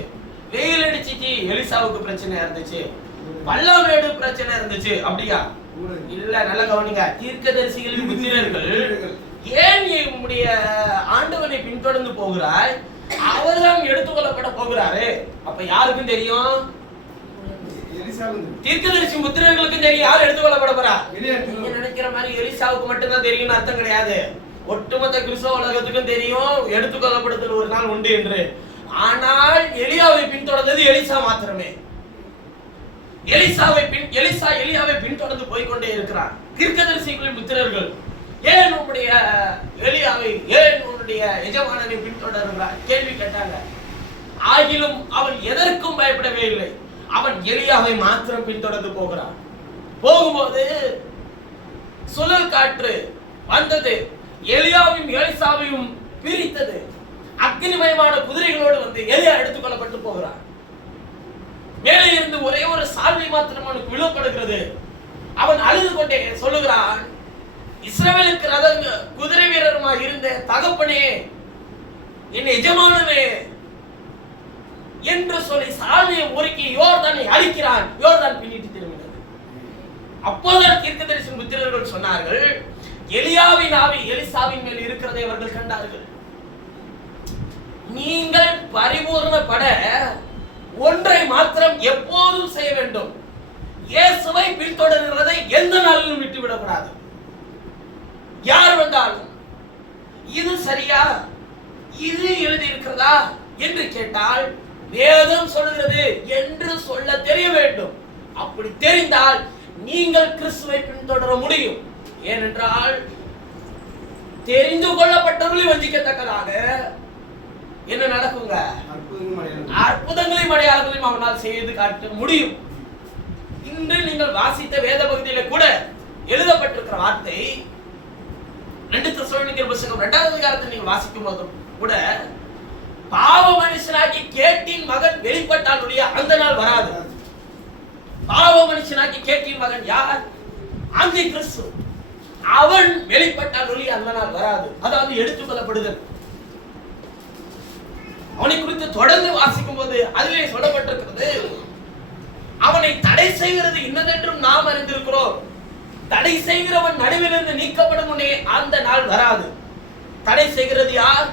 வெயில் அடிச்சிச்சு, எலிசாவுக்கு பிரச்சனையா இருந்துச்சு. பள்ளமேடு பிரச்சனை இருந்துச்சு. அப்படியா? இல்ல, நல்ல கவனிங்க. தீர்க்கதரிசிகளின் புத்திரர்கள், ஏன் உம்முடைய ஆண்டவனை பின்தொடர்ந்து போகிறாய்? அவர்தான் எடுத்துக்கொள்ளப்பட போகிறாரு. அப்ப யாருக்கும் தெரியும்? தீர்க்கதரிசி புத்திரர்களுக்கும் தெரியும் யார் எடுத்துக்கொள்ளப்பட போறா. நீங்க நினைக்கிற மாதிரி எலிசாவுக்கு மட்டும்தான் தெரியும் அர்த்தம் கிடையாது. ஒட்டுமொத்த கிறிஸ்தவ உலகத்துக்கும் தெரியும் எடுத்துக்கொள்ளப்படுதல் ஒரு நாள் உண்டு என்று. ஆனால் எலியாவை பின்தொடர்ந்தது எலிசா மாத்திரமே. எலிசா எலியாவை பின்தொடர்ந்து போய்கொண்டே இருக்கிறார். தீர்க்கதரிசிகளின் புத்திரர்கள், ஏன் உன்னுடைய எலியாவை, ஏன் உன்னுடைய எஜமானனை பின்தொடர்கிறார் கேள்வி கேட்டாங்க. ஆகிலும் அவன் எதற்கும் பயப்படவே இல்லை. அவன் எலியாவை மாத்திரம் பின்தொடர்ந்து போகிறான். போகும்போது சுழல் காற்று வந்தது, எலியாவையும் எலிசாவையும் பிரித்தது. அக்னிமயமான குதிரைகளோடு வந்து எலியா எடுத்துக்கொள்ளப்பட்டு போகிறான். மேலே இருந்து ஒரே ஒரு சால்வை மாத்திரம் அவனுக்கு விழப்படுகிறது. அவன் அழுது கொண்டே சொல்லுகிறான், இஸ்ரவேலுக்கு ரதங்க குதிரை வீரருமா இருந்த தகப்பனே, என் எஜமானனே என்று சொல்லி சால்வையை முறுக்கி யோர்தானை அழிக்கிறான். யோர்தான் பின்னிட்டு திரும்பினது. அப்போதான் தீர்க்கதரிசி புத்திரர்கள் சொன்னார்கள், எலியாவின் ஆவி எலிசாவின் மேல் இருக்கிறதை அவர்கள் கண்டார்கள். நீங்கள் பரிபூர்ணப்பட ஒன்றை மாத்திரம் எப்போதும் செய்ய வேண்டும், இயேசுவை பின்தொடர்கிறதை எந்த நாளிலும் விட்டுவிடக்கூடாது. யார் வந்தாலும் இது சரியா, இது எழுதி இருக்கிறதா என்று கேட்டால் வேதம் சொல்கிறது என்று சொல்ல தெரிய வேண்டும். அப்படி தெரிந்தால் நீங்கள் கிறிஸ்துவை பின்தொடர முடியும். ஏனென்றால் தெரிந்து கொள்ளப்பட்டவர்களை வஞ்சிக்கத்தக்கதாக என்ன நடக்குங்க? அற்புதங்களையும் அடையாளங்களையும் அவனால் செய்து காட்ட முடியும். இன்று நீங்கள் வாசித்த வேத பகுதியில கூட எழுதப்பட்டிருக்கிற வார்த்தை 2 தெசலோனிக்கர் புத்தகம் 2வது அதிகாரத்தை நீங்கள் வாசிக்கும் போது கூட, பாவ மனுஷனாகி கேட்டின் மகன் வெளிப்பட்டால் ஒழிய அந்த நாள் வராது. பாவ மனுஷனாகி கேட்டின் மகன் யார்? அந்தி கிறிஸ்து. அவன் வெளிப்பட்டால் ஒளி அந்த நாள் வராது. அதாவது எடுத்துக்கொள்ளப்படுதல். அவனை குறித்து தொடர்ந்து வாசிக்கும் போது அதிலே சொல்லப்பட்டிருக்கிறது, அவனை தடை செய்கிறது இன்னதென்றும் நாம் அறிந்திருக்கிறோம். தடை செய்கிறவன் நடுவிலிருந்து நீக்கப்படும் முன்னே அந்த நாள் வராது. தடை செய்கிறது யார்?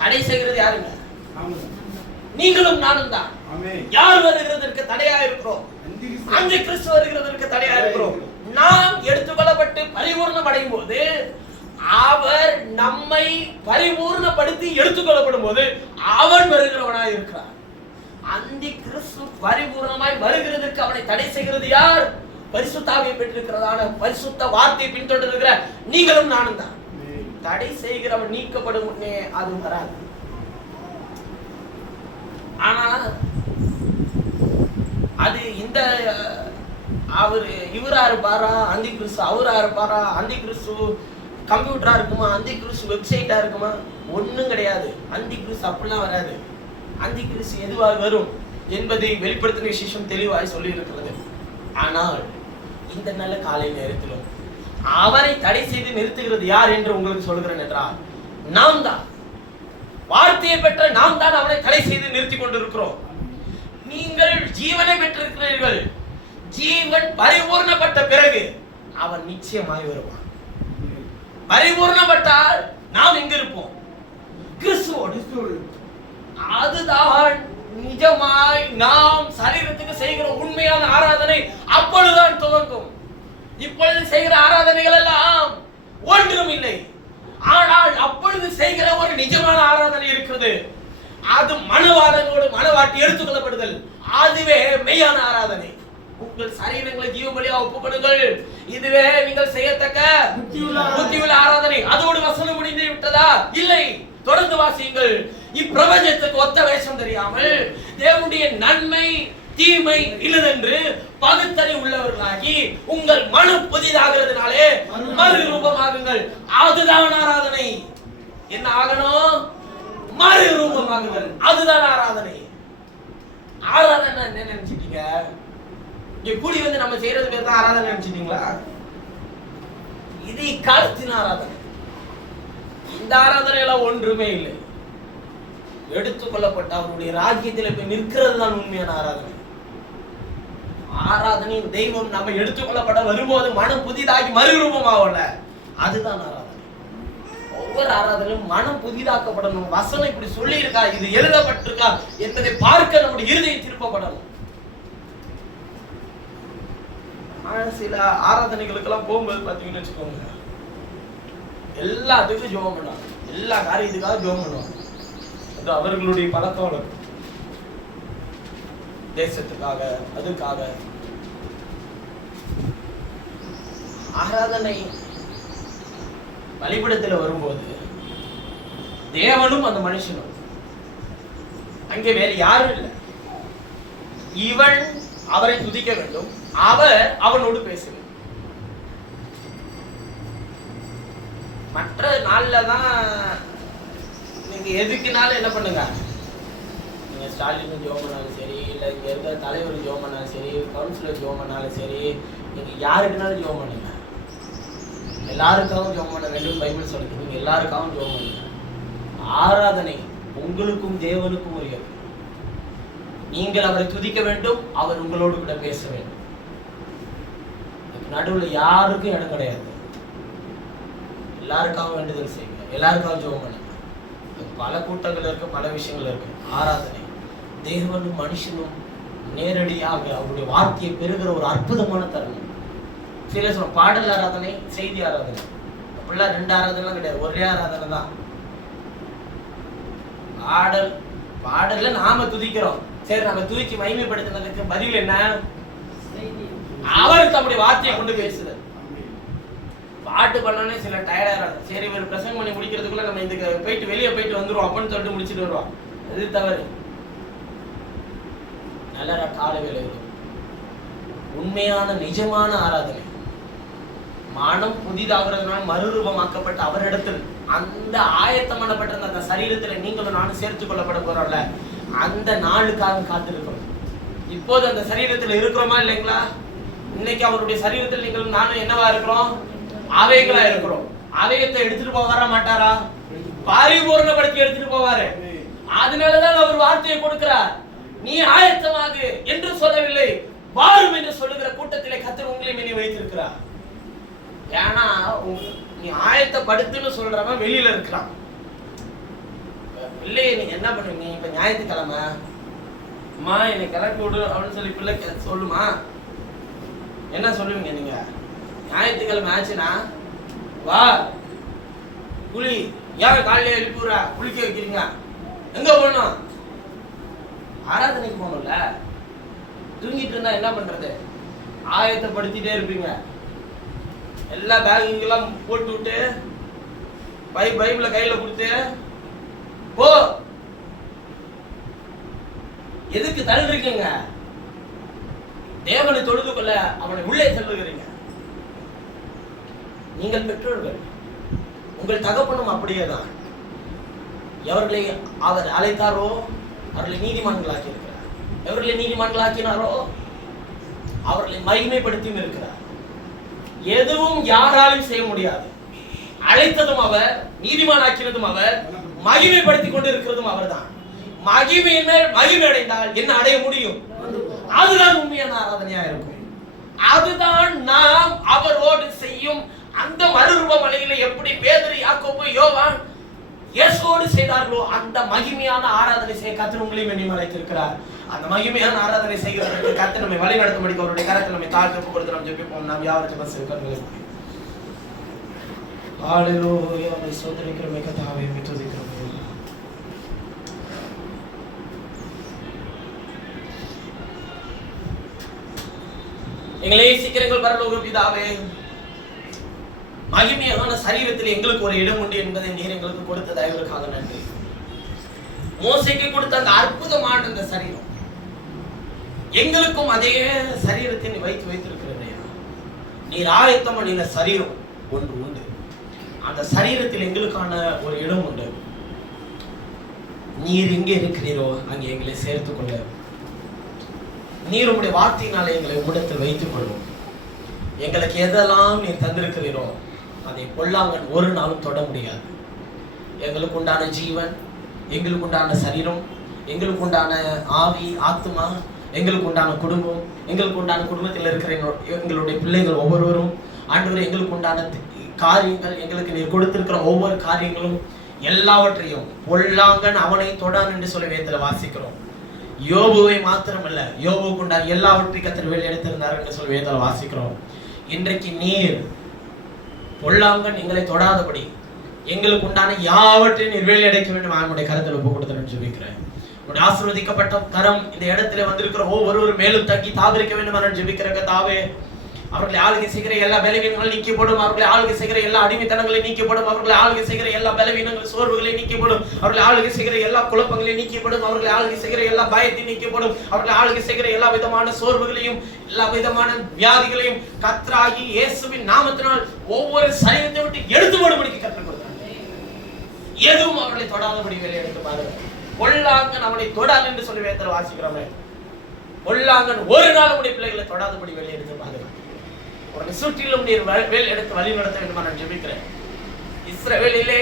தடை செய்கிறது யாருங்க? நீங்களும் நானும் தான். யார் வருகிறதற்கு தடையா இருக்கிறோம்? அந்தி கிறிஸ்து வருகிறதற்கு தடையா இருக்கிறோம். நாம் எடுத்துக்கொள்ளப்பட்டு பரிபூர்ணம் அடையும் போது, அவர் நம்மை பரிபூர்ணப்படுத்தி எடுத்துக்கொள்ளப்படும் போது அவன் வருகிறவனாய் இருக்கிறார். அந்தி கிறிஸ்து பரிபூர்ணமாய் வருகிறதற்கு அவனை தடை செய்கிறது யார்? பரிசுத்தாவியை பெற்றிருக்கிறதான பரிசுத்த வார்த்தையை பின்தொடர்கிற நீங்களும் நானும் தான். தடை செய்கிறவன் நீக்கப்படும் முன்னே அது வராது. ஆனா அது இந்த அவரு இவரா இருப்பாரா அந்தி கிறிஸ்து, அவரா இருப்பாரா அந்தி கிறிஸ்து, கம்ப்யூட்டரா இருக்குமா அந்தி கிறிஸ்து, வெப்சைட்டா இருக்குமா? ஒண்ணும் கிடையாது. அந்தி கிறிஸ்து அப்படிலாம் வராது. அந்தி கிறிஸ்து எதுவாக வரும் என்பதை வெளிப்படுத்தின விசேஷம் தெளிவாய் சொல்லி இருக்கிறது. ஆனால் இந்த நல்ல காலை நேரத்திலும் அவரை தடை செய்து நிறுத்துகிறது யார் என்று உங்களுக்கு சொல்கிறேன் என்றால், நாம் தான். வார்த்தையை பெற்ற நாம் தான் அவனை தடை செய்து நிறுத்தி கொண்டிருக்கிறோம். நீங்கள் ஜீவனை பெற்றிருக்கிறீர்கள். ஜீவன் பரிபூர்ணப்பட்ட பிறகு அவன் நிச்சயமாய் வருவான். பரிபூர்ணப்பட்டால் நாம் எங்க இருப்போம்? கிறிஸ்துவோடு. அதுதான் நிஜமாய் நாம் சரீரத்துக்கு செய்கிற உண்மையான ஆராதனை. அப்பொழுதுதான் துவங்கும். இப்பொழுது செய்கிற ஆராதனைகள் எல்லாம் ஒன்றும் இல்லை. ஆனால் அப்பொழுது செய்கிற ஒரு நிஜமான ஆராதனை இருக்கிறது. அது மனவாளனோடு மனவாட்டி எடுத்துக்கொள்ளப்படுதல். அதுவே மெய்யான ஆராதனை. உங்கள் சரீரங்களை ஜீவபலியா ஒப்புக்கொடுங்கள். இதுவே நீங்கள் செய்யத்தக்க புத்தியுள்ள ஆராதனை. அதோடு வசனம் முடிந்து விட்டதா? இல்லை. தொடர்ந்து வாசியுங்கள். இப்பிரபஞ்சத்துக்கு ஒத்த வேஷம் தெரியாமல் தேவனுடைய நன்மை தீமை இல்லதென்று பகுத்தறி உள்ளவர்களாகி உங்கள் மனம் புதிதாகிறதுனாலே மறுரூபமாகுங்கள். அதுதான் ஆராதனை. என்ன ஆகணும்? மறுரூபமாகுங்கள். அதுதான் ஆராதனை. ஆராதனை என்ன நினைச்சிட்டீங்க? இங்க கூடி வந்து நம்ம செய்யறது பேர் தான் ஆராதனை நினைச்சிட்டீங்களா? இது காலத்தின் ஆராதனை. இந்த ஆராதனையில ஒன்றுமே இல்லை. எடுத்துக்கொள்ளப்பட்ட அவருடைய ராஜ்யத்தில் போய் நிற்கிறது தான் உண்மையான ஆராதனை. ஆராதனை தெய்வம் நம்ம எடுத்துக்கொள்ளப்பட வரும்போது மனம் புதிதாகி மறுரூபமாகல, அதுதான் ஆராதனை. ஒவ்வொரு ஆராதனையும் மனம் புதிதாக்கப்படணும். வசனம் இப்படி சொல்லி இருக்கா, இது எழுதப்பட்டிருக்கா என்பதை பார்க்க நம்முடைய இருதயம் திருப்பப்படணும். சில ஆராதனைகளுக்கெல்லாம் போகும்போது பாத்தீங்கன்னு வச்சுக்கோங்க, எல்லாத்துக்கும் ஜெபம் பண்ணுவாங்க. எல்லா காரியத்துக்காக ஜெபம் பண்ணுவாங்க. அது அவர்களுடைய பழக்க வழக்கம். தேசத்துக்காக, அதுக்காக. ஆராதனை பலிபீடத்துல வரும்போது தேவனும் அந்த மனுஷனும், அங்கே வேற யாரும் இல்லை. இவன் அவரை துதிக்க வேண்டும், அவர் அவனோடு பேச வேண்டும். மற்ற நாள்ல தான் நீங்க எதுக்குனாலும் என்ன பண்ணுங்க, நீங்க ஸ்டாலின் ஜெபம் பண்ணாலும் சரி, இல்லை இங்க இருக்கிற தலைவர் ஜெபம் பண்ணாலும் சரி, கவுன்சிலர் ஜெபம் பண்ணாலும் சரி, நீங்க யாருக்குனாலும் ஜெபம் பண்ணுங்க. எல்லாருக்காகவும் ஜெபம் பண்ண வேண்டும் பைபிள் சொல்லுது. நீங்க எல்லாருக்காகவும் ஜெபம் பண்ணுங்க. ஆராதனை உங்களுக்கும் தேவனுக்கும் உரியது. நீங்கள் அவரை துதிக்க வேண்டும், அவர் உங்களோடு கூட பேச வேண்டும். நடுவில் யாருக்கும் இடம் கிடையாது. எல்லாருக்காகவும் வேண்டுதல் செய்யுங்க, எல்லாருக்காகவும் ஜெபம் பண்ணுங்க. பல கூட்டங்கள் இருக்கு, பல விஷயங்கள் இருக்கு. ஆராதனை தேவனும் மனுஷனும் நேரடியாக அவருடைய வார்த்தையை பெறுகிற ஒரு அற்புதமான தருணம். சில சொல்ல பாடல் ஆராதனை, செய்தி ஆராதனை, அப்படிலாம் ரெண்டு ஆராதனைலாம் கிடையாது, ஒரே ஆராதனை தான். பாடல்ல நாம துதிக்கிறோம். சரி, நம்ம துதிச்சு மகிமைப்படுத்தினதுக்கு பதில் என்ன? அவர் தம்முடைய வார்த்தையை கொண்டு பேசுறது. பாட்டு பண்ணோன்னே சில டயர்டா, சரி ஒரு பிரசங்கம் பண்ணி முடிக்கிறதுக்குள்ள நம்ம இதுக்கு போயிட்டு வெளியே போயிட்டு வந்துருவோம் அப்படின்னு சொல்லிட்டு முடிச்சுட்டு வருவோம். அது தவறு. நல்ல கால வேலை உண்மையான நிஜமான ஆராதனை, மனம் புதிதாகிறதுனால மறுரூபமாக்கப்பட்ட அவரிடத்தில் அந்த ஆயத்தம் பண்ணப்பட்டிருந்த அந்த சரீரத்துல நீங்களும் நானும் சேர்த்து கொள்ளப்பட போறோம்ல, அந்த நாளுக்காக காத்திருக்கிறோம். இப்போது அந்த சரீரத்துல இருக்கிறோமா இல்லைங்களா? இன்னைக்கு அவருடைய சரீரத்தில் நீங்கள் நானும் என்னவா இருக்கிறோம்? ஆவேகளா இருக்கிறோம். ஆவேகத்தை எடுத்துட்டு போக வர மாட்டாரா? பரிபூரணப்படுத்தி எடுத்துட்டு போவாரு. அதனாலதான் அவர் வார்த்தையை கொடுக்கிறார். நீ ஆயத்தமாக என்று சொல்லவில்லை, வாரும் என்று சொல்லுகிற கூட்டத்திலே கர்த்தர் உங்களை மேலே வைத்திருக்கிறார். ஏன்னா நீ ஆயத்தப்படுத்துன்னு சொல்றவன் வெளியில இருக்கலாம். பிள்ளை நீங்க என்ன பண்ணுவீங்க? இப்ப ஞாயிற்றுக்கிழமை அம்மா என்னை கிளப்பி விடு அப்படின்னு சொல்லி பிள்ளை சொல்லுமா? என்ன சொல்லுவீங்க நீங்க? ஞாயிற்றுக்கிழமை ஆச்சுன்னா வா குளி, ஏன் காலையில எழுப்புறா குளிக்க வைக்கிறீங்க? எங்க போகணும்? ஆராதனைக்கு போகணும்ல. தூங்கிட்டு இருந்தா என்ன பண்றது? ஆயத்தப்படுத்திட்டே இருப்பீங்க. எல்லா பேகுங்கெல்லாம் போட்டு விட்டு பைபிள கையில கொடுத்து போ. எதுக்கு தள்ளுறீங்க? தேவனை தொழுது கொள்ள அவனை உள்ளே தள்ளுகிறீங்க. நீங்கள் பெற்றோர்கள், உங்கள் தகப்பனும் அப்படியேதான். எவர்களை அவர் அழைத்தாரோ அவர்களை நீதிமான்களாக்கி இருக்கிறார். எவர்களை நீதிமான்களாக்கினாரோ அவர்களை மகிமைப்படுத்தியும் இருக்கிறார். எதுவும் யாராலும் செய்ய முடியாது. அழைத்ததும் அவர், நீதிமானாக்கினதும் அவர், மகிமைப்படுத்தி கொண்டு இருக்கிறதும் அவர்தான். மகிமையின் மேல் மகிமை அடைந்தால் என்ன அடைய முடியும்? அதுதான் உண்மையான ஆராதனையா இருக்கும். அதுதான் நாம் அவரோடு செய்யும் அந்த மறுரூப மலையில எப்படி பேதுரு, யாக்கோபு, யோவான் இயேசுவோடு செய்தார்களோ அந்த மகிமையான ஆராதனை செய்ய கர்த்தர் உங்களையும் என்னையும் அழைத்திருக்கிறார். அந்த மகிமையான ஆராதனை செய்கிறதற்கு கர்த்தர் நம்மை வழி நடத்தும்படி அவருடைய கரத்தில் நம்மை தாழ்த்தி கொடுத்து நாம் ஜெபிப்போம். நாம் யாவற்றையும் பரிசுத்தங்களை ஹalleluya ஸ்தோத்திரிக்கிறோம் கர்த்தாவே, துதிக்கிறோம். எங்களை நேசிக்கிறீர்கள் பரலோக பிதாவே, மகிமையான சரீரத்தில் எங்களுக்கு ஒரு இடம் உண்டு என்பதை நீர் எங்களுக்கு கொடுத்த தயவுக்காக நன்றி. மோசேக்கு கொடுத்த அந்த அற்புதமான அந்த சரீரம் எங்களுக்கும் அதே சரீரத்தை நீ வைத்திருக்கிறீர்கள். நீர் ஆயத்தம் பண்ணின சரீரம் ஒன்று உண்டு. அந்த சரீரத்தில் எங்களுக்கான ஒரு இடம் உண்டு. நீர் எங்கே இருக்கிறீரோ அங்கே எங்களை சேர்த்துக் கொள்ள நீர் உம்முடைய வார்த்தையினாலே எங்களை உம்மிடத்தில் வைத்துக் கொள்ளும். எங்களுக்கு எதெல்லாம் நீர் தந்திருக்கிறீரோ அதை பொல்லாங்கன் ஒரு நாளும் தொட முடியாது. எங்களுக்கு உண்டான ஜீவன், எங்களுக்கு உண்டான சரீரம், எங்களுக்கு உண்டான ஆவி, ஆத்மா, எங்களுக்கு உண்டான குடும்பம், எங்களுக்கு உண்டான குடும்பத்தில் இருக்கிற எங்களுடைய பிள்ளைகள் ஒவ்வொருவரும் ஆண்டவரே, எங்களுக்கு உண்டான காரியங்கள், எங்களுக்கு நீர் கொடுத்திருக்கிற ஒவ்வொரு காரியங்களும் எல்லாவற்றையும் பொல்லாங்கன் அவனை தொடான் என்று சொல்லி வேதத்தில் வாசிக்கிறோம். யோபுவை மாத்திரமல்ல, யோபுக்கு உண்டான எல்லாவற்றையும் கர்த்தர் வேலை எடுத்திருந்தார் என்று சொல்லி வேதத்தில் வாசிக்கிறோம். இன்றைக்கு நீர் பொல்லாங்கன் எங்களை தொடாதபடி எங்களுக்கு உண்டான யாவற்றையும் நீர் வேலை அடைக்க வேண்டும். அவனுடைய கரத்தில் ஒப்பு கொடுத்து ஜெபிக்கிறேன். உன்னுடைய ஆசீர்வதிக்கப்பட்ட கரம் இந்த இடத்துல வந்திருக்கிற ஒவ்வொரு மேலும் தங்கி தாவிரிக்க வேண்டும் என்று ஜெபிக்கிற கர்த்தாவே, அவர்களை ஆளுகை செய்கிற எல்லா பலவீனங்களும் நீக்கப்படும். அவர்களை ஆளுகை செய்கிற எல்லா அடிமைத்தனங்களை நீக்கப்படும். அவர்களை ஆளுகை செய்கிற எல்லா பலவீனங்கள், சோர்வுகளை நீக்கப்படும். அவர்களை ஆளுகை செய்கிற எல்லா குழப்பங்களையும் நீக்கப்படும். அவர்களை ஆளுகை செய்கிற எல்லா பயத்தையும் நீக்கப்படும். அவர்களை ஆளுகை செய்கிற எல்லா விதமான சோர்வுகளையும் எல்லா விதமான வியாதிகளையும் கர்த்தராகிய இயேசுவின் நாமத்தினால் ஒவ்வொரு சரீரத்தை விட்டு எடுத்து போடும்படிக்கு கற்றுக் கொடுத்தார். எதுவும் அவர்களை தொடாதபடி வேலை எடுத்து பாருங்க. பொல்லாங்கன் அவனை தொடாது என்று சொல்லி வேதத்தில் வாசிக்கிறோமே. பொல்லாங்கன் ஒரு நாள் உடைய பிள்ளைகளை தொடாதபடி வேலை எடுத்து பாருங்க. உடனே சுற்றிலும் நீர் வேல் எடுத்து வழி நடத்த வேண்டுமா நான் ஜெபிக்கிறேன். இஸ்ரவேலிலே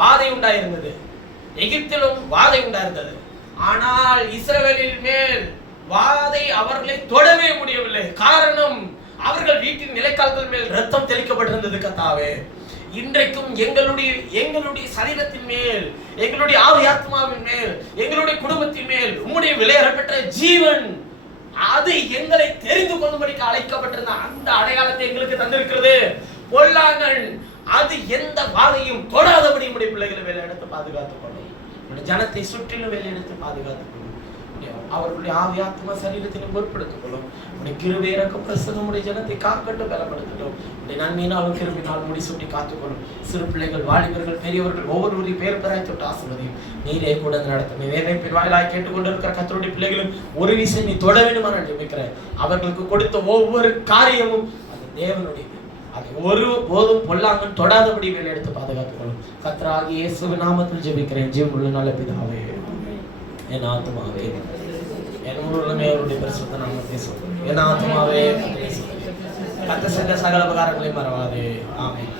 வாதை உண்டாயிருந்தது, எகிப்திலும் வாதை உண்டாயிருந்தது. ஆனால் இஸ்ரவேலின் மேல் வாதை அவர்களை தொடவே முடியவில்லை. காரணம், அவர்கள் வீட்டின் நிலைக்கால்கள் மேல் ரத்தம் தெளிக்கப்பட்டிருந்தது. கர்த்தாவே, இன்றைக்கும் எங்களுடைய சரீரத்தின் மேல், எங்களுடைய ஆவி ஆத்மாவின் மேல், எங்களுடைய குடும்பத்தின் மேல் உம்முடைய விலையேறப்பெற்ற ஜீவன் அது எங்களை தெரிந்து கொள்ளும்படிக்கு அழைக்கப்பட்டிருந்த அந்த அடையாளத்தை எங்களுக்கு தந்திருக்கிறது. பொல்லாங்கன் அது எந்த வாதையும் தொடாதபடி உடைய பிள்ளைகளை வேலை எடுத்து பாதுகாத்துக் கொள்ளும். ஜனத்தை சுற்றிலும் வேலை எடுத்து பாதுகாத்துக் கொள்ளும். அவர்களுடைய ஆவி ஆத்மா சரீரத்தினை பொறுப்படுத்திக் கொள்ளும். உடைய கிருபை இறக்க பிரசன்னம் உடைய ஜனத்தை காக்கட்டும், பலப்படுத்தட்டும். உடைய நன்மையினாலும் கிருபினாலும் முடி சூட்டி காத்துக்கொள்ளும். சிறு பிள்ளைகள், வாலிபர்கள், பெரியவர்கள் ஒவ்வொருவரையும் பேர் பெறாய் தொட்டு ஆசீர்வதியும். நீரே கூட நடத்தும். வேதத்தின் வாயிலாய் கேட்டுக்கொண்டிருக்கிற கர்த்தருடைய பிள்ளைகளும் ஒரு விஷயம் நீ தொட வேண்டுமா நான் ஜெபிக்கிறேன். அவர்களுக்கு கொடுத்த ஒவ்வொரு காரியமும் அது தேவனுடையது. அதை ஒரு போதும் பொல்லாங்கன் தொடாதபடி வேலை எடுத்து பாதுகாத்துக் கொள்ளும். கர்த்தராகிய இயேசுவின் நாமத்தில் ஜெபிக்கிறேன். ஜீவனுள்ள நல்ல பிதாவே, என் ஆத்துமாவே என் உள்ளமே அவருடைய பரிசுத்த நாமத்தை சொல்றேன். என் ஆத்மாவே கர்த்தர் செய்த சகல உபகாரங்களையும் மறவாதே. ஆமென்.